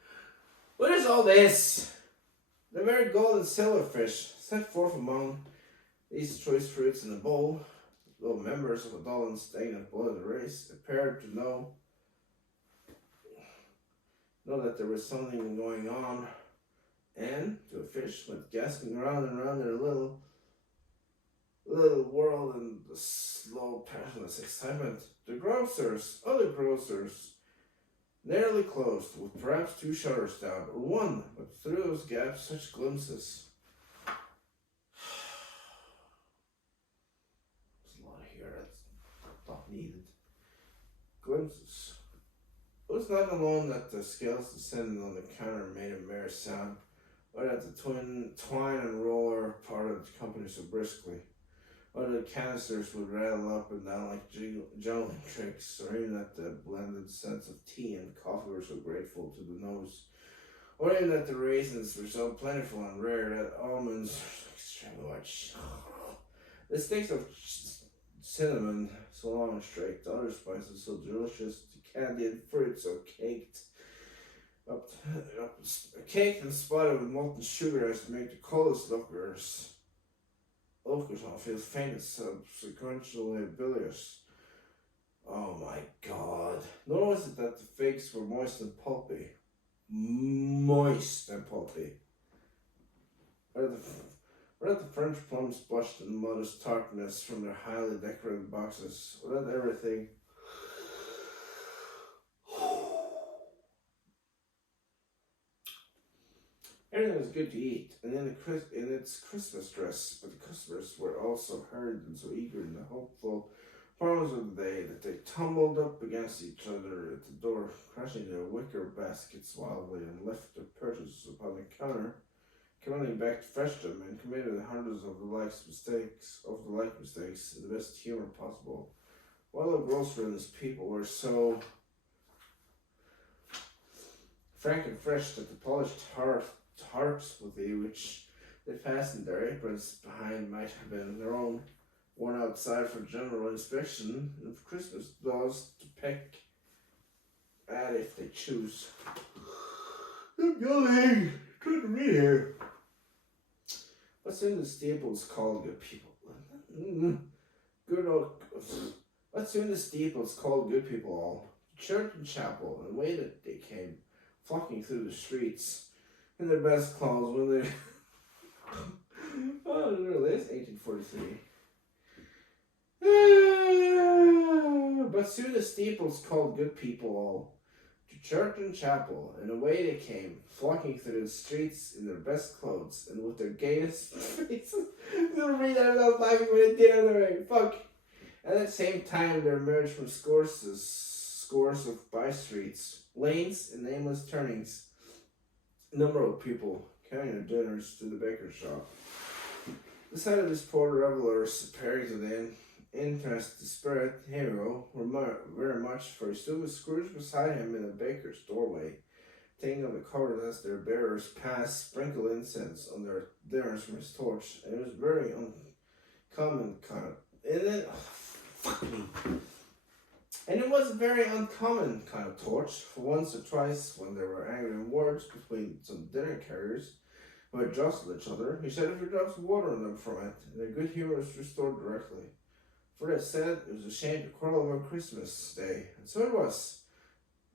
What is all this? The very gold and silverfish set forth among these choice fruits in a bowl, though members of a dull and stagnant blooded race, appeared to know that there was something going on, and to a fish went gasping round and round their little world in the slow, passionless excitement. The grocers, other grocers, nearly closed, with perhaps two shutters down, or one, but through those gaps such glimpses. There's a lot here that's not needed. Glimpses. It was not alone that the scales descending on the counter made a mere sound, or that the twine and roller parted the company so briskly, or the canisters would rattle up and down like juggling tricks, or even that the blended scents of tea and coffee were so grateful to the nose, or even that the raisins were so plentiful and rare that almonds were extremely much. The sticks of cinnamon so long and straight, the other spices so delicious, the candied fruit so caked and spotted with molten sugar as to make the coldest lookers on feels faint and subsequently bilious. Oh my god. Nor was it that the figs were moist and pulpy. Or that the French plums blushed in modest tartness from their highly decorated boxes. Or that everything was good to eat, and in its Christmas dress, but the customers were all so hurried and so eager in the hopeful promise of the day that they tumbled up against each other at the door, crashing their wicker baskets wildly, and left their purchases upon the coming back to fresh them and committed hundreds of the like mistakes in the best humor possible. While the grocer and his people were so frank and fresh that the polished hearts with which they fastened their aprons behind might have been their own, worn outside for general inspection of Christmas dolls to peck at if they choose. I'm yelling! Trying to read here. What's in the steeples called good people? Good old. What's in the steeples called good people all? Church and chapel, and way that they came, flocking through the streets in their best clothes when they. Oh, really? It's 1843. But soon the steeples called good people all to church and chapel, and away they came, flocking through the streets in their best clothes and with their gayest faces. Don't read that without laughing when it did anyway. Fuck. At the same time, there emerged from scores of by streets, lanes, and nameless turnings, a number of people carrying their dinners to the baker's shop. The sight of this poor revelers appearing to the interested spirit hero were very much, for he stood with Scrooge beside him in a baker's doorway, taking up the covers as their bearers passed, sprinkled incense on their dinners from his torch, and it was very uncommon kind of. And it was a very uncommon kind of torch, for once or twice when there were angry words between some dinner carriers who had jostled each other, he shed a few drops of water on them from it, and their good humor was restored directly. For they said it was a shame to quarrel over Christmas Day, and so it was.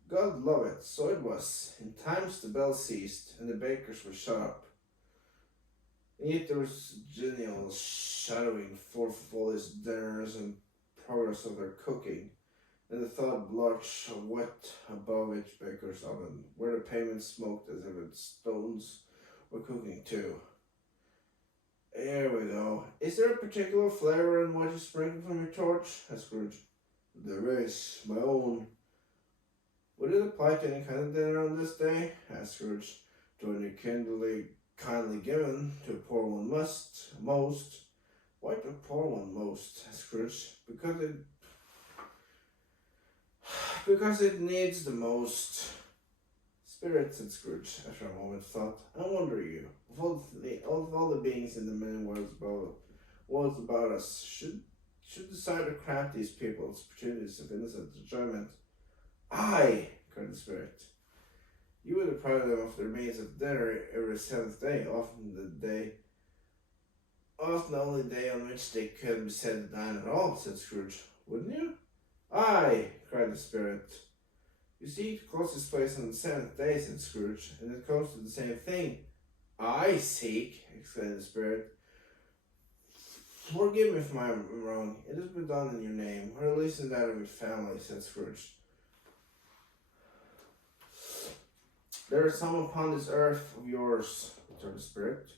God love it, so it was. In times the bells ceased, and the bakers were shut up. And yet there was genial shadowing forth of all his dinners and progress of their cooking, and the thought blotch of wet above each baker's oven, where the pavement smoked as if its stones were cooking too. Here we go. Is there a particular flavor in what you sprinkle from your torch? Asked Scrooge. There is, my own. Would it apply to any kind of dinner on this day? Asked Scrooge. To any kindly given, to a poor one most. Why to a poor one most? Asked Scrooge. Because it needs the most. Spirit, said Scrooge, after a moment's thought. I wonder you, of all the beings in the many worlds about us, should decide to craft these people's opportunities of innocent enjoyment. Aye, cried the Spirit. You would deprive them of their means of dinner every seventh day, often the only day on which they could be said to dine at all, said Scrooge. Wouldn't you? Aye, cried the Spirit. You seek the closest place on the seventh day, said Scrooge, and it comes to the same thing. I seek, exclaimed the Spirit. Forgive me if I'm wrong. It has been done in your name, or at least in that of your family, said Scrooge. There are some upon this earth of yours, returned the Spirit,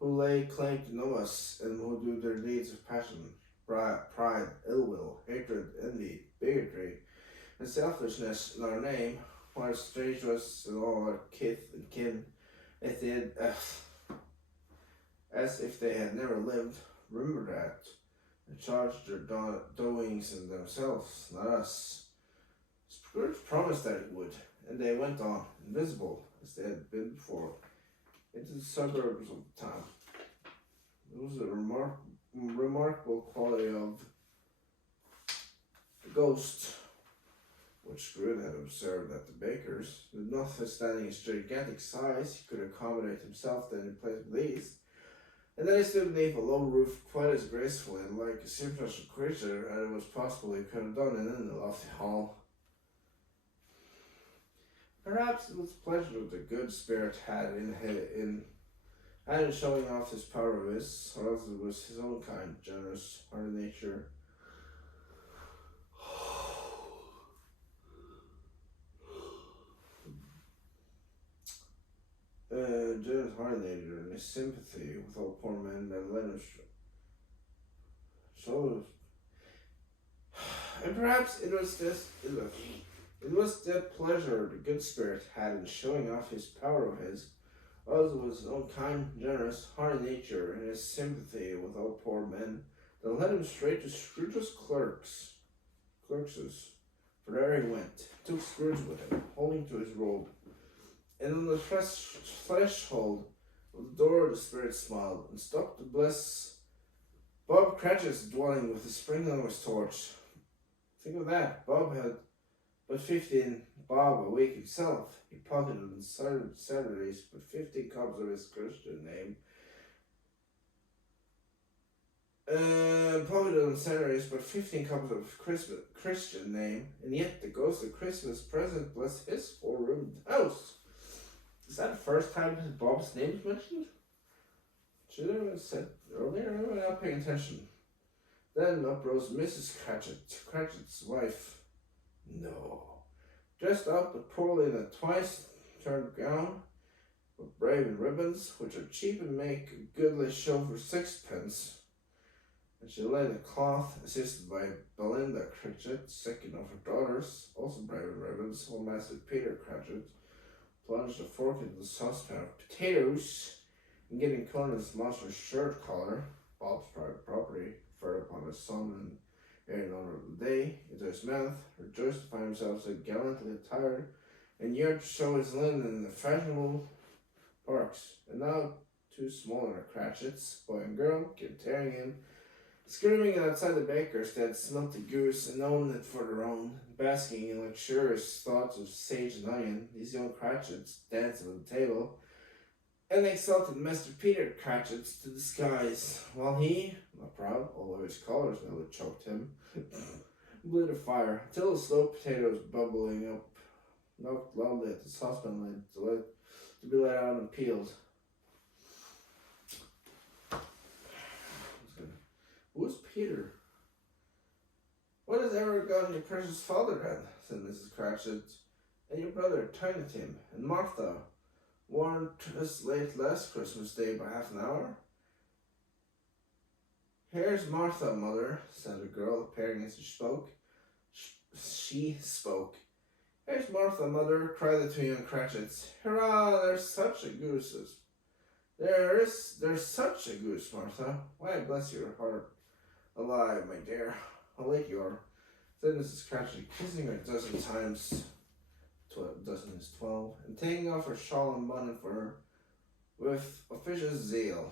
who lay claim to know us, and who do their deeds of passion, pride, ill will, hatred, envy, bigotry, and selfishness in our name, while strange to us and all our kith and kin, as if they had never lived. Remember that, and charge their doings in themselves, not us. Scrooge promised that it would, and they went on, invisible as they had been before, into the suburbs of the town. It was a remarkable quality of the ghost which Scrooge had observed at the baker's, that notwithstanding his gigantic size, he could accommodate himself then in place with ease, and that he stood beneath a low roof quite as gracefully and like a supernatural creature as it was possible he could have done in the lofty hall. Perhaps it was pleasure that the good Spirit had in showing off this power of his, or else it was his own kind, generous, hearty nature. Generous hearty nature and his sympathy with all poor men that led him shows. And perhaps it was the pleasure the good Spirit had in showing off his power of his, Also, his own kind, generous, hearty nature, and his sympathy with all poor men, that led him straight to Scrooge's clerk's. For there he went, took Scrooge with him, holding to his robe, and on the threshold of the door the spirit smiled, and stopped to bless Bob Cratchit's dwelling with a sprinkling of his torch. Think of that, Bob had but 15 bob a week himself. He pocketed on Saturdays but 15 copies of his Christian name. Pocketed on Saturdays but 15 copies of Christian name, and yet the ghost of Christmas present blessed his four-roomed house. Is that the first time Bob's name is mentioned? Should I have said earlier? I'm not paying attention. Then up rose Mrs. Cratchit, Cratchit's wife. No. Dressed up but poorly in a twice-turned gown with braid ribbons, which are cheap and make a goodly show for sixpence. And she laid a cloth, assisted by Belinda Cratchit, second of her daughters, also braid ribbons, while Master Peter Cratchit plunged a fork into the saucepan of potatoes, and getting caught in his monstrous shirt collar, Bob's private property, conferred upon his son and in honor of the day, into his mouth, rejoiced to find himself so gallantly attired, and yearned to show his linen in the fashionable parks. And now two smaller Cratchits, boy and girl, came tearing in, screaming outside the baker's. They had smelt the goose and owned it for their own, basking in luxurious thoughts of sage and onion. These young Cratchits danced at the table, and they exalted Master Peter Cratchit to the skies, while he, not proud, although his collars nearly choked him, blew the fire, until the slow potatoes bubbling up knocked loudly at the saucepan lid to be let out and peeled. Who's Peter? What has ever gotten your precious father then? Said Mrs. Cratchit. And your brother, Tiny Tim, and Martha weren't as late last Christmas Day by half an hour? Here's Martha, mother, said the girl, appearing as she spoke. Here's Martha, mother, cried the two young Cratchits. Hurrah, there's such a goose. There's such a goose, Martha. Why, bless your heart alive, my dear, how late you are, said Mrs. Cratchit, kissing her a dozen times, 12, and taking off her shawl and bonnet for her with officious zeal.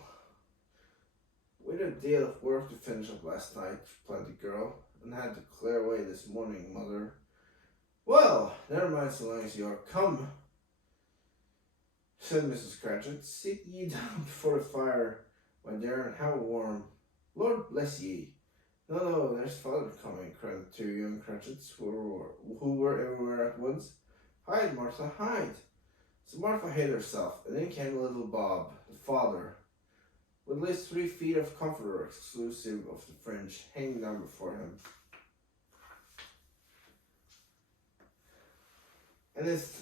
We had a deal of work to finish up last night, replied the girl, and had to clear away this morning, mother. Well, never mind so long as you are come, said Mrs. Cratchit. Sit ye down before the fire, my dear, and how warm. Lord bless ye. No, there's father coming, cried the two young Cratchits, who were everywhere at once. Hide, Martha, hide. So Martha hid herself, and in came little Bob, the father, with at least 3 feet of comforter exclusive of the fringe hanging down before him, and his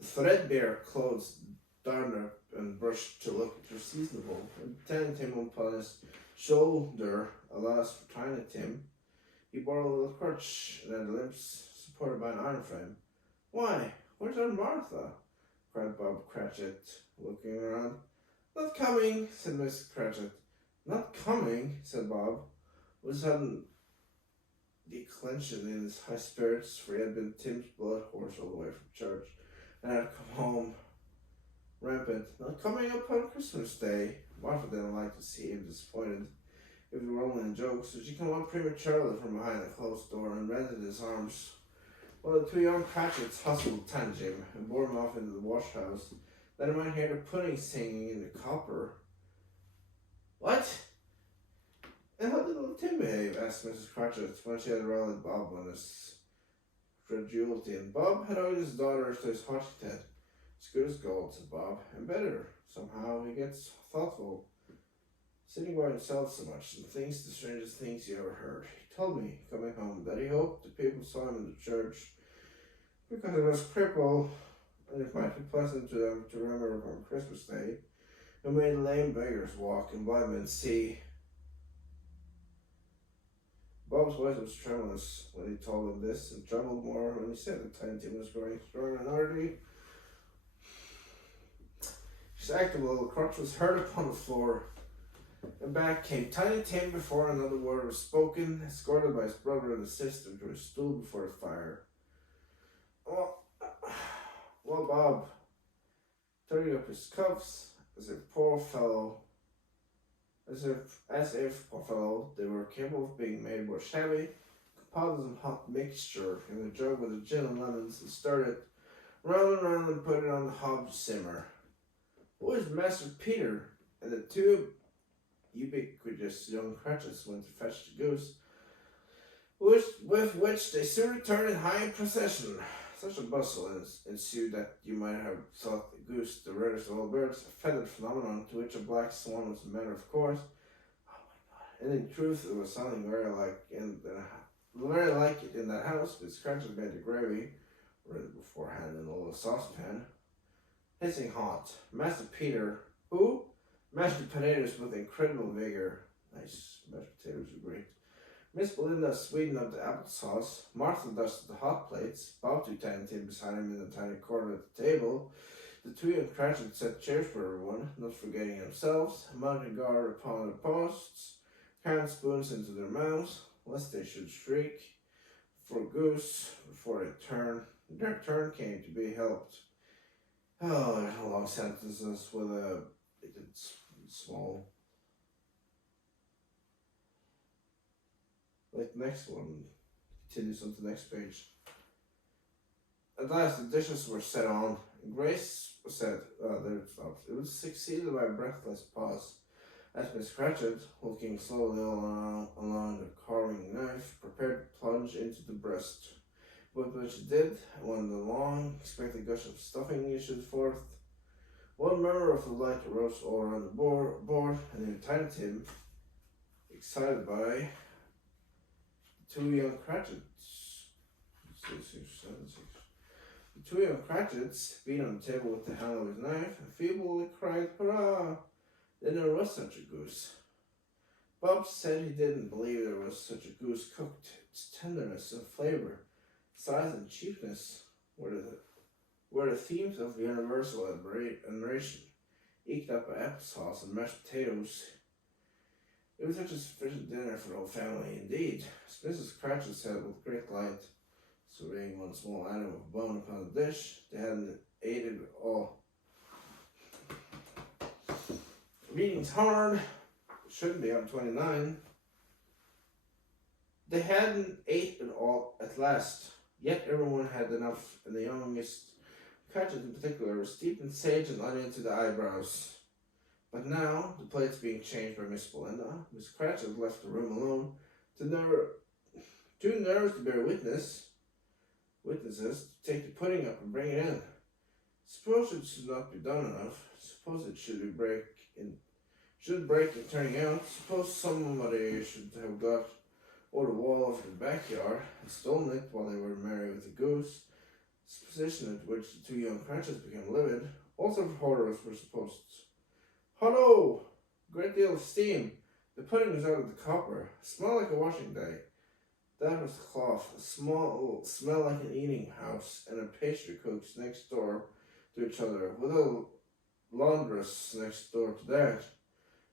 threadbare clothes darned up and brushed to look reasonable, and Tiny Tim upon his shoulder, alas for Tiny Tim, he bore a little crutch and had limbs supported by an iron frame. Why, where's Aunt Martha? Cried Bob Cratchit, looking around. Not coming, said Miss Cratchit. Not coming, said Bob, with a sudden declension in his high spirits, for he had been Tim's blood horse all the way from church, and had come home rampant. Not coming upon Christmas Day. Martha didn't like to see him disappointed, if it were only in jokes, so she came out prematurely from behind the closed door and ran into his arms, while the two young Cratchits hustled Tiny Jim and bore him off into the wash house, that he might hear the pudding singing in the copper. What? And how did little Tim behave? Asked Mrs. Cratchit, when she had rallied Bob on his credulity, and Bob had owed his daughters to his hogshead. As good as gold, said Bob, and better. Somehow he gets thoughtful, sitting by himself so much, and thinks the strangest things he ever heard. He told me, coming home, that he hoped the people saw him in the church, because he was crippled, and it might be pleasant to them to remember on Christmas Day, who made lame beggars walk and blind men see. Bob's voice was tremulous when he told him this, and trembled more when he said that Tiny Tim was growing stronger and hearty. active little crutch was heard upon the floor, and back came Tiny Tim before another word was spoken, escorted by his brother and his sister to a stool before the fire. Oh, well, Bob, turning up his cuffs, as if poor fellow, they were capable of being made more shabby, compiled some hot mixture in a jug with a gin and lemons and stirred it round and round and put it on the hob to simmer. Who is Master Peter? And the two ubiquitous young Cratchits went to fetch the goose, with which they soon returned in high procession. Such a bustle ensued that you might have thought the goose, the rarest of all birds, a feathered phenomenon to which a black swan was a matter of course. Oh my God! And in truth, it was something very like it in that house. Miss Cratchit made the gravy, ready beforehand in a little saucepan, hissing hot. Master Peter, who mashed the potatoes with incredible vigor. Nice, mashed potatoes are great. Miss Belinda sweetened up the applesauce. Martha dusted the hot plates. Bob took Tiny Tim beside him in the tiny corner at the table. The two young Cratchits set chairs for everyone, not forgetting themselves, mounting guard upon the posts, carrying spoons into their mouths, lest they should shriek for goose before their turn came to be helped. Oh, long sentences with a small. Like the next one continues on to the next page. At last the dishes were set on, and Grace said, there it stops. It was succeeded by a breathless pause, as Miss Cratchit, looking slowly along the carving knife, prepared to plunge into the breast. But when she did, when the long expected gush of stuffing issued forth, one murmur of delight arose all around the board, and then Tiny Tim, excited by two young Cratchits. The two young Cratchits beat on the table with the handle of his knife and feebly cried, "Hurrah! There never was such a goose." Bob said he didn't believe there was such a goose cooked. Its tenderness and flavor, size and cheapness were the themes of universal admiration, eked up by applesauce and mashed potatoes. It was such a sufficient dinner for the whole family, indeed, as Mrs. Cratchit said with great light, surveying one small item of bone upon the dish. They hadn't ate it all. Reading's hard. It shouldn't be on 29. They hadn't ate it all at last, yet everyone had enough, and the youngest Cratchit in particular was steeped in sage and onion to the eyebrows. But now, the plates being changed by Miss Belinda, Miss Cratchit left the room alone, too nervous to bear witnesses to take the pudding up and bring it in. Suppose it should not be done enough. Suppose it should break in turning out. Suppose somebody should have got over the wall of the backyard and stolen it while they were merry with the goose. Supposition at which the two young Cratchits became livid. All sorts of horrors were supposed. Hullo! Great deal of steam. The pudding is out of the copper. Smell like a washing day. That was the cloth. A small smell like an eating house, and a pastry cook's next door to each other, with a laundress next door to that.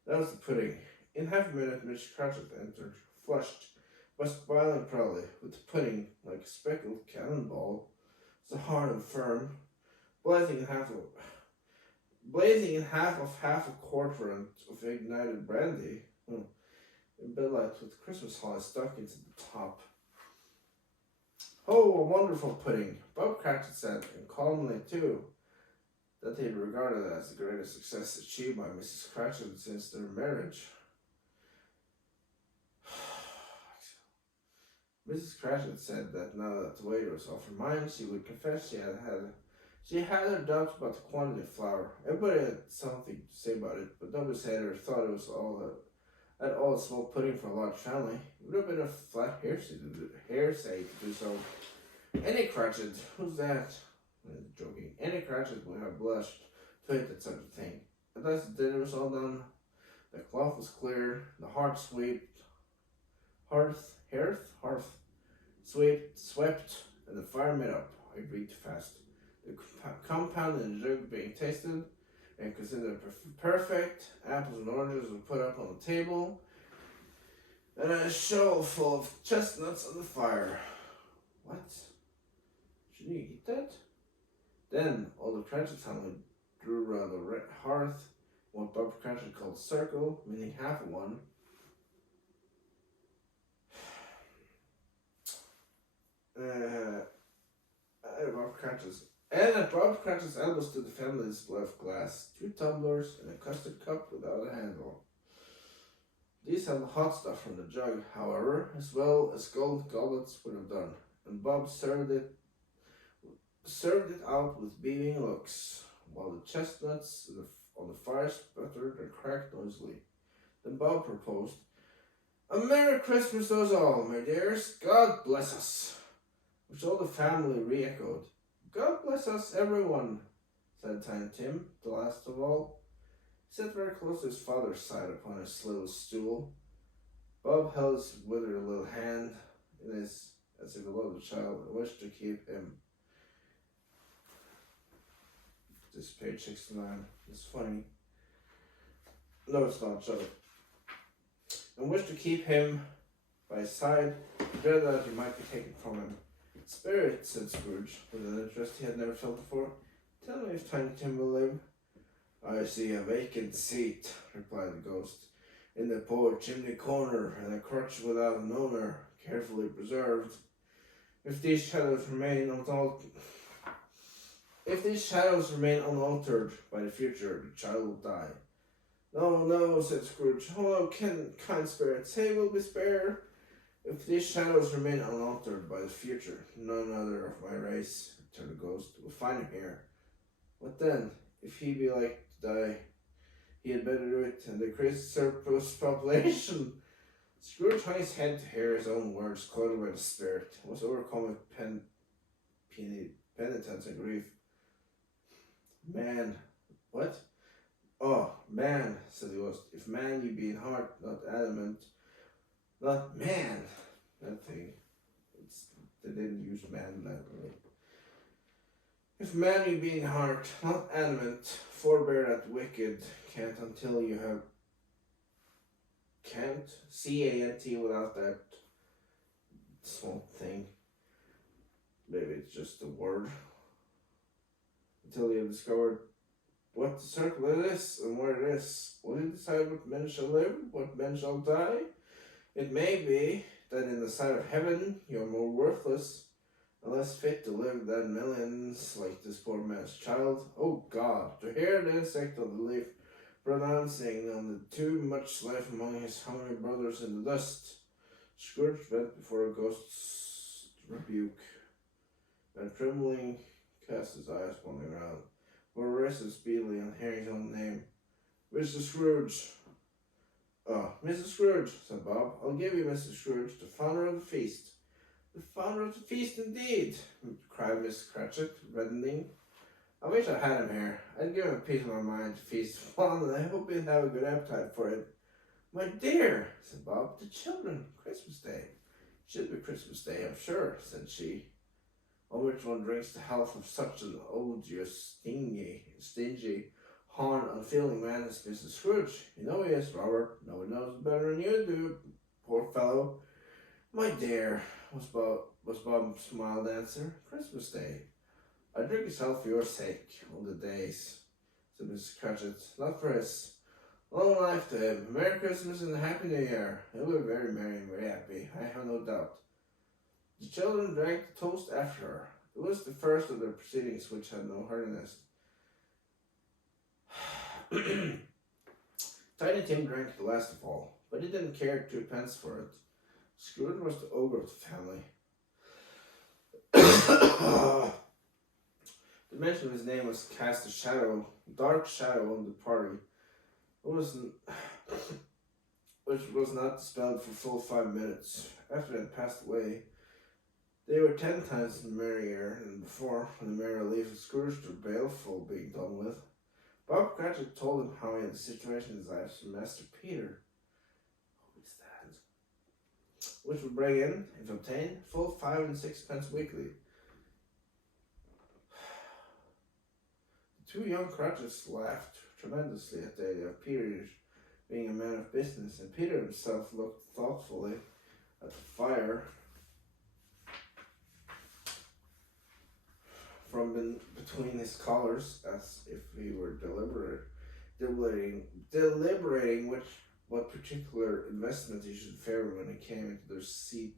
That was the pudding. In half a minute, Miss Cratchit entered, flushed, but smiling proudly, with the pudding like a speckled cannonball, so hard and firm, blazing in half a quarter of ignited brandy, in bedlight with Christmas holly stuck into the top. Oh, a wonderful pudding, Bob Cratchit said, and calmly too, that he regarded it as the greatest success achieved by Mrs. Cratchit since their marriage. Mrs. Cratchit said that now that the waiter was off her mind, she would confess she had her doubts about the quantity of flour. Everybody had something to say about it, but nobody said or thought it was all a small pudding for a large family. It would have been a flat hearsay to do so. Any Cratchit, who's that? Joking. Any Cratchit would have blushed to hint at such a thing. At last the dinner was all done. The cloth was clear. The hearth swept, and the fire made up. I agreed too fast. The compound in the jug being tasted, and considered perfect. Apples and oranges were put up on the table, and a shovel full of chestnuts on the fire. What? Should you eat that? Then all the Cratchit family drew around the hearth, what Bob Cratchit called circle, meaning half of one. At Bob Cratchit's elbow stood the family display of glass, 2 tumblers, and a custard cup without a handle. These had the hot stuff from the jug, however, as well as gold goblets would have done, and Bob served it out with beaming looks, while the chestnuts on the fire sputtered and cracked noisily. Then Bob proposed, "A Merry Christmas to us all, my dears. God bless us," which all the family re-echoed. "God bless us, everyone," said Tiny Tim, the last of all. He sat very close to his father's side upon his little stool. Bob held his withered little hand in his as if he loved the child and wished to keep him. This is page 69. It's funny. No, it's not. Shut up. And wished to keep him by his side, dread that he might be taken from him. "Spirit," said Scrooge, with an interest he had never felt before, "tell me if Tiny Tim will live." "I see a vacant seat," replied the ghost, "in the poor chimney corner, and a crutch without an owner, carefully preserved. If these shadows remain unaltered by the future, the child will die." "No, no," said Scrooge. "Oh, kind spirit, say we'll be spared. If these shadows remain unaltered by the future, none other of my race," returned the ghost, "will find him here. What then? If he be like to die, he had better do it and decrease surplus population." Scrooge hung his head to hear his own words quoted by the spirit, and was overcome with penitence and grief. "Man, what? Oh, man," said the ghost, "if man you be in heart, not adamant, not man, that thing, they didn't use man that way. If man you be in heart, not adamant, forbear that wicked can't until you have can't, C-A-N-T without that small thing. Maybe it's just a word. Until you have discovered what the circle is and where it is. Will you decide what men shall live, what men shall die? It may be that in the sight of heaven you are more worthless and less fit to live than millions like this poor man's child. Oh God, to hear the insect on the leaf pronouncing on the too much life among his hungry brothers in the dust. Scrooge bent before a ghost's rebuke, and trembling cast his eyes wandering around, but arrested speedily on hearing his own name. "Mr. Scrooge." "Oh, Mrs. Scrooge," said Bob. "I'll give you Mr. Scrooge, the founder of the feast." "The founder of the feast, indeed!" cried Miss Cratchit, reddening. "I wish I had him here. I'd give him a piece of my mind to feast upon, and I hope he'd have a good appetite for it." "My dear," said Bob, "the children, Christmas Day." "Should be Christmas Day, I'm sure," said she, "on which one drinks the health of such an odious, stingy, horn, unfeeling man as Mr. Scrooge. You know he is, Robert. No one knows it better than you do, poor fellow." "My dear," was Bob's mild answer, "Christmas Day. I drink his health for your sake, all the days," said Mrs. Cratchit. "Not for his. Long life to him. Merry Christmas and a Happy New Year. He'll be very merry and very happy, I have no doubt." The children drank the toast after her. It was the first of their proceedings which had no heartiness. Tiny Tim drank the last of all, but he didn't care 2 pence for it. Scrooge was the ogre of the family. The mention of his name was cast a dark shadow on the party. Which was not dispelled for full 5 minutes. After it had passed away, they were 10 times merrier than before, when the merry relief of Scrooge to baleful being done with. Bob Cratchit told him how he had the situation in his eyes from Master Peter. Who is that? Which would bring in, if obtained, full 5 and 6 pence weekly. The 2 young Cratchits laughed, tremendously at the idea of Peter being a man of business, and Peter himself looked thoughtfully at the fire from between his collars, as if he were deliberating what particular investment he should favor when it came into their seat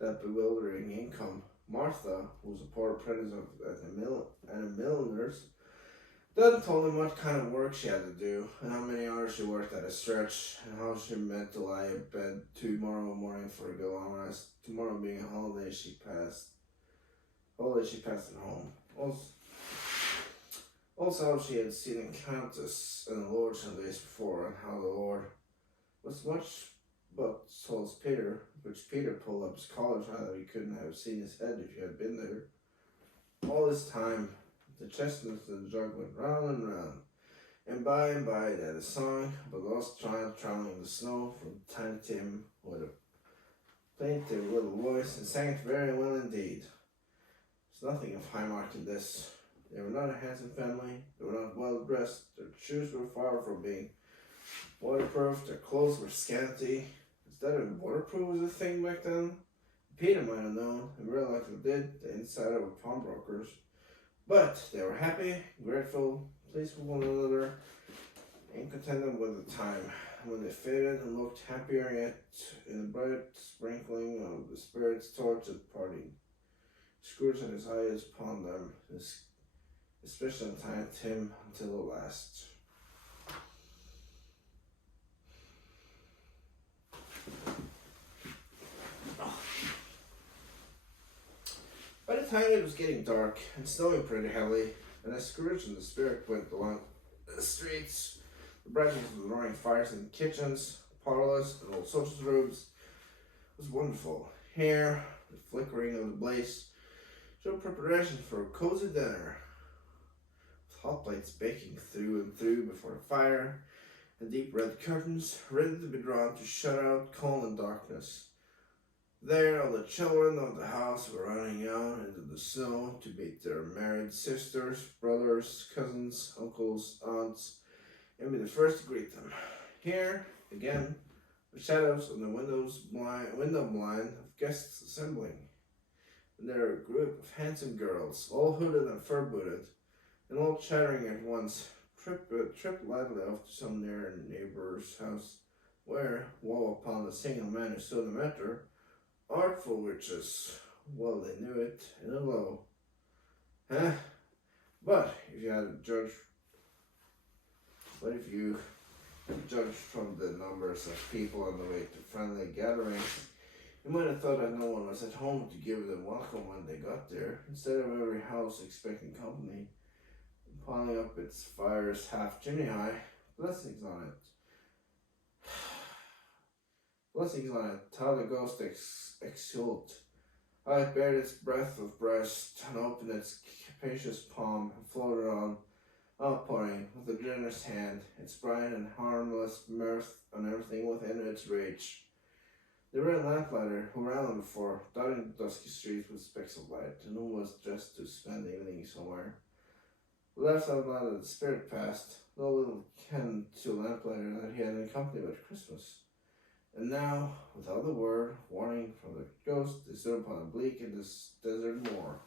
that bewildering income. Martha, who was a poor apprentice at a milliner's, then told him what kind of work she had to do, and how many hours she worked at a stretch, and how she meant to lie in bed tomorrow morning for a good long rest. Tomorrow being a holiday she passed at home. Also, she had seen the Countess and the Lord some days before, and how the Lord was much but told Peter, which Peter pulled up his collar so that he couldn't have seen his head if he had been there. All this time, the chestnuts and the jug went round and round, and by they had a song of a lost child traveling in the snow from Tiny Tim with a plaintive little voice, and sang it very well indeed. There's nothing of high mark in this. They were not a handsome family, they were not well dressed, their shoes were far from being waterproof, their clothes were scanty. Is that a waterproof was a thing back then? Peter might have known, and very likely did, the inside of a pawnbroker's. But they were happy, grateful, pleased with one another, and contented with the time. When they faded and looked happier yet in the bright sprinkling of the spirit's torch at parting, Scrooge had his eyes upon them, especially on Tiny Tim, until the last. By the time it was getting dark and snowing pretty heavily, and as Scrooge and the spirit went along the streets, the brightness of the roaring fires in the kitchens, parlors, and all sorts of rooms was wonderful. Here, the flickering of the blaze showed preparation for a cozy dinner, with hot plates baking through and through before the fire, and deep red curtains ready to be drawn to shut out cold and darkness. There all the children of the house were running out into the snow to meet their married sisters, brothers, cousins, uncles, aunts, and be the first to greet them. Here, again, the shadows on the window blind of guests assembling. And there a group of handsome girls, all hooded and fur-booted, and all chattering at once, tripped lightly off to some near neighbor's house, where, woe upon the single man who saw them enter, artful witches, well they knew it, in a low. But if you judge from the numbers of people on the way to friendly gatherings, you might have thought that no one was at home to give them welcome when they got there, instead of every house expecting company, and piling up its fires half chimney high, blessings on it. Blessings on it, how the ghost exult, how it bared its breadth of breast, and opened its capacious palm, and floated on, outpouring with a generous hand its bright and harmless mirth on everything within its reach. The red lamplighter who ran on before, dotting the dusky streets with specks of light, and who was dressed to spend the evening somewhere, laughed out loud as the spirit passed, no little ken to lamplighter that he had in company at Christmas. And now, without a word, warning from the ghost, they stood upon a bleak and desert moor.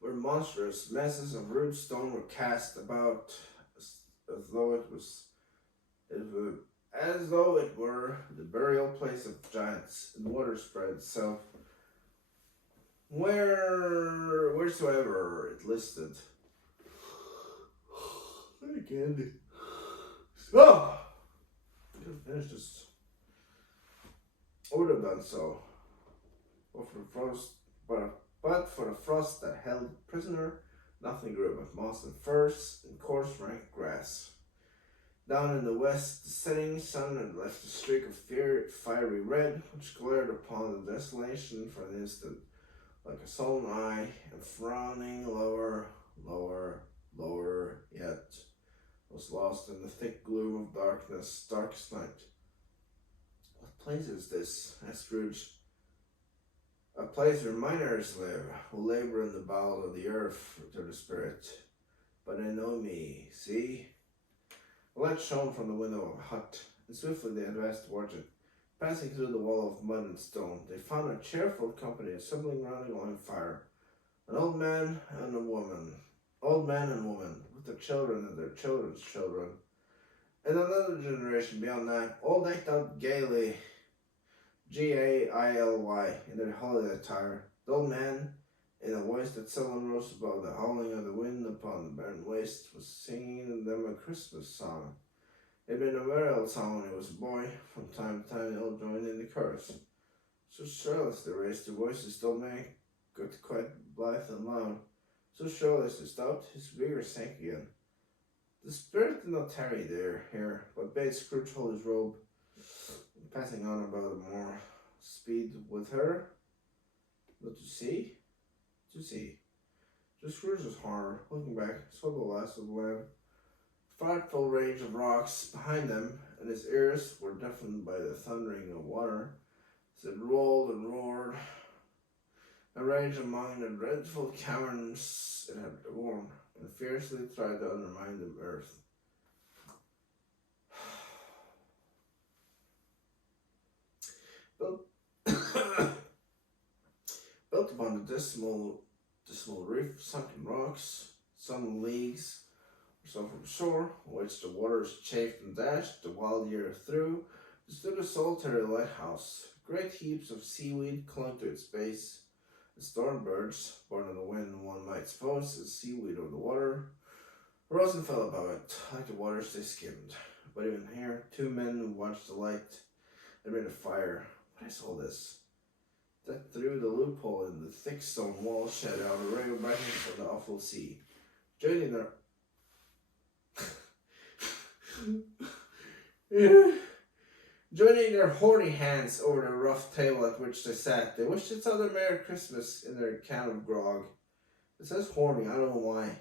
Where monstrous masses of rude stone were cast about as though it were the burial place of giants, and water spread itself wheresoever it listed. And again, I could have finished this. I would have done so, but for the frost that held prisoner, nothing grew but moss and furze and coarse rank grass. Down in the west, the setting sun had left a streak of fiery red, which glared upon the desolation for an instant, like a sullen eye, and frowning lower yet, was lost in the thick gloom of darkest night. What place is this? Asked Scrooge. A place where miners live, who labor in the bowels of the earth to the spirit. But they know me, see? A light shone from the window of a hut, and swiftly they advanced towards it. Passing through the wall of mud and stone, they found a cheerful company assembling round a glowing fire. An old man and woman, with their children and their children's children. And another generation beyond that, all decked out gaily, Gaily, in their holiday attire. The old man, in a voice that seldom rose above the howling of the wind upon the barren waste, was singing them a Christmas song. It had been a very old song when he was a boy. From time to time, they all joined in the chorus. So shrill as they raised their voices, the old man got quite blithe and loud. So shrill as they stopped, his vigor sank again. The spirit did not tarry here, but bade Scrooge hold his robe, passing on about more speed with her. But to see? To see. To Scrooge's horror, looking back, saw the last of the land. Frightful range of rocks behind them, and his ears were deafened by the thundering of water as it rolled and roared. A rage among the dreadful caverns it had worn, and fiercely tried to undermine the earth. Built, built upon the dismal reef, sunken rocks, some leagues or so from shore, which the waters chafed and dashed the wild year through, stood a solitary lighthouse. Great heaps of seaweed clung to its base. The storm birds, born of the wind, one might suppose, as seaweed over the water, rose and fell above it, like the waters they skimmed. But even here, two men who watched the light and made a fire. What is all this? That through the loophole in the thick stone wall shed out a ray of brightness from the awful sea. Joining their Joining their horny hands over the rough table at which they sat, they wished each other Merry Christmas in their can of grog. It says horny, I don't know why.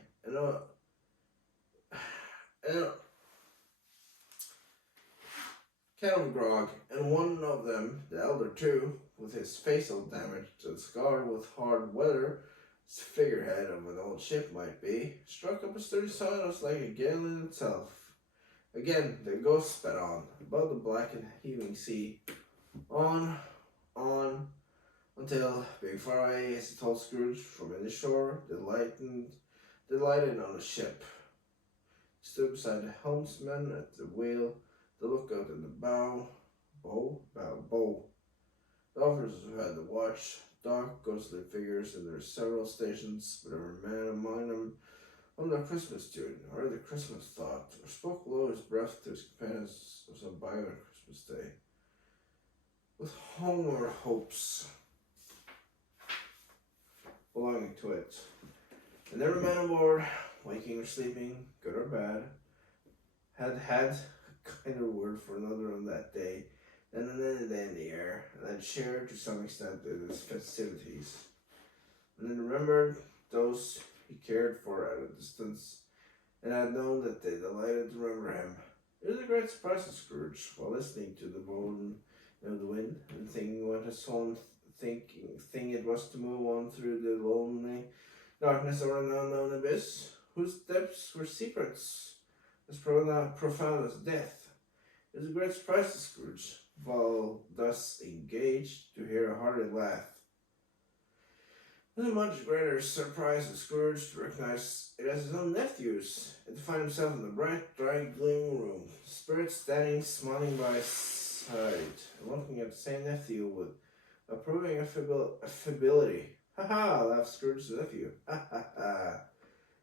Can of grog, and one of them, the elder too, with his face all damaged and scarred with hard weather, as figurehead of an old ship might be, struck up a sturdy song that was like a gale in itself. Again, the ghost sped on, above the black and heaving sea, on, until, being far away, as he told Scrooge, from in the shore, delighted on the ship. He stood beside the helmsman at the wheel, the lookout in the bow. The officers who had the watch, dark, ghostly figures in their several stations, but every man among them on their Christmas tune, or the Christmas thought, or spoke low his breath to his companions of some bygone Christmas day, with homeward hopes belonging to it. And every man aboard, waking or sleeping, good or bad, had a kinder word for another on that day than on any day in the year, and had shared to some extent in his festivities, and then remembered those he cared for at a distance, and had known that they delighted to remember him. It was a great surprise to Scrooge, while listening to the moan of the wind, and thinking what a solemn thing it was to move on through the lonely darkness of an unknown abyss, whose depths were secrets as profound as death. It was a great surprise to Scrooge, while thus engaged, to hear a hearty laugh. It was a much greater surprise to Scrooge to recognize it as his own nephew's, and to find himself in the bright, dry, gleaming room, the spirit standing smiling by his side, and looking at the same nephew with approving affability. "Ha ha!" laughed Scrooge's nephew. "Ha ha ha!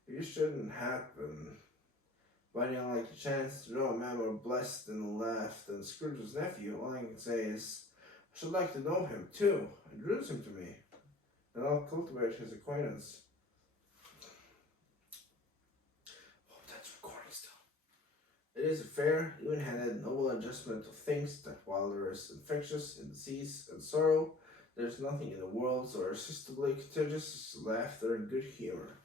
You shouldn't happen. But you like the chance to know a man more blessed and laughed than Scrooge's nephew. All I can say is, I should like to know him too. Introduce him to me, and I'll cultivate his acquaintance." Oh, that's recording still. It is a fair, even-handed, noble adjustment of things that while there is infectious in disease and sorrow, there is nothing in the world so irresistibly contagious as laughter and good humor.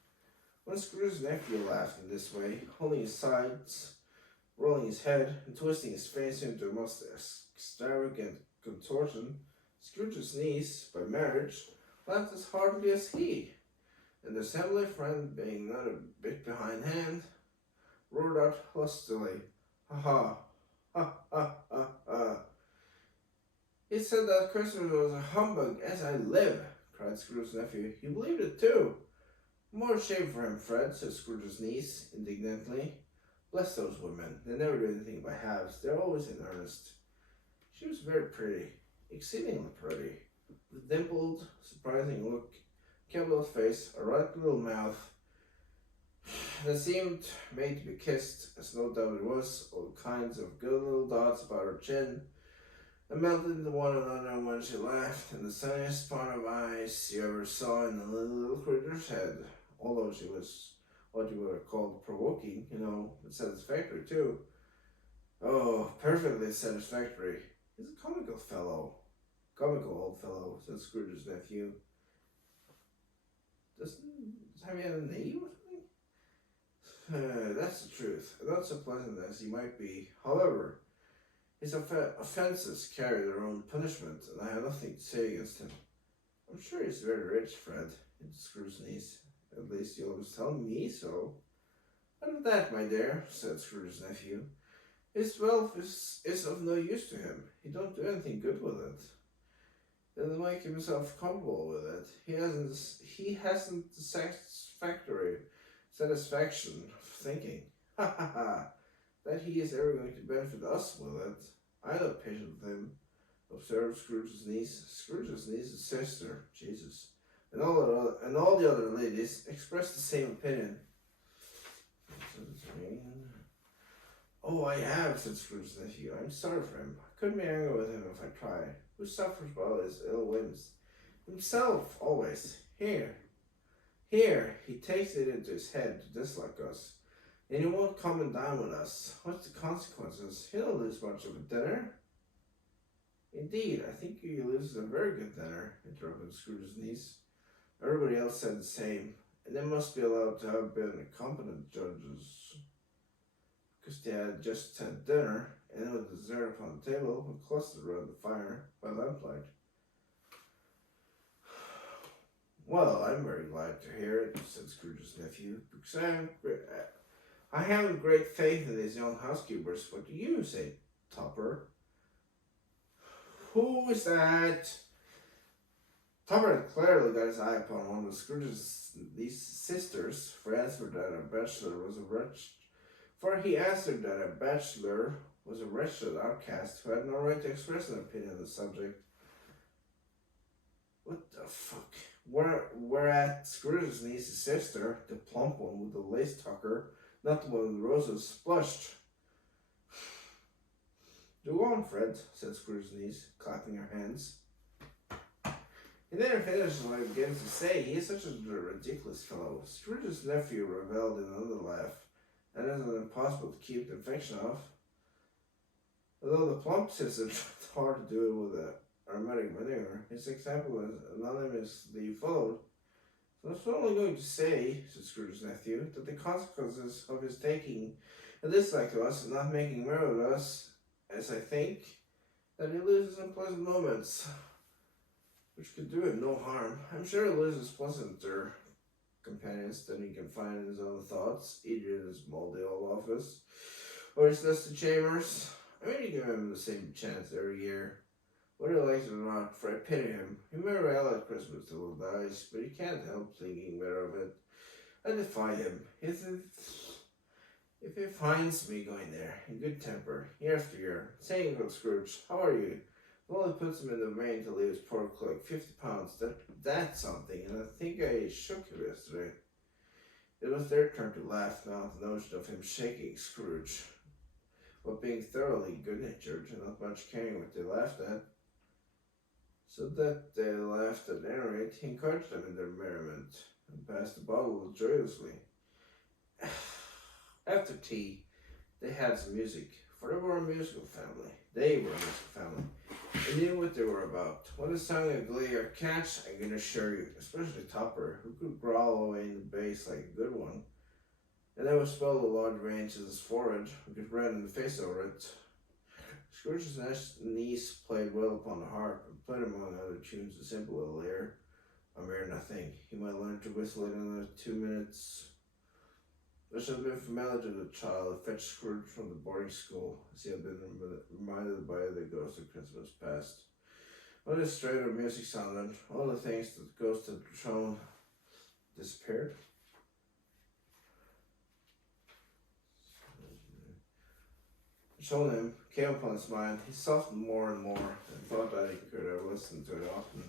When Scrooge's nephew laughed in this way, holding his sides, rolling his head, and twisting his face into a most extravagant contortion, Scrooge's niece, by marriage, laughed as heartily as he, and the assembly friend, being not a bit behindhand, roared out lustily, "Ha ha! Ha ha ha ha!" "He said that Christmas was a humbug, as I live!" cried Scrooge's nephew. "You believed it too!" "More shame for him, Fred," said Scrooge's niece, indignantly. "Bless those women. They never do anything by halves. They're always in earnest." She was very pretty, exceedingly pretty, with a dimpled, surprising look, capital face, a right little mouth that seemed made to be kissed, as no doubt it was, all kinds of good little dots about her chin, and melted into one another when she laughed, and the sunniest part of eyes you ever saw in a little creature's head, although she was what you would have called provoking, but satisfactory too. Oh, perfectly satisfactory. He's a comical fellow. Comical old fellow, said Scrooge's nephew. Have you had a name or something? That's the truth. Not so pleasant as he might be. However, his offences carry their own punishment, and I have nothing to say against him. I'm sure he's very rich, Fred, Scrooge's niece. At least you always tell me so. What of that, my dear, said Scrooge's nephew. His wealth is of no use to him. He don't do anything good with it. He'll make himself comfortable with it. He hasn't the satisfaction of thinking, ha ha ha, that he is ever going to benefit us with it. I have no patience with him, observed Scrooge's niece. Scrooge's niece's sister, Jesus, and all the other ladies expressed the same opinion. Oh, I have, said Scrooge's nephew. I'm sorry for him. I couldn't be angry with him if I tried. Who suffers by his ill whims? Himself, always. Here, he takes it into his head to dislike us. And he won't come and dine with us. What's the consequences? He'll lose much of a dinner. Indeed, I think he loses a very good dinner, interrupted Scrooge's niece. Everybody else said the same, and they must be allowed to have been competent judges, because they had just had dinner, and with dessert upon the table, and clustered around the fire by lamplight. Well, I'm very glad to hear it, said Scrooge's nephew, because I haven't great faith in these young housekeepers. What do you say, Topper? Who is that? Topper had clearly got his eye upon one of Scrooge's these sisters, for he answered that a bachelor was a wretched outcast who had no right to express an opinion on the subject. What the fuck? Whereat Scrooge's niece's sister, the plump one with the lace tucker, not the one with the roses, blushed. Go on, Fred, said Scrooge's niece, clapping her hands. He never finished what I began to say. He is such a ridiculous fellow. Scrooge's nephew reveled in another laugh, and it was impossible to keep the infection off. Although the plump sister tried hard to do it with aromatic vinegar, his example was anonymously followed. So I was only going to say, said Scrooge's nephew, that the consequences of his taking a dislike to us and not making merry with us, as I think, that he loses unpleasant moments, which could do him no harm. I'm sure he loses pleasanter companions than he can find in his own thoughts, either in his moldy old office or his dusty chambers. I mean, you give him the same chance every year, whether he likes it or not, for I pity him. He may rail at Christmas till he dies, but he can't help thinking better of it. I defy him. If he finds me going there, in good temper, year after year, saying to Scrooge, how are you? It only puts him in the vein to leave his poor clerk £50. That's something, and I think I shook him yesterday. It was their turn to laugh now at the notion of him shaking Scrooge, but being thoroughly good-natured and not much caring what they laughed at. So that they laughed at any rate, he encouraged them in their merriment, and passed the bottle joyously. After tea, they had some music, for they were a musical family. They knew what they were about. When they sang a glee or catch, I can assure you, especially Topper, who could growl away in the bass like a good one, and never swelled a large range in his forehead, with get red in the face over it. Scrooge's niece played well upon the harp, and played among other tunes a simple little air, a mere nothing. He might learn to whistle in another 2 minutes. This had been familiar to the child who fetched Scrooge from the boarding school, as he had been reminded by the ghost of Christmas past. When the strain of music sounded, all the things that the ghost had shown disappeared. Shown him came upon his mind. He softened more and more, and thought that he could have listened to it often.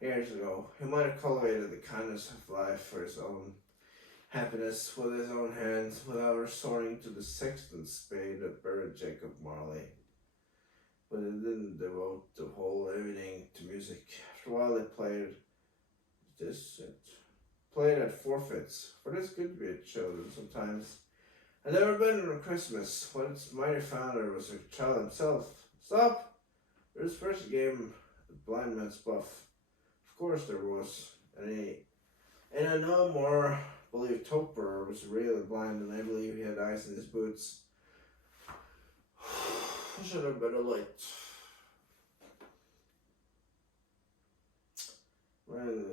Years ago, he might have cultivated the kindness of life for his own happiness with his own hands, without resorting to the sexton's spade that buried Jacob Marley. But he didn't devote the whole evening to music. After a while, they played at forfeits, for this could be at children sometimes. I'd never been on a Christmas when its mighty founder was a child himself. Stop! There's first a game at Blind Man's Buff. Of course there was. And I no more believe Topper was really blind than I believe he had eyes in his boots. I should have better light. When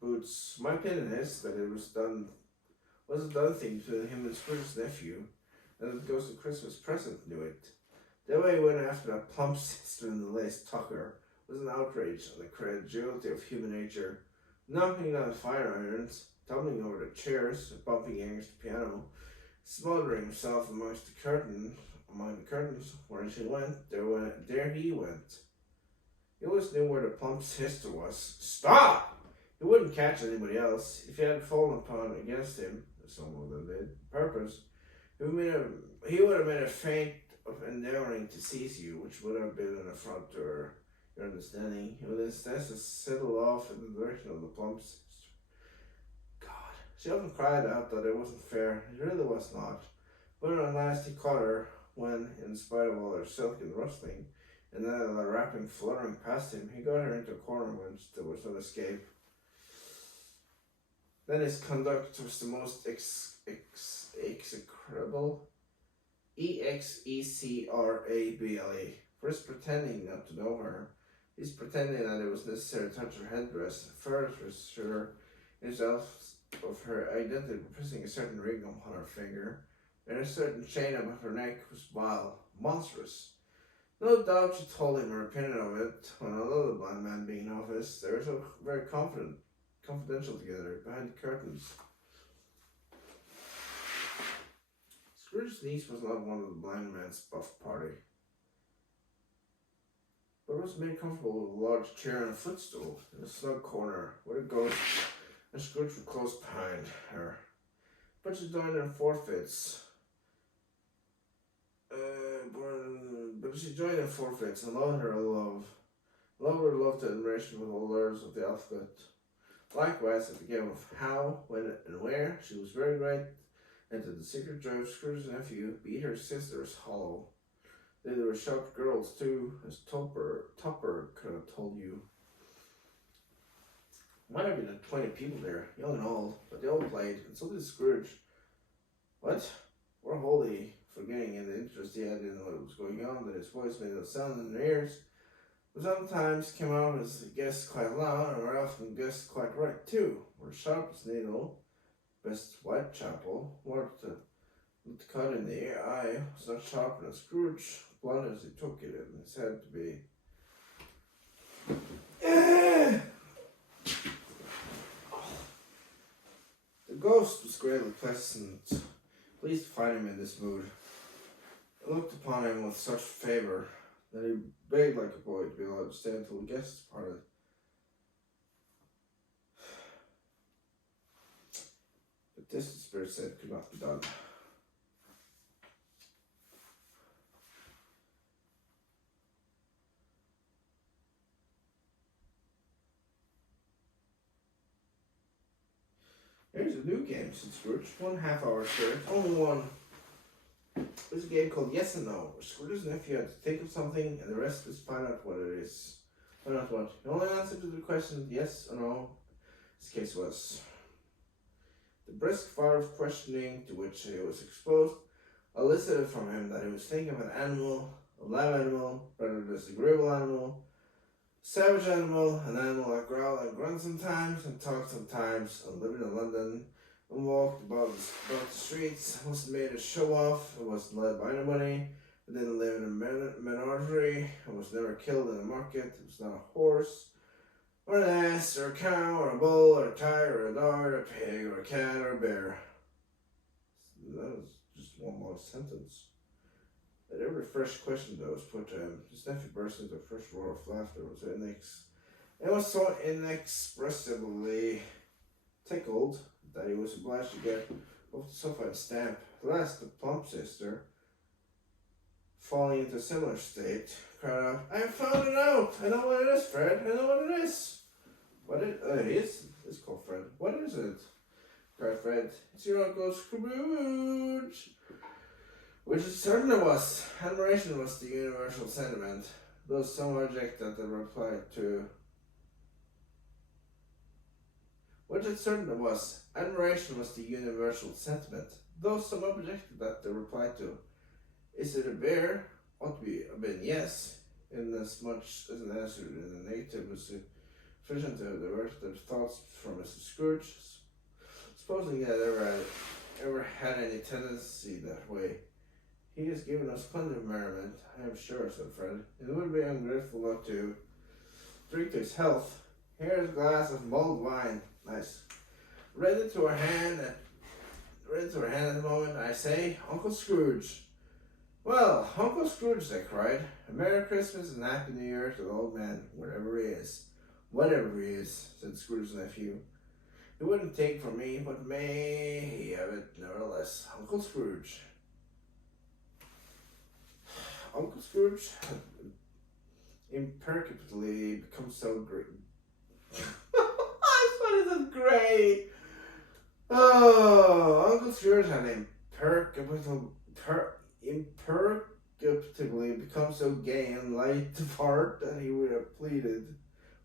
Boots, my opinion is that it was a done thing between him and Scrooge's nephew, and that the ghost of Christmas present knew it. The way he went after that plump sister in the lace tucker was an outrage on the credulity of human nature. Knocking down the fire irons, tumbling over the chairs, bumping against the piano, smothering himself among the curtains, where she went, there he went. He always knew where the plump sister was. Stop! He wouldn't catch anybody else. If he had fallen upon against him, as some of them did, purpose, he would have made a feint of endeavoring to seize you, which would have been an affront to your understanding. He would instead settle off in the direction of the plump sister. God, she often cried out that it wasn't fair. It really was not. But at last he caught her when, in spite of all her silk and rustling, and then the wrapping fluttering past him, he got her into a corner whence there was no escape. Then his conduct was the most execrable, execrable, first pretending not to know her. He's pretending that it was necessary to touch her headdress, first assure himself of her identity, pressing a certain ring upon her finger, and a certain chain about her neck was vile, monstrous. No doubt she told him her opinion of it when another blind man being in office. They were so very confidential together behind the curtains. Scrooge's niece was not one of the blind man's buff party, but was made comfortable with a large chair and a footstool in a snug corner where the ghost and Scrooge were close behind her. But she joined in forfeits. And loved her love to admiration with all letters of the alphabet. Likewise, at the game of how, when, and where, she was very great, and to the secret joy of Scrooge's nephew, beat her sisters hollow. They were sharp girls too, as Topper could have told you. Might have been 20 people there, young and old, but they all played, and so did Scrooge. What? We're wholly forgetting in the interest he had in what was going on, that his voice made no sound in their ears, but sometimes came out as a guess quite loud, and were often guessed quite right too. Were sharp as needle, best Whitechapel, what the cut in the eye was not sharper than Scrooge, blunt as he took it in his head to be. The ghost was greatly pleasant, pleased to find him in this mood. I looked upon him with such favour that he begged like a boy to be allowed to stay until the guests departed. But this, the spirit said, could not be done. Here's a new game, said Scrooge. 1.5 hour straight. Only one. There's a game called Yes and No, where Scrooge's nephew had to think of something and the rest is find out what it is. Find out what. The only answer to the question yes or no, this case was. The brisk fire of questioning to which he was exposed elicited from him that he was thinking of an animal, a live animal, rather a disagreeable animal, Savage animal, an animal that growled and grunted sometimes and talked sometimes, and lived in London and walked about the streets. It wasn't made to show off, it wasn't led by anybody, it didn't live in a menagerie, it was never killed in a market, it was not a horse, or an ass, or a cow, or a bull, or a tiger, or a dog, or a pig, or a cat, or a bear. That was just one long sentence. At every fresh question that was put to him, his nephew burst into a fresh roar of laughter. It was so inexpressibly tickled that he was obliged to get off the sofa and stamp. At last, the plump sister, falling into a similar state, cried out, "I have found it out! I know what it is, Fred! I know what it is!" It's called Fred. What is it? Cried Fred. "It's your Uncle Scrooge!" Which it certainly was. Admiration was the universal sentiment, though some object that they replied to. Which it certainly was. Admiration was the universal sentiment, though some objected that they replied to. Is it a bear? Ought to be a bit yes, inasmuch as an answer in the negative was sufficient to divert their thoughts from Mr. Scrooge. Supposing he had ever had any tendency that way. "He has given us plenty of merriment, I am sure," said Fred. "It would be ungrateful not to drink to his health. Here's a glass of mulled wine. Nice. Ready to our hand at the moment, I say, Uncle Scrooge." "Well, Uncle Scrooge," they cried, "a Merry Christmas and Happy New Year to the old man, wherever he is." "Whatever he is," said Scrooge's nephew. "He wouldn't take from me, but may he have it nevertheless. Uncle Scrooge." Uncle Scrooge had imperceptibly become so great. I thought it was great. Oh, Uncle Scrooge had imperceptibly become so gay and light of heart that he would have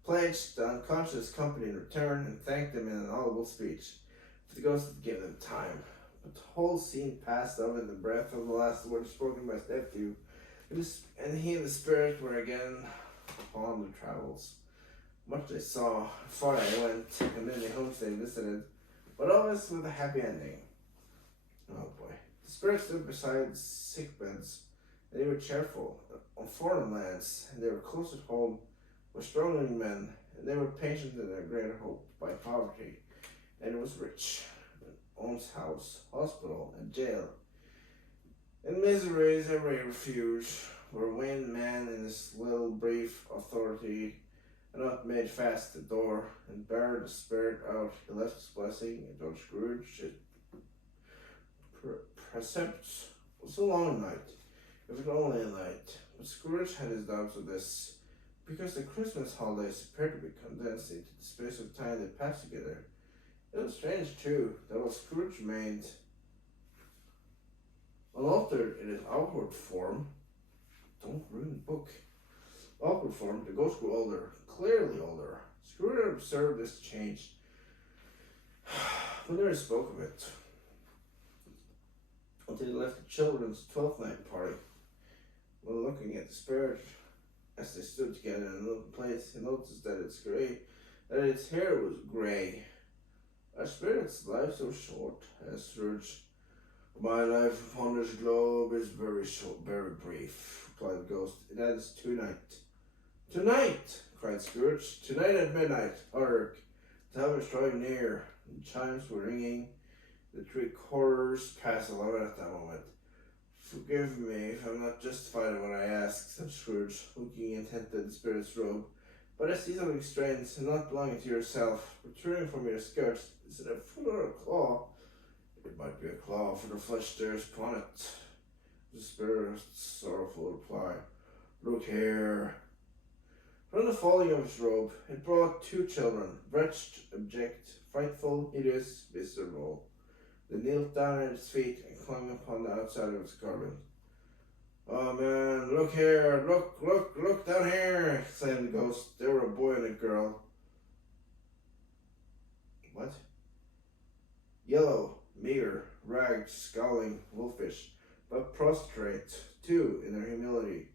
pledged the unconscious company in return and thanked them in an audible speech. If the ghost had given them time. But the whole scene passed over in the breath of the last words spoken by his nephew. And he and the spirit were again upon their travels. Much they saw, far they went, and many homes they visited, but always with a happy ending. Oh boy. The spirit stood beside sick beds, and they were cheerful. On foreign lands, and they were close at home, were strong young men, and they were patient in their greater hope by poverty, and it was rich. Owns house, hospital, and jail. In misery's every refuge, where one man in his little brief authority had not made fast the door and barred the spirit out, he left his blessing, and George Scrooge precepts was a long night, if it only a night. But Scrooge had his doubts of this, because the Christmas holidays appeared to be condensed into the space of time they passed together. It was strange, too, that while Scrooge remained unaltered in its outward form, don't ruin the book, outward form, the ghost grew older, clearly older. Scrooge observed this change, but never spoke of it until he left the children's 12th night party. When looking at the spirit as they stood together in a little place, he noticed that its hair was grey. "A spirit's life so short," asked Scrooge. "My life upon this globe is very short, very brief," replied the ghost. "It ends tonight." "Tonight!" cried Scrooge. "Tonight at midnight. Hark! The time is drawing near." The chimes were ringing. The 3/4 past 11 at that moment. "Forgive me if I'm not justified in what I ask," said Scrooge, looking intently at the spirit's robe. "But I see something strange, and not belonging to yourself, protruding from your skirts. Is it a foot or a claw?" "It might be a claw, for the flesh stares upon it," the spirit's sorrowful reply. "Look here." From the folding of his robe, it brought 2 children, wretched, abject, frightful, hideous, miserable. They knelt down at his feet and clung upon the outside of his garment. "Oh man, look here, look down here," exclaimed the ghost. They were a boy and a girl. What? Yellow, meager, ragged, scowling, wolfish, but prostrate, too, in their humility.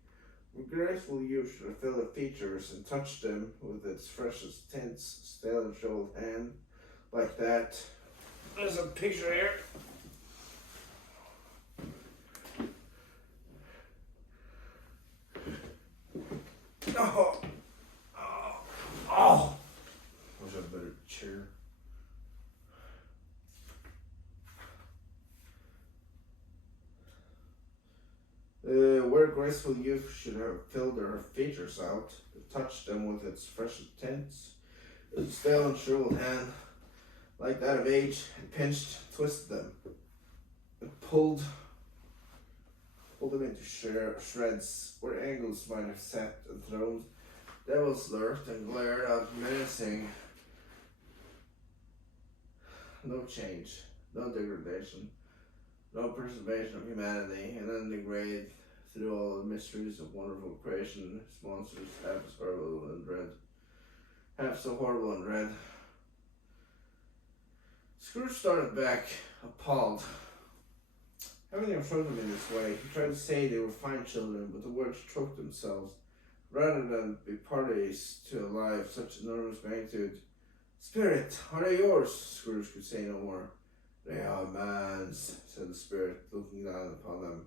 With graceful youth should fill the features and touch them with its freshest tints, stale and shriveled hand, like that. There's a picture here. Oh, oh, oh! Wish I had a better chair. Where graceful youth should have filled her features out, touched them with its freshest tints, its stale and shriveled hand, like that of age, and pinched, twisted them, and pulled them into shreds, where angles might have sat enthroned. Devils lurked and glared out menacing. No change, no degradation, no preservation of humanity, and then degrade through all the mysteries of wonderful creation, its monsters half as horrible and dread, half so horrible and dread. Scrooge started back, appalled. Having them shown them in this way, he tried to say they were fine children, but the words choked themselves. Rather than be parties to a lie of such enormous magnitude. Spirit, are they yours? Scrooge could say no more. They are man's, said the spirit, looking down upon them,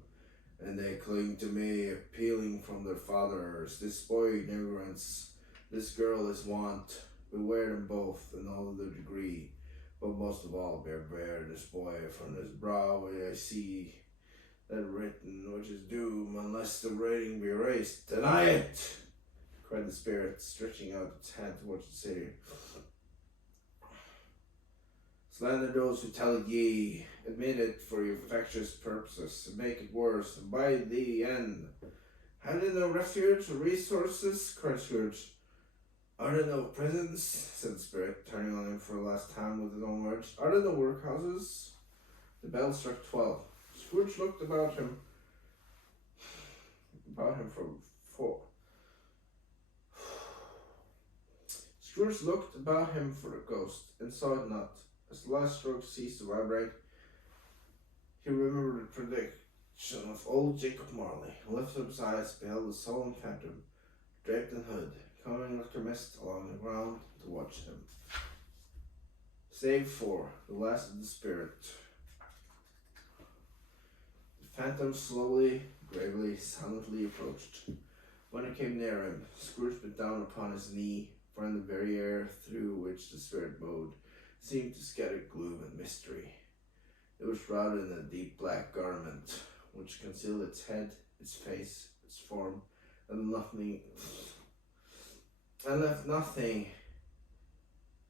and they cling to me, appealing from their fathers. This boy ignorance, this girl is want. Beware them both, in all their degree. But most of all, beware this boy, from his brow I see that written which is doom, unless the writing be erased. Deny it! Cried the spirit, stretching out its hand towards the city. Slander those who tell it ye, admit it for your factious purposes, and make it worse, and by the end. Have they no refuge or resources? Cried Scrooge. Are there no prisons? Said the spirit, turning on him for the last time with his own words. Are there no workhouses? The bell struck 12. Scrooge looked about him Scrooge looked about him for the ghost, and saw it not. As the last stroke ceased to vibrate, he remembered the prediction of old Jacob Marley, and lifted up his eyes, beheld the solemn phantom, draped in hood, coming like a mist along the ground to watch him. Save for the last of the spirit. The phantom slowly, gravely, silently approached. When it came near him, Scrooge bent down upon his knee, for in the very air through which the spirit moved seemed to scatter gloom and mystery. It was shrouded in a deep black garment, which concealed its head, its face, its form, and left nothing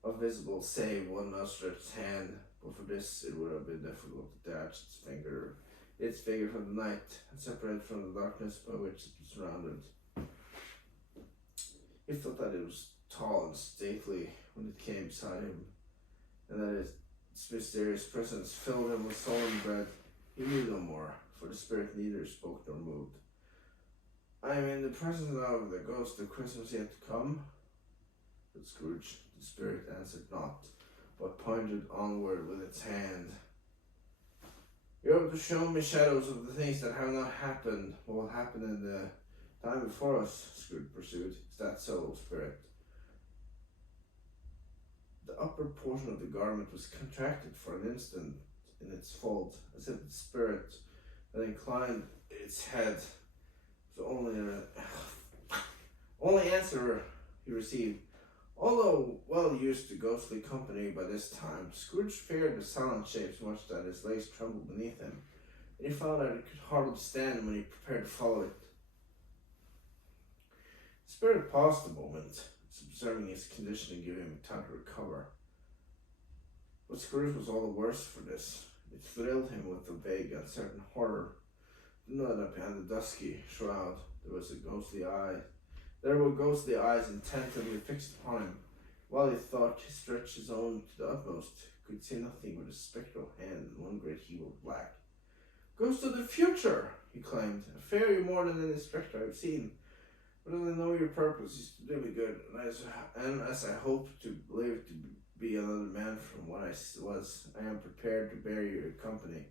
of visible save one outstretched hand. But for this it would have been difficult to detach its figure from the night, and separate from the darkness by which it was surrounded. He felt that it was tall and stately when it came beside him, and that its mysterious presence filled him with solemn dread. He knew no more, for the spirit neither spoke nor moved. I am in the presence now of the ghost of Christmas yet to come, said Scrooge. The spirit answered not, but pointed onward with its hand. You have to show me shadows of the things that have not happened, what will happen in the time before us, Scrooge pursued. Is that so, spirit? The upper portion of the garment was contracted for an instant in its fold, as if the spirit that inclined its head was only answer he received. Although well used to ghostly company by this time, Scrooge feared the silent shape so much that his legs trembled beneath him, and he found that he could hardly stand when he prepared to follow it. The spirit paused a moment, observing his condition and giving him time to recover. But Scrooge was all the worse for this. It thrilled him with a vague, uncertain horror. Not that behind the dusky shroud there were ghostly eyes intently fixed upon him. While he thought he stretched his own to the utmost, he could see nothing but a spectral hand and one great heap of black. Ghost of the future, he claimed. I fear you more than any spectre I've seen. But as I know your purpose is to do me good, and as I hope to live to be another man from what I was, I am prepared to bear you company.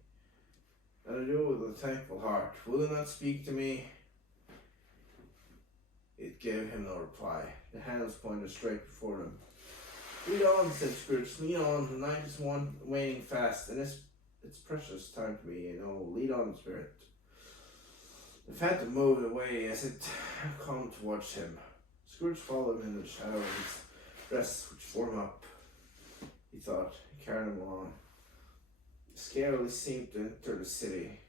And I do it with a thankful heart. Will you not speak to me? It gave him no reply. The hands pointed straight before them. "Lead on," said Scrooge. "Lead on. The night is waning fast, and it's precious time to me, you know. Lead on, spirit." The phantom moved away as it come to watch him. Scrooge followed him in the shadow of his dress, which formed up, he thought, and carried him along. Scarcely seemed to enter the city,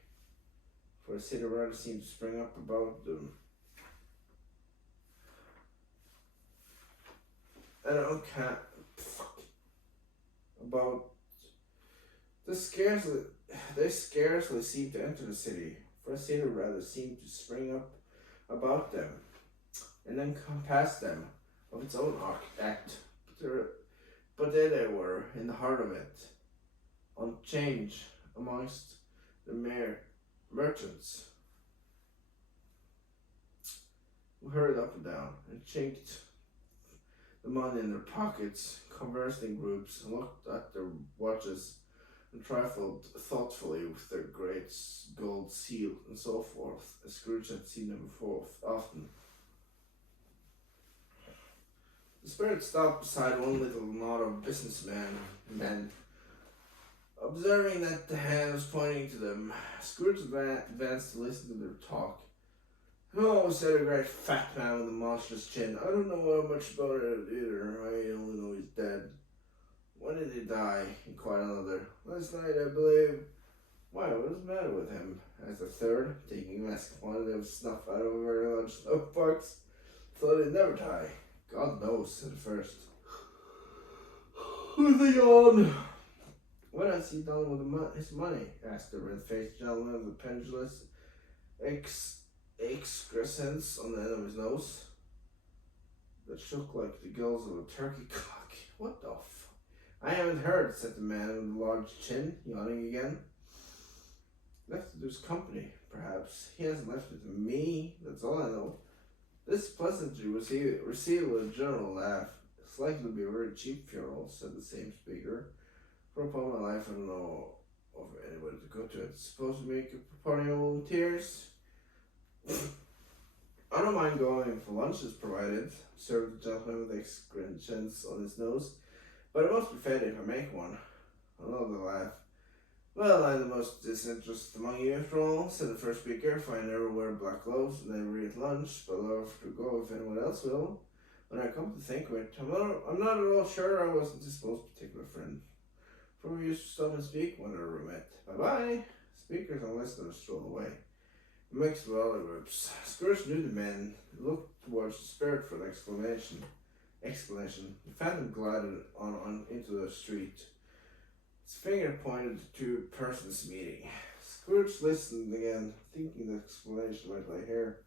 for the city rather seemed to spring up about them. And about they scarcely seemed to enter the city, for the city rather seemed to spring up about them, and then come past them of its own act. But there they were, in the heart of it, on change amongst the mere merchants, who hurried up and down and chinked the money in their pockets, conversed in groups, and looked at their watches, and trifled thoughtfully with their great gold seal and so forth, as Scrooge had seen them before often. The spirit stopped beside one little knot of men. Observing that the hand was pointing to them, Scrooge advanced to listen to their talk. "Oh," said a great fat man with a monstrous chin, "I don't know much about it either. I only know he's dead." "When did he die?" inquired another. "Last night, I believe." "Why, what is the matter with him?" asked a third, taking a massive quantity of snuff out of a very large snuff box. "Thought he'd never die." "God knows," said the first. "With the yawn." "What has he done with his money?" asked the red-faced gentleman with the pendulous excrescence on the end of his nose that shook like the gills of a turkey cock. "What the f—" "I haven't heard," said the man with the large chin, yawning again. "Left it to his company, perhaps. He hasn't left it to me, that's all I know." This pleasantry was received with a general laugh. "It's likely to be a very cheap funeral," said the same speaker. "For upon my life, I don't know of anybody to go to it. Suppose we make a party of volunteers?" "I don't mind going if lunch is provided," observed the gentleman with excrescence on his nose. "But it must be fed if I make one." Another laugh. "Well, I'm the most disinterested among you after all," said the first speaker, "for I never wear black gloves and never eat lunch, but I'll have to go if anyone else will. When I come to think of it, I'm not at all sure I wasn't disposed to take my friend, for we used to stop and speak whenever we met. Bye-bye." Speakers and listeners strolled away, mixed with other groups. Scrooge knew the men, and looked towards the spirit for an explanation. The phantom glided on into the street. His finger pointed to two persons meeting. Scrooge listened again, thinking the explanation might lie here.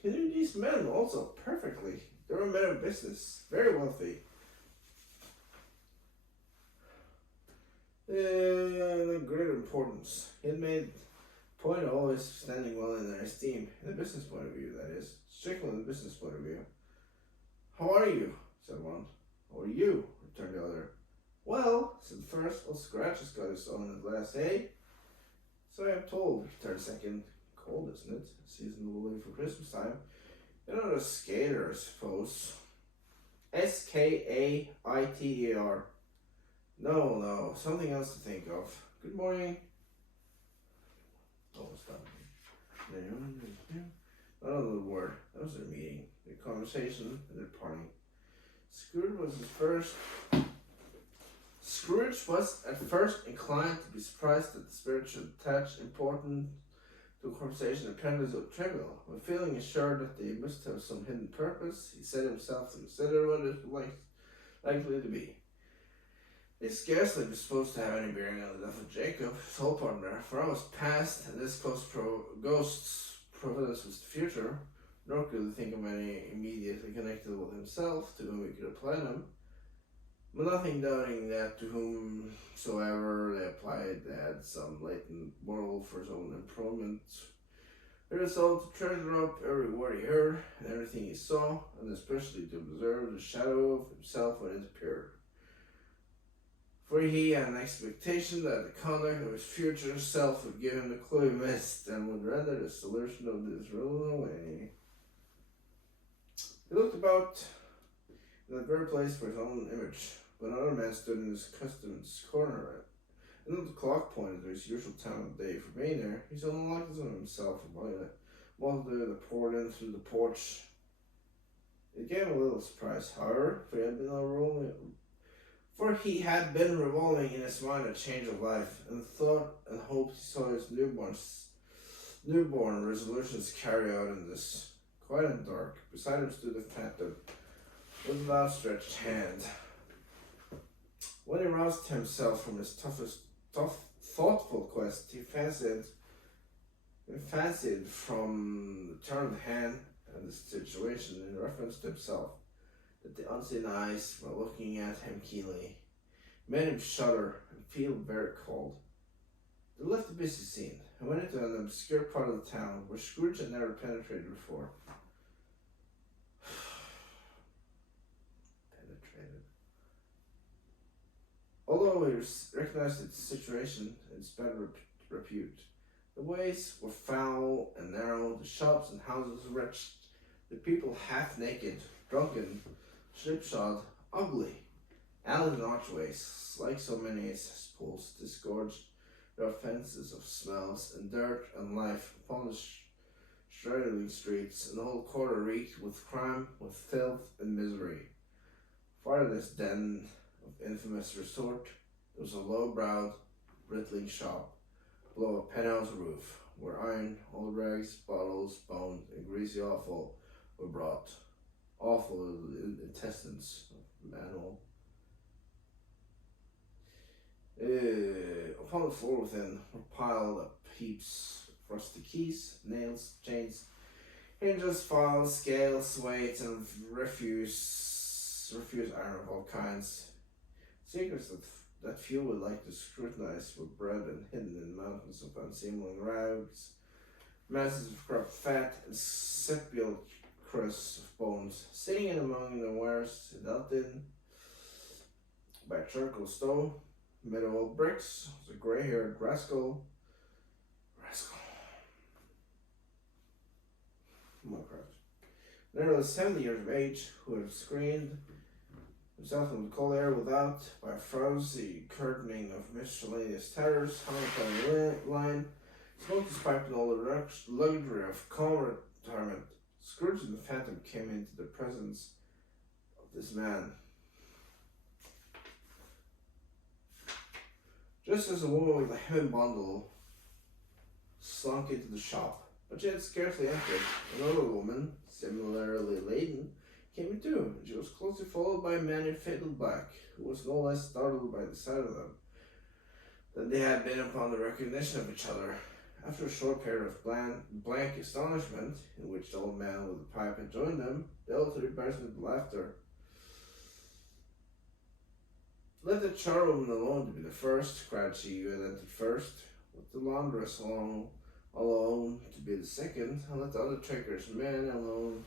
He knew these men also perfectly. They were men of business, very wealthy. And great importance. He had made a point of always standing well in their esteem, in a business point of view, that is. Strictly in the business point of view. "How are you?" said one. "How are you?" returned the other. "Well," said the first, "old Scratch has got his own at last, eh?" "So I am told," returned the second. "Cold, isn't it? Seasonably for Christmas time. You're not a skater, I suppose." Skaiter. No, something else to think of. Good morning. Almost done. Not another word. That was their meeting, their conversation, and their parting. Scrooge was at first inclined to be surprised that the spirit should attach importance to a conversation apparently so trivial, but feeling assured that they must have some hidden purpose, he set himself to consider what it was likely to be. It scarcely was supposed to have any bearing on the death of Jacob, his whole partner, for all was past, and this ghost's providence was the future, nor could he think of any immediately connected with himself to whom he could apply them. But nothing doubting that to whomsoever they applied, they had some latent moral for his own employment. He resolved to treasure up every word he heard and everything he saw, and especially to observe the shadow of himself when it appeared. For he had an expectation that the conduct of his future self would give him the clue he missed, and would render the solution of this riddle away. He looked about in that very place for his own image, but another man stood in his accustomed corner. And the clock pointed to his usual time of day for being there. He saw no likeness of himself among the multitude that poured in through the porch. It gave him a little surprise, however, for he had been revolving in his mind a change of life, and thought and hoped he saw his newborn resolutions carried out in this. Quiet and dark, beside him stood the phantom, with an outstretched hand. When he roused himself from his thoughtful quest, he fancied from the turn of the hand and the situation in reference to himself, that the unseen eyes were looking at him keenly, made him shudder and feel very cold. They left the busy scene and went into an obscure part of the town where Scrooge had never penetrated before. Although he recognized its situation and its bad repute, the ways were foul and narrow, the shops and houses wretched, the people half naked, drunken, slipshod, ugly. Alleys and archways, like so many cesspools, disgorged their offences of smells and dirt and life upon the straggling streets, and the whole quarter reeked with crime, with filth and misery. Far to this den of infamous resort, there was a low-browed, brittling shop below a penthouse roof, where iron, old rags, bottles, bones, and greasy offal were brought. Awful intestines of the animal. Upon the floor within were piled up heaps of rusty keys, nails, chains, hinges, files, scales, weights, and refuse iron of all kinds. Secrets that few would like to scrutinize were bred and hidden in mountains of unseemly rags, masses of corrupt fat, and sepulchres of bones. Sitting in among the wares dealt in by a charcoal stove, made of old bricks, was a grey-haired rascal. Nearly 70 years of age, who had screened himself from the cold air without by a frowsy curtaining of miscellaneous terrors hung upon the line, smoked his pipe in all the luxury of calm retirement. Scrooge and the Phantom came into the presence of this man just as a woman with a heavy bundle slunk into the shop. But she had scarcely entered. Another woman, similarly laden, came too, and she was closely followed by a man in fatal black, who was no less startled by the sight of them than they had been upon the recognition of each other. After a short period of blank astonishment, in which the old man with the pipe had joined them, they all three burst into laughter. "Let the charwoman alone to be the first," cried she who had entered first. "Let the laundress alone to be the second, and let the undertaker's man alone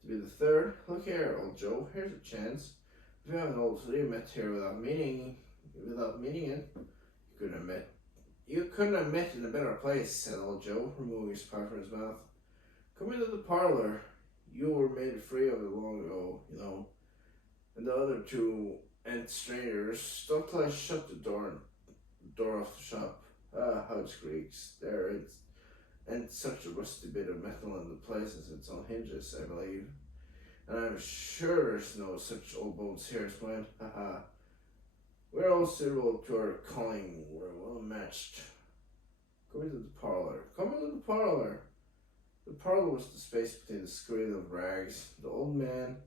to be the third. Look here, old Joe, here's a chance. If you haven't all three met here without meaning it, you couldn't have met in a better place," said old Joe, removing his pipe from his mouth. "Come into the parlor. You were made free of it long ago, you know. And the other two strangers, stop till I shut the door off the shop. Ah, how it squeaks. There, it's and such a rusty bit of metal in the place as its on hinges, I believe. And I'm sure there's no such old bones here as mine. Ha ha. We're all suitable to our calling. We're well matched. Come into the parlor. Come into the parlor." The parlor was the space between the screen of rags. The old man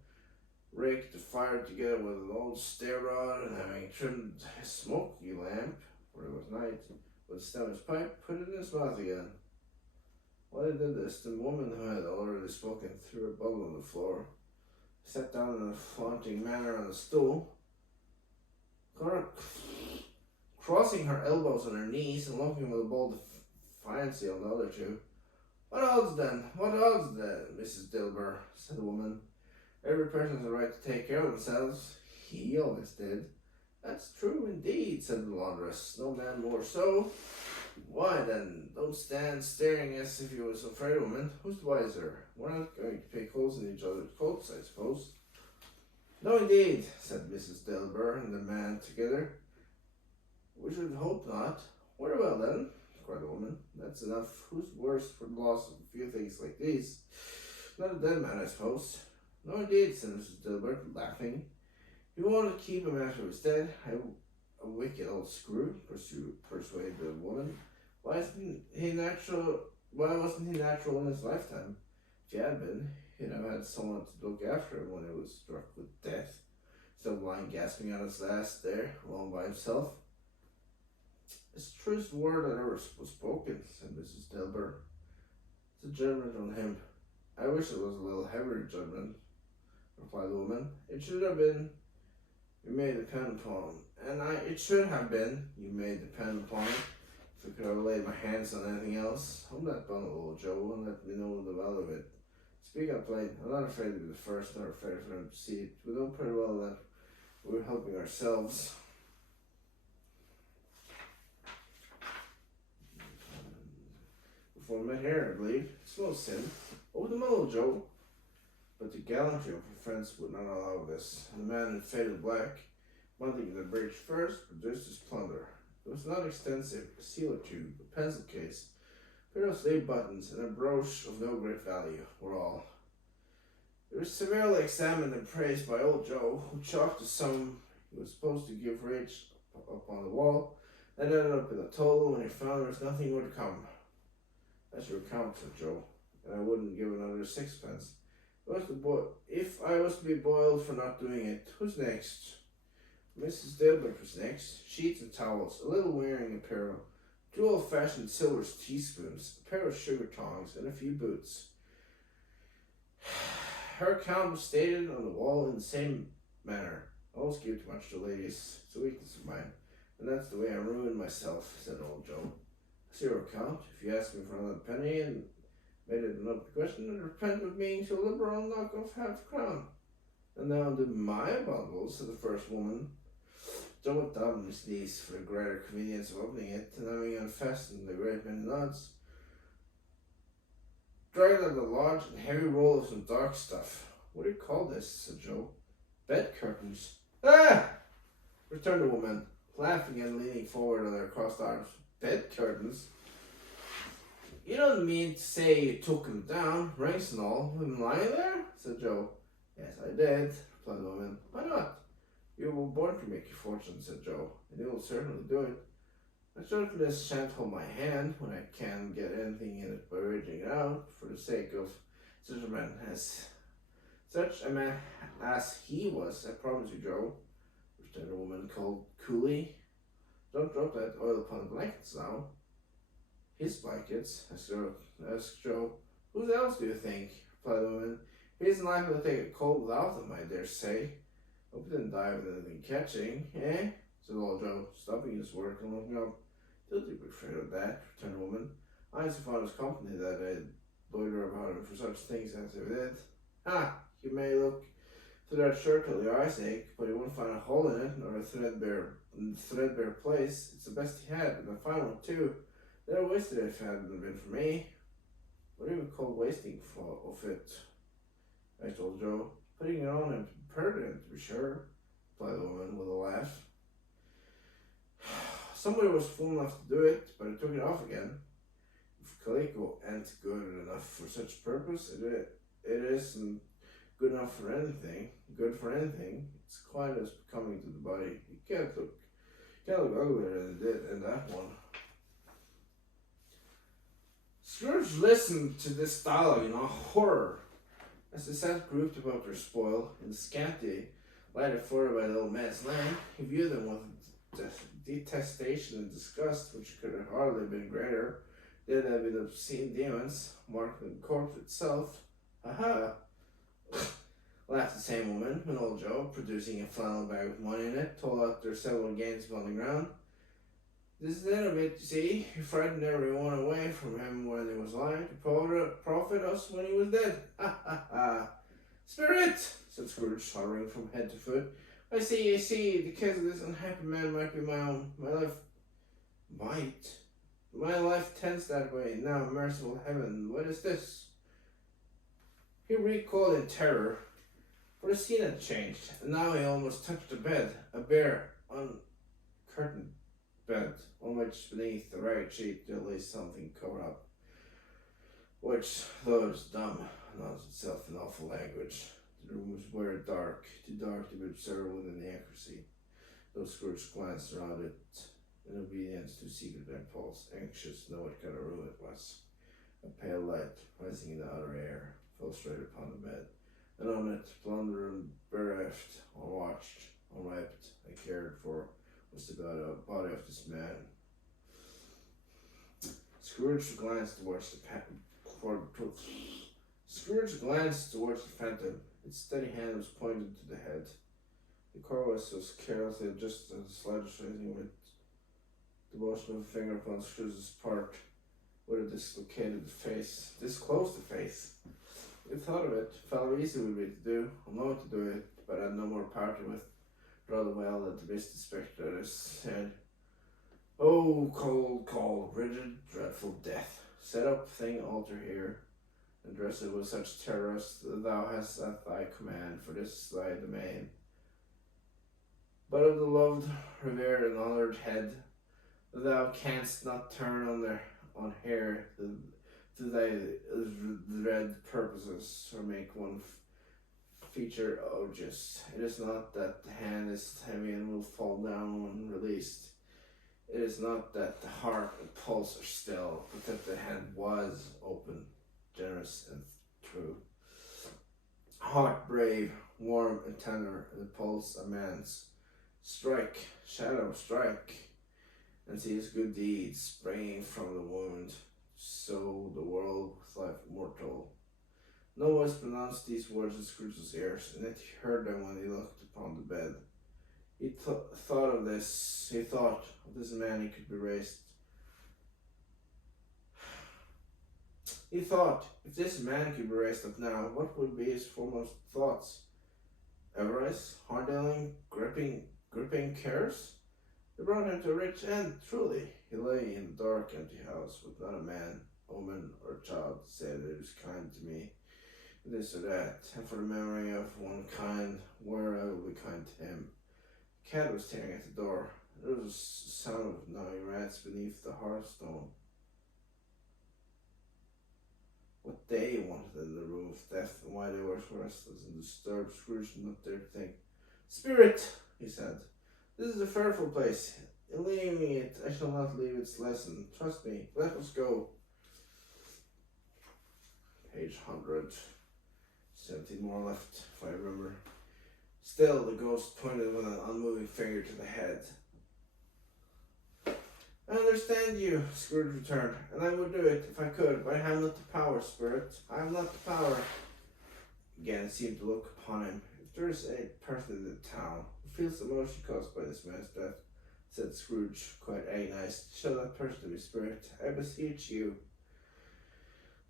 raked the fire together with an old stair rod, and having trimmed his smoky lamp, for it was night, with the stem of his pipe, put it in his mouth again. While he did this, the woman who had already spoken threw a bottle on the floor, sat down in a flaunting manner on a stool, crossing her elbows on her knees and looking with a bold defiancy on the other two. What odds then, Mrs. Dilber," said the woman. "Every person has a right to take care of themselves. He always did." "That's true indeed," said the laundress. "No man more so. Why then, don't stand staring as if you was afraid, woman. Who's the wiser? We're not going to pick holes in each other's coats, I suppose. No, indeed, said Mrs. Delbert and the man together. We should hope not. Very well then, cried the woman. That's enough. Who's worse for the loss of a few things like these? Not a dead man, I suppose. No, indeed, said Mrs. Dilbert, laughing. You want to keep him after he's dead? A wicked old screw, persuaded the woman. Why wasn't he natural in his lifetime? If he had been, he'd have had someone to look after him when he was struck with death, instead of lying gasping on his last there, alone by himself. It's the truest word that ever was spoken, said Mrs. Dilbert. It's a judgment on him. I wish it was a little heavier judgment, replied the woman. It should have been, you may depend upon, it should have been, you may depend upon it. If I could have laid my hands on anything else, I'm not vulnerable, old Joe, and let me know the value of it. Speak up, plain. I'm not afraid to be the first, nor afraid for him to see it. We know pretty well that we're helping ourselves. Before we met here, I believe. It's no sin. Over the middle, Joe. But the gallantry of your friends would not allow this, and the man in faded black, mounting the bridge first, produced his plunder. It was not extensive, a seal or two, a pencil case, a pair of slave buttons, and a brooch of no great value were all. It was severely examined and praised by old Joe, who chalked the sum he was supposed to give Rach upon the wall, and ended up in a total when he found there was nothing more to come. That's your account, said Joe, and I wouldn't give another sixpence. If I was to be boiled for not doing it, who's next? Mrs. Dilbert was next. Sheets and towels, a little wearing apparel, 2 old-fashioned silver teaspoons, a pair of sugar tongs, and a few boots. Her account was stated on the wall in the same manner. I always give too much to ladies. It's a weakness of mine, and that's the way I ruined myself, said old Joe. It's your account. If you ask me for another penny and made it an open question, and repent of being so liberal and knock off half a crown. And now do my bundles, said the first woman. Joe went down on his knees for the greater convenience of opening it, and having unfastened the great many knots, dragged out a large and heavy roll of some dark stuff. What do you call this? Said Joe. Bed curtains. Ah! Returned the woman, laughing and leaning forward on her crossed arms. Bed curtains? You don't mean to say you took him down, rings and all, with him lying there? Said Joe. Yes, I did, replied the woman. Why not? You were born to make your fortune, said Joe, and you will certainly do it. I certainly shan't hold my hand when I can't get anything in it by reaching it out, for the sake of such a man as he was, I promise you, Joe, returned the woman coolly. Don't drop that oil upon the blankets now. His blankets, asked Joe. Whose else do you think? Replied the woman. He isn't likely to take a cold without them, I dare say. Hope he didn't die with anything catching, eh? Said old Joe, stopping his work and looking up. Don't you be afraid of that, returned the woman. I so fond his company that I'd loiter about him for such things as he did. Ha! You may look through that shirt till your eyes ache, but you won't find a hole in it, nor a threadbare place. It's the best he had, and a fine one too. They'd have wasted it if it hadn't been for me. What do you call wasting of it? I told Joe. Putting it on and pertinent, to be sure, replied the woman with a laugh. Somebody was fool enough to do it, but I took it off again. If calico ain't good enough for such purpose, it isn't good enough for anything. Good for anything. It's quite as becoming to the body. You can't look uglier than it did in that one. Scrooge listened to this dialogue in horror, as they sat grouped about their spoil in the scanty light afforded by the old man's lamp. He viewed them with detestation and disgust, which could have hardly been greater. They had been obscene demons, marked in the corpse itself. Ha! Laughed the same woman when old Joe, producing a flannel bag with money in it, told out their several gains upon the ground. This is the end of it, you see. He frightened everyone away from him when he was alive, to profit us when he was dead. Ha ha ha! Spirit! Said Scrooge, shuddering from head to foot. I see, the case of this unhappy man might be my own. My life might. My life tends that way. Now, merciful heaven, what is this? He recoiled in terror, for the scene had changed, and now he almost touched the bed, a bare, uncurtained bed, on which beneath the ragged sheet there lay something covered up, which, though it was dumb, announced itself in awful language. The room was very dark, too dark to be observed with any accuracy, though Scrooge glanced around it in obedience to secret impulse, anxious to know what kind of room it was. A pale light, rising in the outer air, fell straight upon the bed, and on it, plunder and bereft, unwatched, unwept, and cared for, was the body of this man. Scrooge glanced towards the Scrooge glanced towards the phantom. Its steady hand was pointed to the head. The corpse was carelessly adjusted and slightly raising with the motion of a finger upon Scrooge's part, would have disclosed the face. The thought of it felt easy with me to do, unknown to do it, but I had no more party with rather well than to miss the spectre at his head. Oh, cold, cold, rigid, dreadful death, set up thing altar here, and dress it with such terror as thou hast at thy command, for this thy domain. But of the loved, revered, and honoured head, thou canst not turn on hair to thy dread purposes, or make one feature odious. It is not that the hand is heavy and will fall down when released. It is not that the heart and pulse are still, but that the hand was open, generous, and true. Heart brave, warm, and tender, and the pulse a man's. Strike, shadow, strike, and see his good deeds springing from the wound, so the world with life mortal. No voice pronounced these words in Scrooge's ears, and yet he heard them when he looked upon the bed. He thought of this man he could be raised. He thought, if this man could be raised up now, what would be his foremost thoughts? Avarice, hard-dealing, gripping cares? They brought him to a rich end, truly. He lay in the dark, empty house, with not a man, woman, or child to say that he was kind to me, this or that, and for the memory of one kind, where I will be kind to him. A cat was tearing at the door. There was a sound of gnawing rats beneath the hearthstone. What they wanted in the room of death, and why they were restless and disturbed, Scrooge did not dare to think. Spirit, he said, this is a fearful place. In leaving it, I shall not leave its lesson. Trust me. Let us go. Page 100. 17 more left, if I remember. Still, the ghost pointed with an unmoving finger to the head. I understand you, Scrooge returned, and I would do it if I could, but I have not the power, Spirit. I have not the power. Again, it seemed to look upon him. If there is a person in the town who feels the emotion caused by this man's death, said Scrooge, quite agonized, show that person to me, Spirit. I beseech you.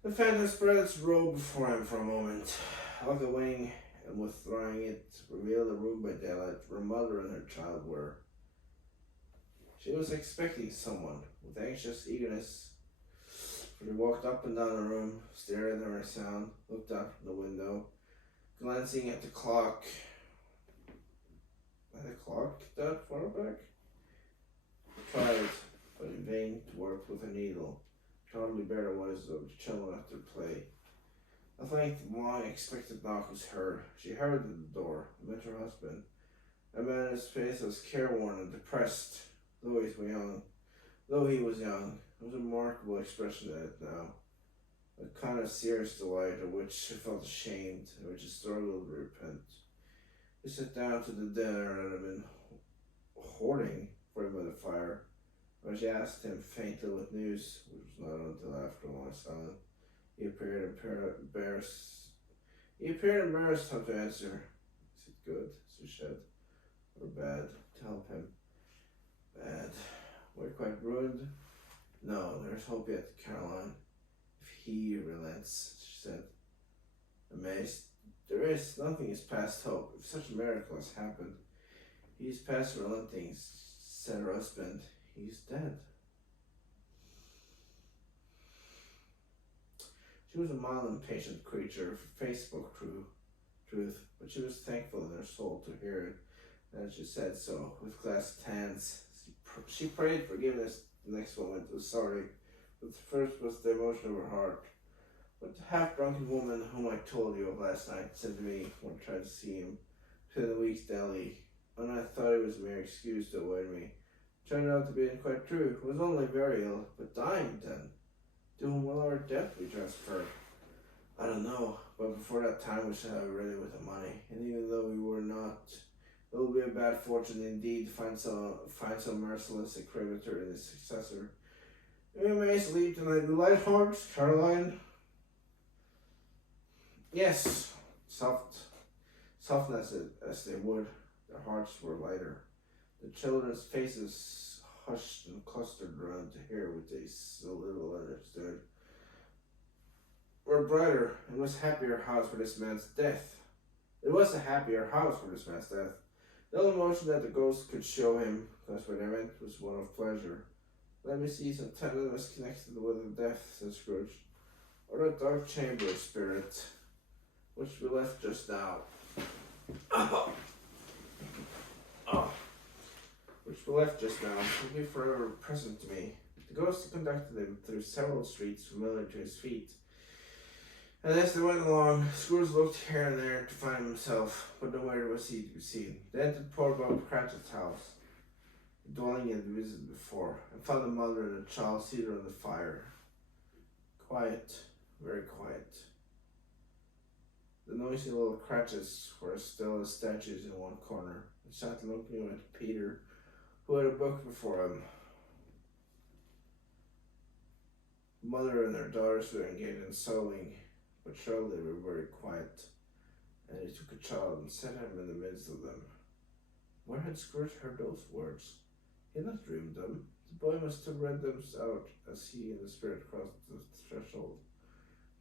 The phantom spread its robe before him for a moment, like a wing, and withdrawing it, revealed the room by daylight where mother and her child were. She was expecting someone with anxious eagerness, for they walked up and down the room, stared at her sound, looked out from the window, glancing at the clock. At the clock that far back? Tried, but in vain, to work with a needle. Could hardly bear the voices of the children at their play. At length, the long expected knock was heard. She hurried to the door, and met her husband. A man whose face was careworn and depressed, though he was young. There was a remarkable expression in it now, a kind of serious delight of which she felt ashamed, and which she struggled to repent. He sat down to the dinner that had been hoarding for him by the fire, when she asked him faintly what news, which was not until after a long silence. He appeared embarrassed how to answer. Is it good, she said, or bad, to help him? Bad. We're quite ruined? No, there's hope yet, Caroline. If he relents, she said. Amazed. There is. Nothing is past hope. If such a miracle has happened, he's past relenting, said her husband. He's dead. She was a mild and patient creature, Facebook truth, but she was thankful in her soul to hear it, and she said so with clasped hands. She prayed forgiveness. The next moment was sorry, but the first was the emotion of her heart. But the half-drunken woman whom I told you of last night said to me when I tried to see him to the week's deli, and I thought it was a mere excuse to avoid me. Turned out to be quite true. He was only very ill, but dying then. To whom will our debt be transferred? I don't know, but before that time we shall have ready with the money, and even though we were not, it will be a bad fortune indeed to find so merciless a creditor in his successor. We may sleep tonight, the light hearts, Caroline. Yes, softness as they would, their hearts were lighter. The children's faces hushed and clustered around to hear what they so little understood. Were brighter, and was happier house for this man's death. It was a happier house for this man's death. The only emotion that the ghost could show him, because what I meant was one of pleasure. Let me see some tenderness connected with the death, said Scrooge, or the dark chamber spirit, which we left just now. Which we left just now will be forever present to me. The ghost conducted him through several streets familiar to his feet. And as they went along, Scrooge looked here and there to find himself, but nowhere was he to be seen. They entered poor Bob Cratchit's house, the dwelling he had visited before, and found the mother and the child seated on the fire. Quiet, very quiet. The noisy little Cratchits were as still as statues in one corner, and sat looking at Peter, who had a book before him. The mother and her daughters were engaged in sewing, but surely they were very quiet, and he took a child and set him in the midst of them. Where had Scrooge heard those words? He had not dreamed them. The boy must have read them out as he and the spirit crossed the threshold.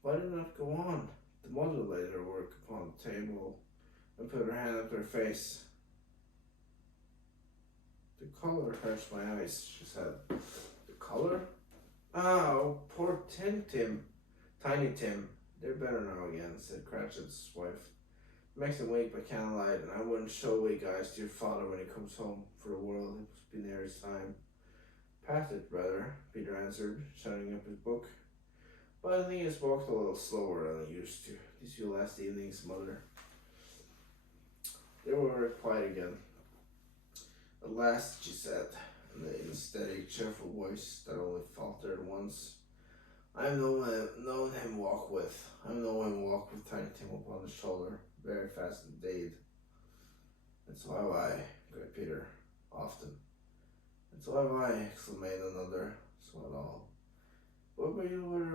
Why did it not go on? The mother laid her work upon the table and put her hand up to her face. The colour hurts my eyes, she said. The colour? Oh, poor Tiny Tim. They're better now again, said Cratchit's wife. Makes him wake by candlelight, and I wouldn't show weak eyes to your father when he comes home for the world. It must be near his time. Pass it, brother, Peter answered, shutting up his book. But I think he has walked a little slower than he used to. These few last evenings, mother. They were very quiet again. At last, she said, in a steady, cheerful voice that only faltered once, I have known him walk with Tiny Tim upon the shoulder, very fast indeed. And so have I, cried Peter, often. And so have I, exclaimed another, so had all. What were you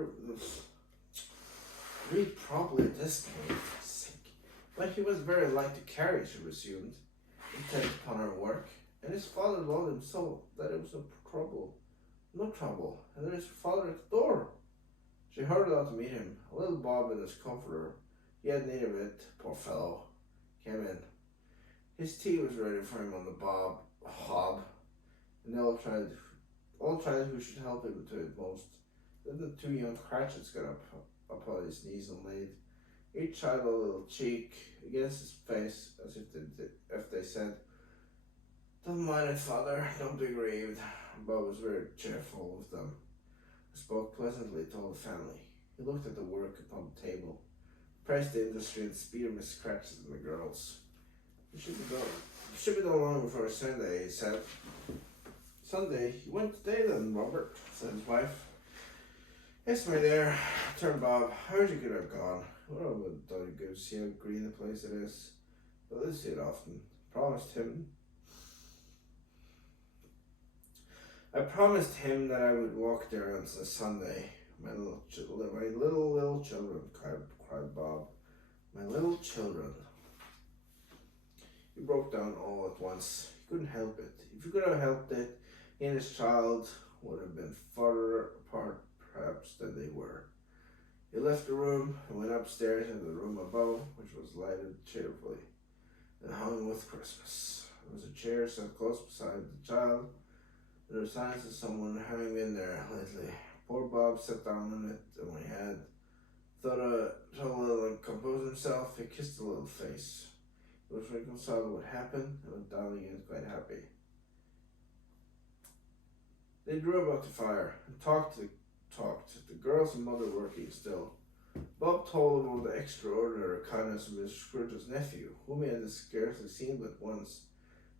read properly at this point, for sake. But he was very light to carry, she resumed, intent upon her work, and his father loved him so that it was no trouble, and there is her father at the door. She hurried out to meet him. A little Bob and his comforter, he had need of it, poor fellow, came in. His tea was ready for him on the hob, and they all tried who should help him to it most. Then the two young Cratchits got up upon his knees and laid each child a little cheek against his face, as if they said, Don't mind it, father, don't be grieved. Bob was very cheerful with them. He spoke pleasantly to all the family. He looked at the work upon the table, praised the industry and speed of Miss Cratchit and the girls. It should be done long before Sunday, he said. Sunday? You went today then, Robert, said his wife. Yes, my dear, returned Bob. How could you have gone? Well, I would have done good to see how green the place it is. But I see it often. I promised him that I would walk there on Sunday. My little children, cried Bob. My little children. He broke down all at once. He couldn't help it. If he could have helped it, he and his child would have been farther apart, perhaps, than they were. He left the room and went upstairs into the room above, which was lighted cheerfully and hung with Christmas. There was a chair set close beside the child. There were signs of someone having been there lately. Poor Bob sat down on it, and when he had thought a little and composed himself. He kissed the little face. He was reconciled with what happened and went down again quite happy. They drew about the fire and talked. The girls and mother working still. Bob told him of the extraordinary kindness of Mr. Scrooge's nephew, whom he had scarcely seen but once,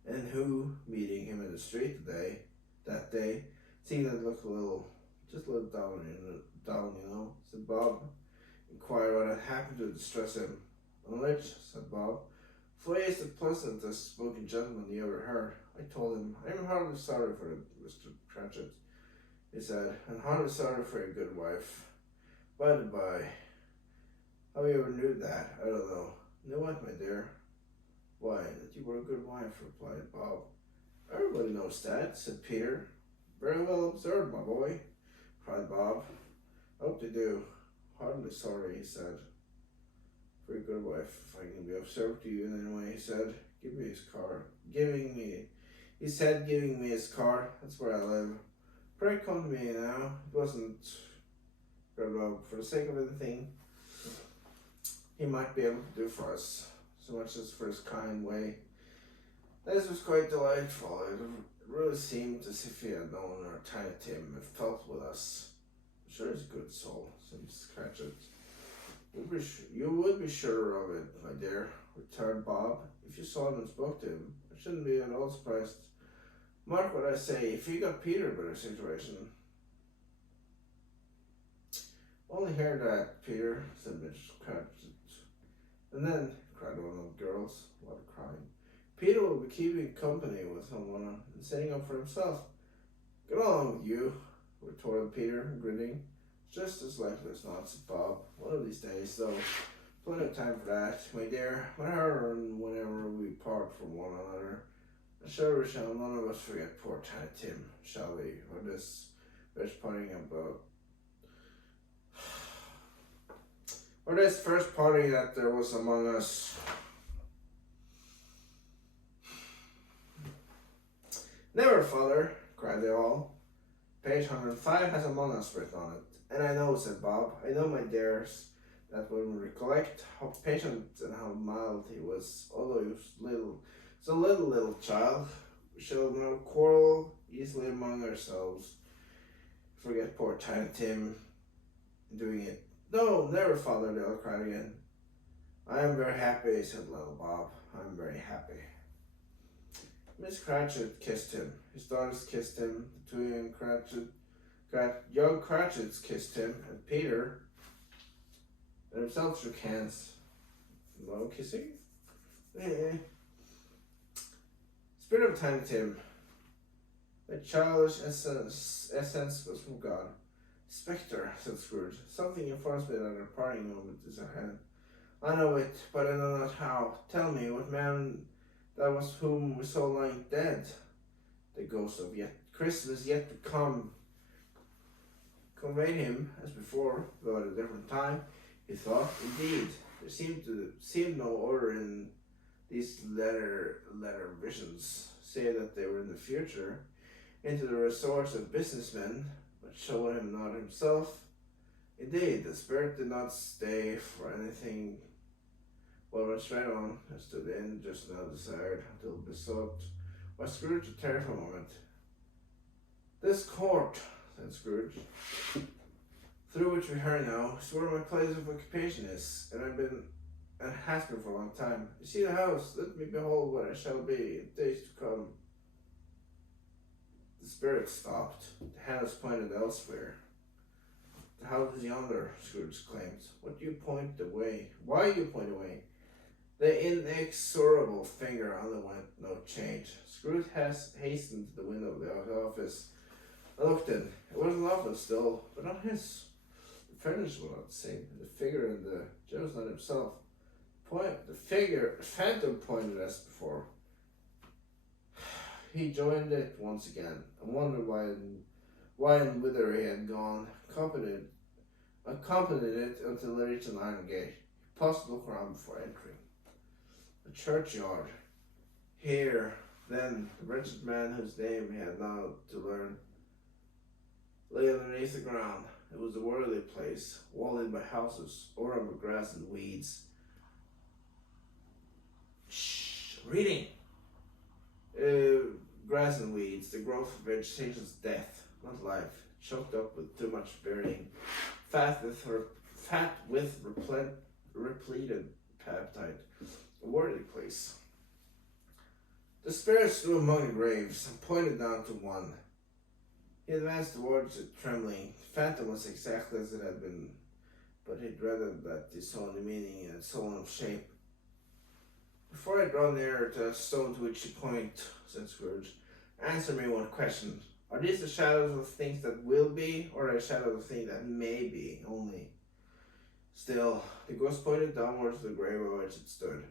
and who, meeting him in the street that day, seemed to look just a little down, said Bob. Inquired what had happened to distress him. On which, said Bob, Flay is the pleasantest spoken gentleman you ever heard. I told him, I am heartily sorry for it, Mr. Cratchit, he said, and heartily sorry for your good wife. By the by, how you ever knew that, I don't know. Knew what, my dear? Why, that you were a good wife, replied Bob. Everybody knows that, said Peter. Very well observed, my boy, cried Bob. I hope they do. Heartily sorry, he said. For a good wife, if I can be of service to you in any way, he said. Give me his card. Giving me his card. That's where I live. Pray come to me now. It wasn't for the sake of anything he might be able to do for us, so much as for his kind way. This was quite delightful. It really seemed as if he had known our Tiny Tim and felt with us. I'm sure he's a good soul, said Mrs. Cratchit. You would be sure of it, my dear, returned Bob. If you saw him and spoke to him, I shouldn't be at all surprised. Mark what I say, if you got Peter a better situation. Only hear that, Peter, said Mrs. Cratchit. And then, cried one of the girls, what a crying. Peter will be keeping company with someone and setting up for himself. Get along with you, retorted Peter, grinning. Just as likely as not, said Bob. One of these days, though. Plenty of time for that, my dear. Whenever and whenever we part from one another. I'm sure we shall none of us forget poor Tiny Tim, shall we? Or this first parting about. Or this first party that there was among us. Never, father, cried they all. Page 105 has among us written on it. And I know, said Bob, I know, my dears, that when we recollect how patient and how mild he was, although he was so little child, we shall now quarrel easily among ourselves. Forget poor Tiny Tim doing it. No, never, father, they all cried again. I am very happy, said little Bob. I am very happy. Miss Cratchit kissed him. His daughters kissed him. The two young Cratchits kissed him, and Peter and himself shook hands. No kissing? Spirit of Tiny Tim. The childish essence was from God. Spectre, said Scrooge. Something informs me that our parting moment is at hand. I know it, but I know not how. Tell me, what man that was whom we saw lying dead? The ghost of Christmas yet to come. Conveyed him, as before, though at a different time, he thought. Indeed, there seemed no order in these latter visions, save that they were in the future, into the resorts of businessmen, but showed him not himself. Indeed, the spirit did not stay for anything, but went straight on, as to the end just now desired, until besought by Scrooge to tarry for a moment. This court, said Scrooge, through which we hurry now, is where my place of occupation is, and has been for a long time. You see the house, let me behold what I shall be in days to come. The spirit stopped. The hand was pointed elsewhere. The house is yonder, Scrooge exclaimed. What do you point away? Why do you point away? The inexorable finger underwent no change. Scrooge hastened to the window of the office. I looked in. It was an office still, but not his. The furniture was not the same. The figure in the chair was not himself. The phantom pointed as before. He joined it once again, and wondered why and whither he had gone, accompanied it until they reached an iron gate. He paused to look around before entering. The churchyard. Here, then, the wretched man whose name he had now to learn lay underneath the ground. It was a worldly place, walled in by houses, overrun by grass and weeds. Shh, reading! Grass and weeds, the growth of vegetation's death, not life, choked up with too much burning, fat with repleted appetite, a worthy place. The spirit stood among the graves and pointed down to one. He advanced towards it, trembling. The phantom was exactly as it had been, but he dreaded that he saw the meaning in its solemn shape. Before I draw nearer to the stone to which you point, said Scrooge, answer me one question. Are these the shadows of things that will be, or the shadows of things that may be only? Still, the ghost pointed downwards to the grave on which it stood.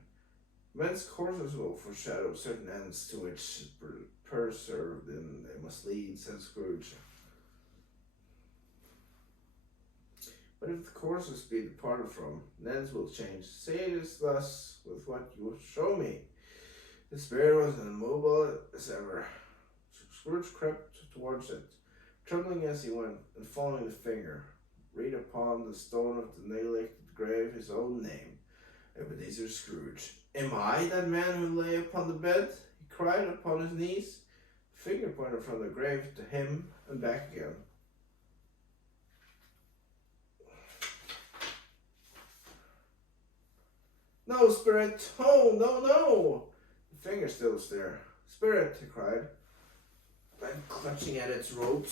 Men's courses will foreshadow certain ends to which persevered in they must lead, said Scrooge. But if the courses be departed from, the ends will change. Say it is thus with what you show me. The spirit was as immovable as ever. Scrooge crept towards it, trembling as he went, and following the finger, read upon the stone of the neglected grave his own name, Ebenezer Scrooge. Am I that man who lay upon the bed? He cried upon his knees. The finger pointed from the grave to him and back again. No, Spirit! Oh, no, no! The finger still was there. Spirit, he cried, and clutching at its rope.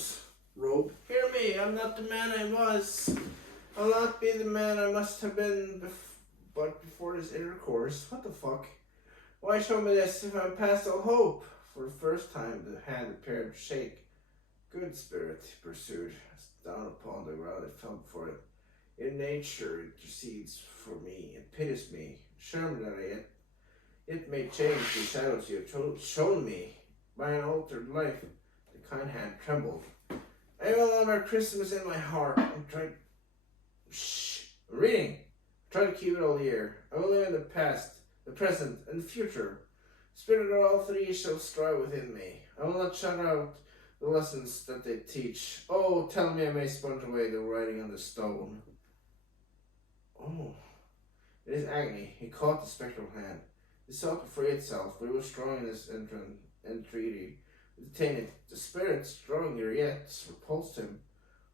Hear me, I'm not the man I was. I'll not be the man I must have been but before this intercourse. What the fuck? Why show me this if I'm past all hope? For the first time the hand appeared to shake. Good Spirit, he pursued, as down upon the ground it fell before it. In nature it intercedes for me, it pities me, sure that I yet may change the shadows you have shown me. By an altered life, the kind hand trembled. I will have our Christmas in my heart and try. Shh! I'm reading. Try to keep it all year. I will live in the past, the present, and the future. Spirit of all three shall strive within me. I will not shut out the lessons that they teach. Oh, tell me I may sponge away the writing on the stone. Oh, in his agony, he caught the spectral hand. It sought to free itself, but it was strong in his entreaty. To detain it, the spirit, stronger yet, repulsed him,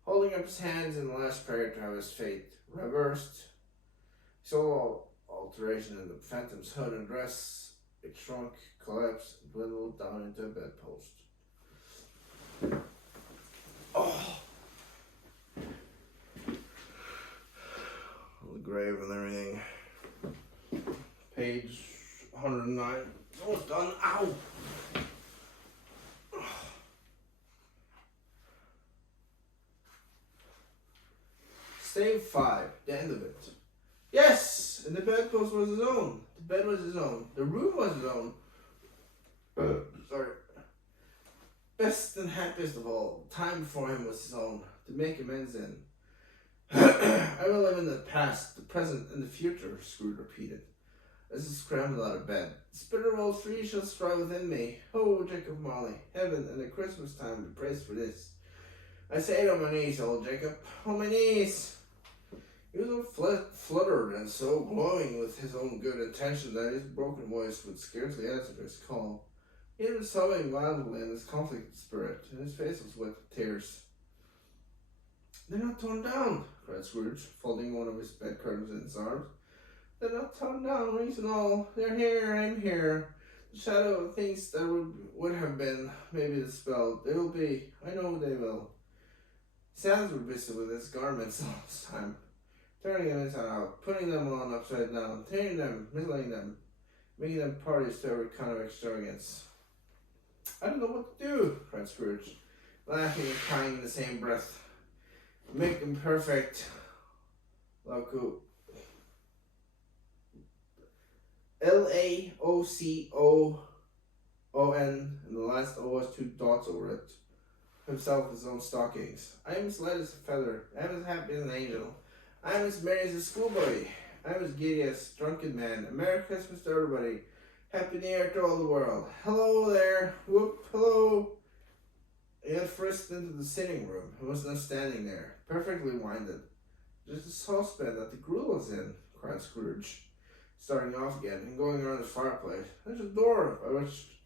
holding up his hands in the last prayer to have his fate reversed. He saw alteration in the phantom's hood and dress. It shrunk, collapsed, and dwindled down into a bedpost. Oh! The grave and everything. Page 109. Almost done. Ow! Save 5. The end of it. Yes! And the bedpost was his own. The bed was his own. The room was his own. Sorry. Best and happiest of all. Time before him was his own. To make amends in. I will live in the past, the present, and the future, Scrooge repeated, as he scrambled out of bed. The spirit of all three shall strive within me. Oh, Jacob Marley, heaven and the Christmas time be praised for this. I say it on my knees, old Jacob, on my knees. He was so fluttered and so glowing with his own good intention that his broken voice would scarcely answer to his call. He had been sobbing violently in his conflicted spirit, and his face was wet with tears. They're not torn down, cried Scrooge, folding one of his bed curtains in his arms. They're not torn down, rings and all. They're here, I'm here. The shadow of things that would have been, maybe dispelled. They will be. I know they will. His hands were busy with his garments all this time, turning them inside out, putting them on upside down, tearing them, middling them, making them parties to every kind of extravagance. I don't know what to do, cried Scrooge, laughing and crying in the same breath. Make them perfect. Laocoon. Laocoon, and the last O has 2 dots over it. Himself his own stockings. I am as light as a feather. I am as happy as an angel. I am as merry as a schoolboy. I am as giddy as a drunken man. A Merry Christmas to everybody. Happy New Year to all the world. Hello there. Whoop, hello. Yet for a whisked into the sitting room and was now standing there, perfectly winded. "There's the saucepan that the gruel was in," cried Scrooge, starting off again and going around the fireplace. "There's a door by which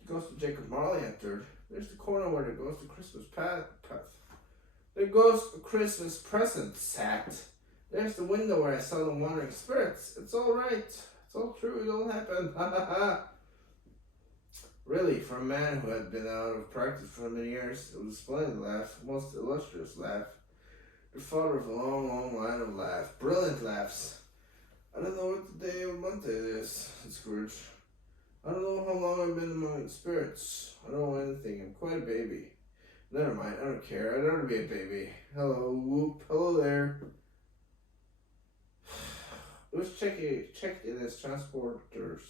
the ghost of Jacob Marley entered. There's the corner where the ghost of Christmas path. The ghost of Christmas present sat. There's the window where I saw the wandering spirits. It's all right. It's all true. It all happened. Ha ha ha." Really, for a man who had been out of practice for many years, it was a splendid laugh, a most illustrious laugh. The father of a long, long line of laughs, brilliant laughs. "I don't know what the day of month it is," said Scrooge. "I don't know how long I've been among the spirits. I don't know anything. I'm quite a baby. Never mind, I don't care. I'd rather be a baby. Hello, whoop, hello there." It was checked in his transporters.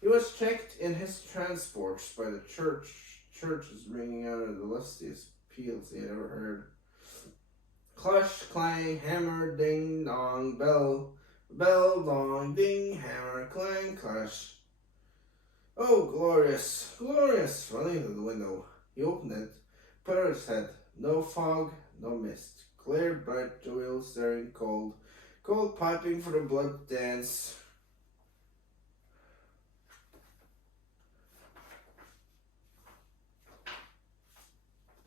He was checked in his transports by the churches ringing out of the lustiest peals he had ever heard. Clash, clang, hammer, ding, dong, bell, bell, dong, ding, hammer, clang, clash. "Oh, glorious, glorious!" Running to the window, he opened it, put out his head. No fog, no mist. Clear, bright, jovial, staring, cold. Cold piping for the blood dance.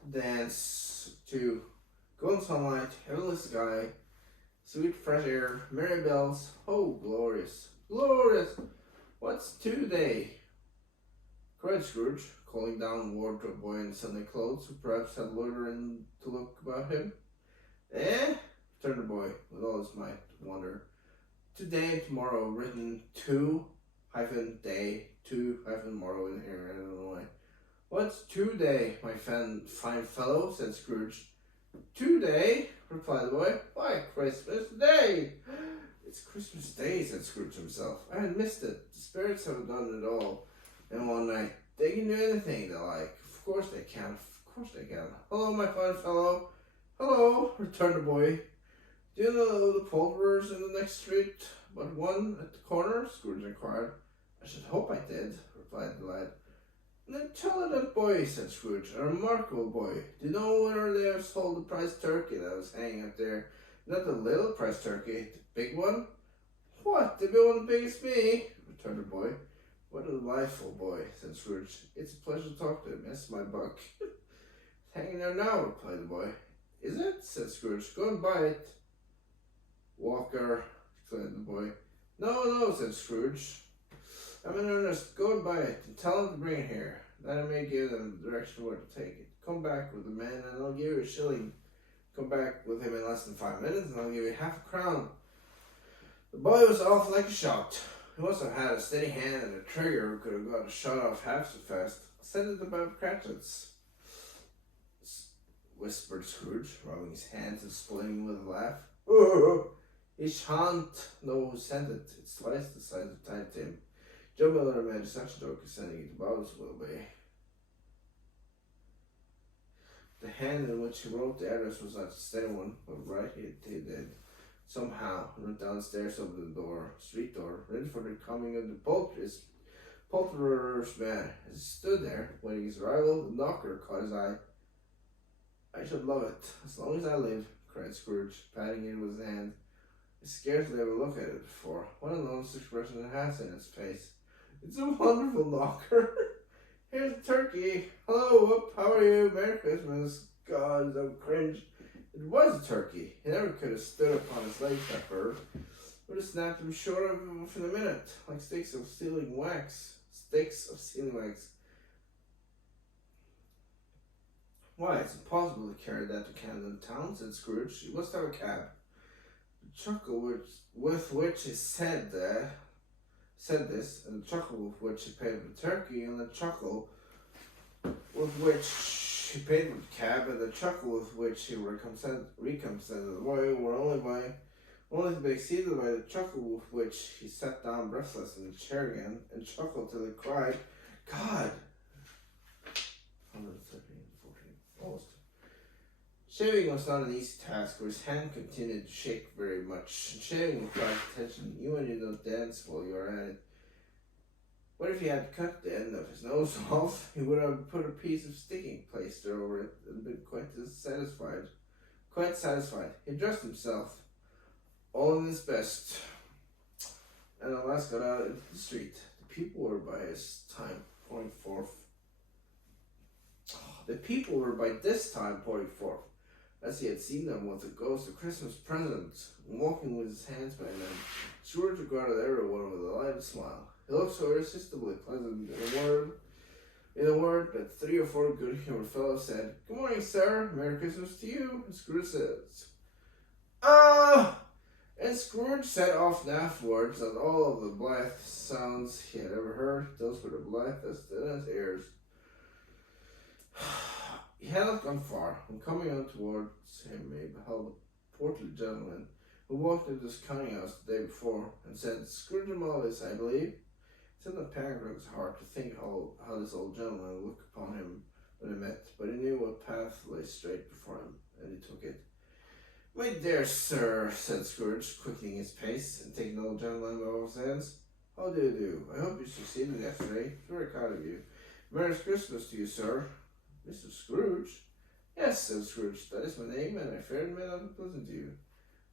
Dance to golden sunlight, heavenly sky, sweet fresh air, merry bells. Oh, glorious, glorious! What's today?" cried Scrooge, calling down word to a boy in Sunday clothes who perhaps had loitered in to look about him. "Eh?" returned the boy, with all his might of wonder. "Today and tomorrow, written 2-day, 2-morrow in here, I don't know why." "What's 2-day, my fine fellow?" said Scrooge. "2-day?" replied the boy. "Why, Christmas Day!" "It's Christmas Day," said Scrooge himself. "I had missed it. The spirits have done it all in one night. They can do anything they like. Of course they can. Of course they can. Hello, my fine fellow." "Hello," returned the boy. "Do you know the poulterers in the next street, but one at the corner?" Scrooge inquired. "I should hope I did," replied the lad. "An intelligent boy," said Scrooge. "A remarkable boy. Do you know whether they have sold the prize turkey that was hanging up there? Not the little prize turkey, the big one." "What, the big one big as me?" returned the boy. "What a delightful boy," said Scrooge. "It's a pleasure to talk to him. Yes, my buck." "It's hanging there now," replied the boy. "Is it?" said Scrooge. "Go and buy it." "Walker," exclaimed the boy. No, said Scrooge. "I'm in earnest. Go and buy it, and tell them to bring it here, that I may give them the direction where to take it. Come back with the man, and I'll give you a shilling. Come back with him in less than 5 minutes, and I'll give you half a crown." The boy was off like a shot. He must have had a steady hand and a trigger who could have got a shot off half so fast. "Send it about Cratchit's," whispered Scrooge, rubbing his hands and splitting with a laugh. "Oh, he shan't know who sent it. It's twice the size of Tiny Tim. Joe Miller made such a joke of sending it to Bob's will be." The hand in which he wrote the address was not a steady one, but right he did. Somehow, he went downstairs over the street door, ready for the coming of the poulterer's man. As he stood there, waiting his arrival, the knocker caught his eye. "I should love it, as long as I live," cried Scrooge, patting it with his hand. "I scarcely ever looked at it before. What an honest expression it has in its face. It's a wonderful knocker. Here's the turkey. Hello, Whoop, how are you? Merry Christmas." God, so cringe. It was a turkey. He never could have stood upon his legs, that bird. Would have snapped him short of him in a minute, like sticks of sealing wax. "Why, it's impossible to carry that to Camden Town," said Scrooge. "You must have a cab." The chuckle with which he said this, and the chuckle with which he paid for the turkey, and the chuckle with which he paid for the cab, and the chuckle with which he recompensated the boy were only to be exceeded by the chuckle with which he sat down breathless in the chair again, and chuckled till he cried, "God!" 113, 14, almost. Shaving was not an easy task, for his hand continued to shake very much, and shaving requires attention, even when you don't dance while you are at it. What if he had cut the end of his nose off? He would have put a piece of sticking plaster over it and been quite satisfied. Quite satisfied. He dressed himself, all in his best, and at last got out into the street. The people were by this time pouring forth. The people were by this time pouring forth, as he had seen them with the ghost of Christmas present, walking with his hands behind them. Scrooge regarded everyone with a light smile. He looked so irresistibly pleasant in a word that 3 or 4 good-humored fellows said, "Good morning, sir. Merry Christmas to you." And Scrooge says, "Ah!" And Scrooge set off afterwards, and all of the blithe sounds he had ever heard, those were the blithest in his ears. He had not gone far, when coming on towards him he beheld a portly gentleman who walked into his counting house the day before, and said, "Scrooge Mollis, I believe." It sent a pang through his heart to think how this old gentleman would look upon him when they met, but he knew what path lay straight before him, and he took it. "My dear sir," said Scrooge, quickening his pace, and taking the old gentleman by both hands, "how do you do? I hope you succeeded yesterday. It's very kind of you. Merry Christmas to you, sir." "Mr. Scrooge?" "Yes," said Scrooge, "that is my name, and I fear it may not be pleasant to you.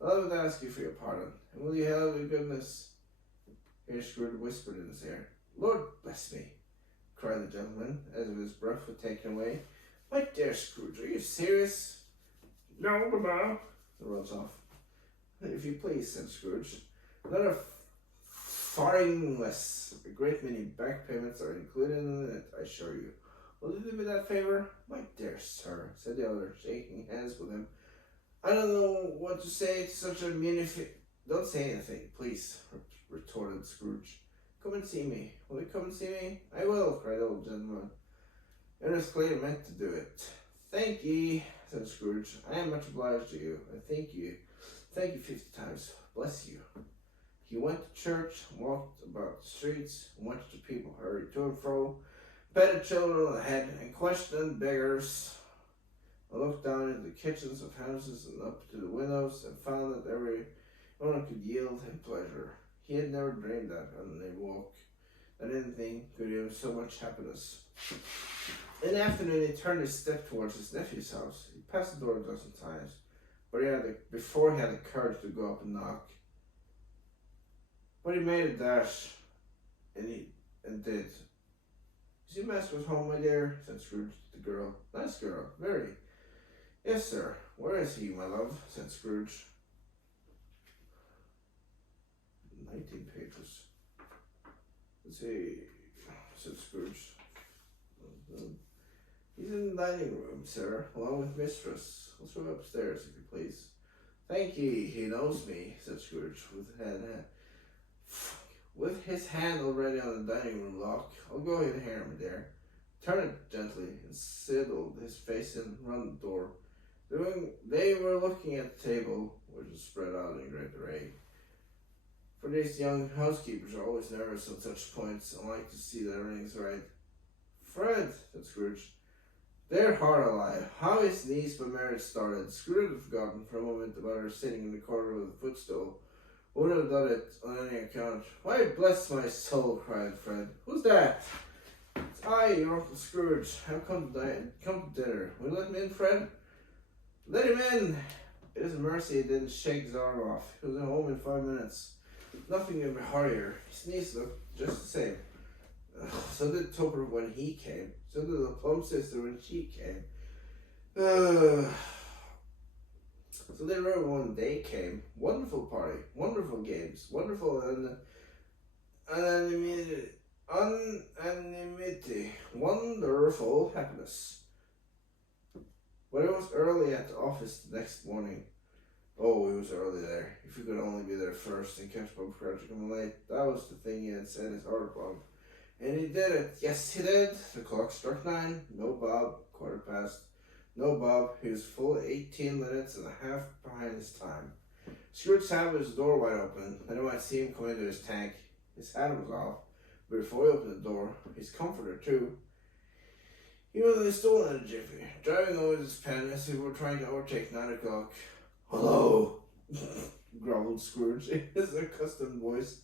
I would ask you for your pardon, and will you have the goodness—" Here Scrooge whispered in his ear. "Lord bless me," cried the gentleman, as if his breath would take him away. "My dear Scrooge, are you serious?" "No, Papa," runs off. "If you please," said Scrooge. "Another farthing less. A great many back payments are included in it, I assure you. Will you do me that favour?" "My dear sir," said the other, shaking hands with him, "I don't know what to say to such a munificent—" "Don't say anything, please," retorted Scrooge. "Come and see me. Will you come and see me?" "I will," cried the old gentleman. It was clearly meant to do it. "Thank ye," said Scrooge. "I am much obliged to you. I thank you. Thank you 50 times. Bless you." He went to church, walked about the streets, and watched the people hurry to and fro, patted children on the head, and questioned beggars. I looked down into the kitchens of houses and up to the windows, and found that every one could yield him pleasure. He had never dreamed that on a walk, that anything could give him so much happiness. In the afternoon, he turned his step towards his nephew's house. He passed the door a dozen times, but before he had the courage to go up and knock. But he made a dash, and did. "Is your master at home, my dear?" said Scrooge to the girl. "Nice girl, very." "Yes, sir. Where is he, my love?" said Scrooge. 19 pages. "Let's see," said Scrooge. "He's in the dining room, sir, along with mistress. Let's go upstairs, if you please." "Thank ye, he knows me," said Scrooge, with his hand already on the dining room lock. "I'll go in here, my dear." Turned it gently, and settled his face in round the door. They were looking at the table, which was spread out in great array. For these young housekeepers are always nervous on such points, and like to see that everything's right. "Fred," said Scrooge. Dear heart alive, how his niece by marriage started. Scrooge had forgotten for a moment about her sitting in the corner with a footstool. Wouldn't have done it on any account. "Why, bless my soul," cried Fred. "Who's that?" "It's I, your Uncle Scrooge. I've come to dinner. Will you let me in, Fred?" "Let him in." It is a mercy he didn't shake his arm off. He was at home in 5 minutes. Nothing could be hurrier. His niece looked just the same. So did Tupper when he came. So did the plump sister when she came. So they were when they came. Wonderful party. Wonderful games. Wonderful anonymity. Wonderful happiness. But it was early at the office the next morning. Oh, he was early there. If he could only be there first and catch Bob Crouch coming late. That was the thing he had set his heart upon. And he did it. Yes, he did. The clock struck 9. No Bob. 15:15. No Bob. He was full 18 minutes and a half behind his time. Scrooge sat with his door wide open, that he might see him come into his tank. His hat was off, but before he opened the door, his comforter too. He was on his stool in a jiffy, driving over his pen as if he were trying to overtake 9 o'clock. "Hello," growled Scrooge in his accustomed voice.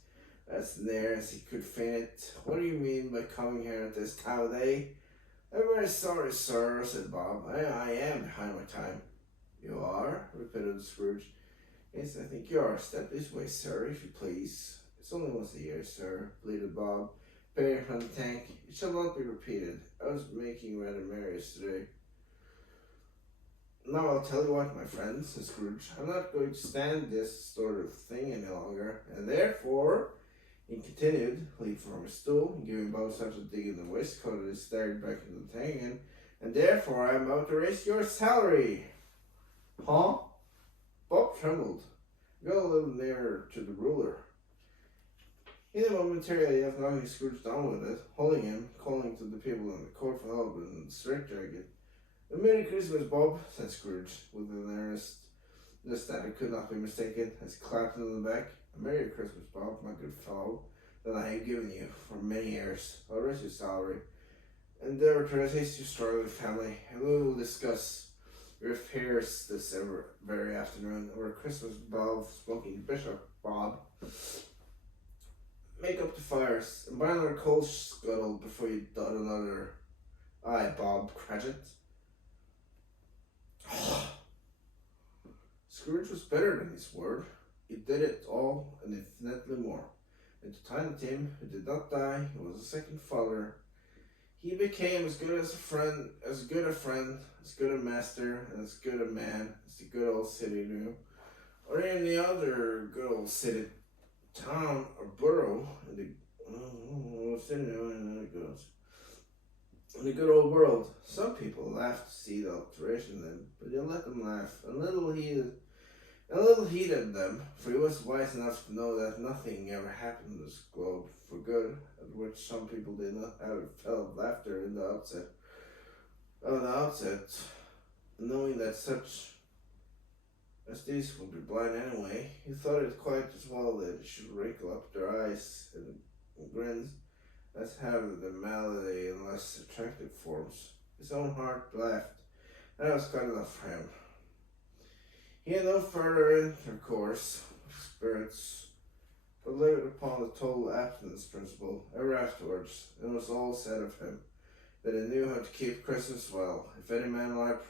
as near as he could feign it. What do you mean by coming here at this time of day? I'm very sorry, sir, said Bob. I am behind my time. You are? Repeated Scrooge. Yes, I think you are. Step this way, sir, if you please. It's only once a year, sir, pleaded Bob. Pay from the tank. It shall not be repeated. I was making rather merry yesterday. Now I'll tell you what, my friends, said Scrooge. I'm not going to stand this sort of thing any longer, and therefore, he continued, leaping from his stool, and giving Bob such a dig in the waistcoat that he staggered back into the tank again, and therefore I'm about to raise your salary. Huh? Bob trembled, got a little nearer to the ruler. In a momentarily after knocking Scrooge down with it, holding him, calling to the people in the court for help in the straitjacket. "A Merry Christmas, Bob," said Scrooge, with an earnestness that it could not be mistaken, as he clapped him on the back. "A Merry Christmas, Bob, my good fellow, that I have given you for many years. I'll raise your salary, endeavour to assist your struggling family, and we will discuss your affairs this very afternoon over Christmas bell smoking bishop, Bob. Make up the fires, and buy another coal scuttle before you dot another eye, Bob Cratchit." Scrooge was better than his word. He did it all and infinitely more. And to Tiny Tim, who did not die, he was a second father. He became as good a friend, as good a master, and as good a man as the good old city knew, or any other good old city, town, or borough in the in the good old world. Some people laugh to see the alteration in him, but you let them laugh, and little heeded them, for he was wise enough to know that nothing ever happened in this globe for good, at which some people did not have a fell of laughter in the outset, knowing that such as these would be blind anyway. He thought it quite as well that they should wrinkle up their eyes and grins as have the malady in less attractive forms. His own heart laughed, and that was quite enough for him. He had no further intercourse with spirits, but lived upon the total abstinence principle ever afterwards, and it was all said of him that he knew how to keep Christmas well. If any man alive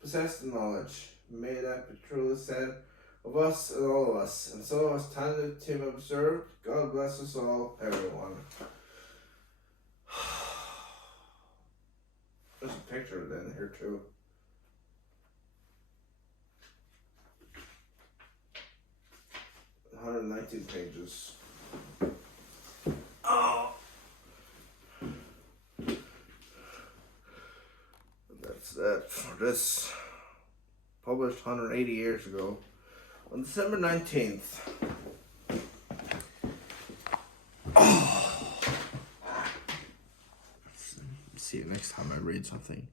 possessed the knowledge, may that be truly said of us and all of us. And so, as Tiny Tim observed, God bless us all, everyone. There's a picture of that in here too. One 119 pages. Oh! That's that for this. Published 180 years ago. On December 19th. Oh. See you next time I read something.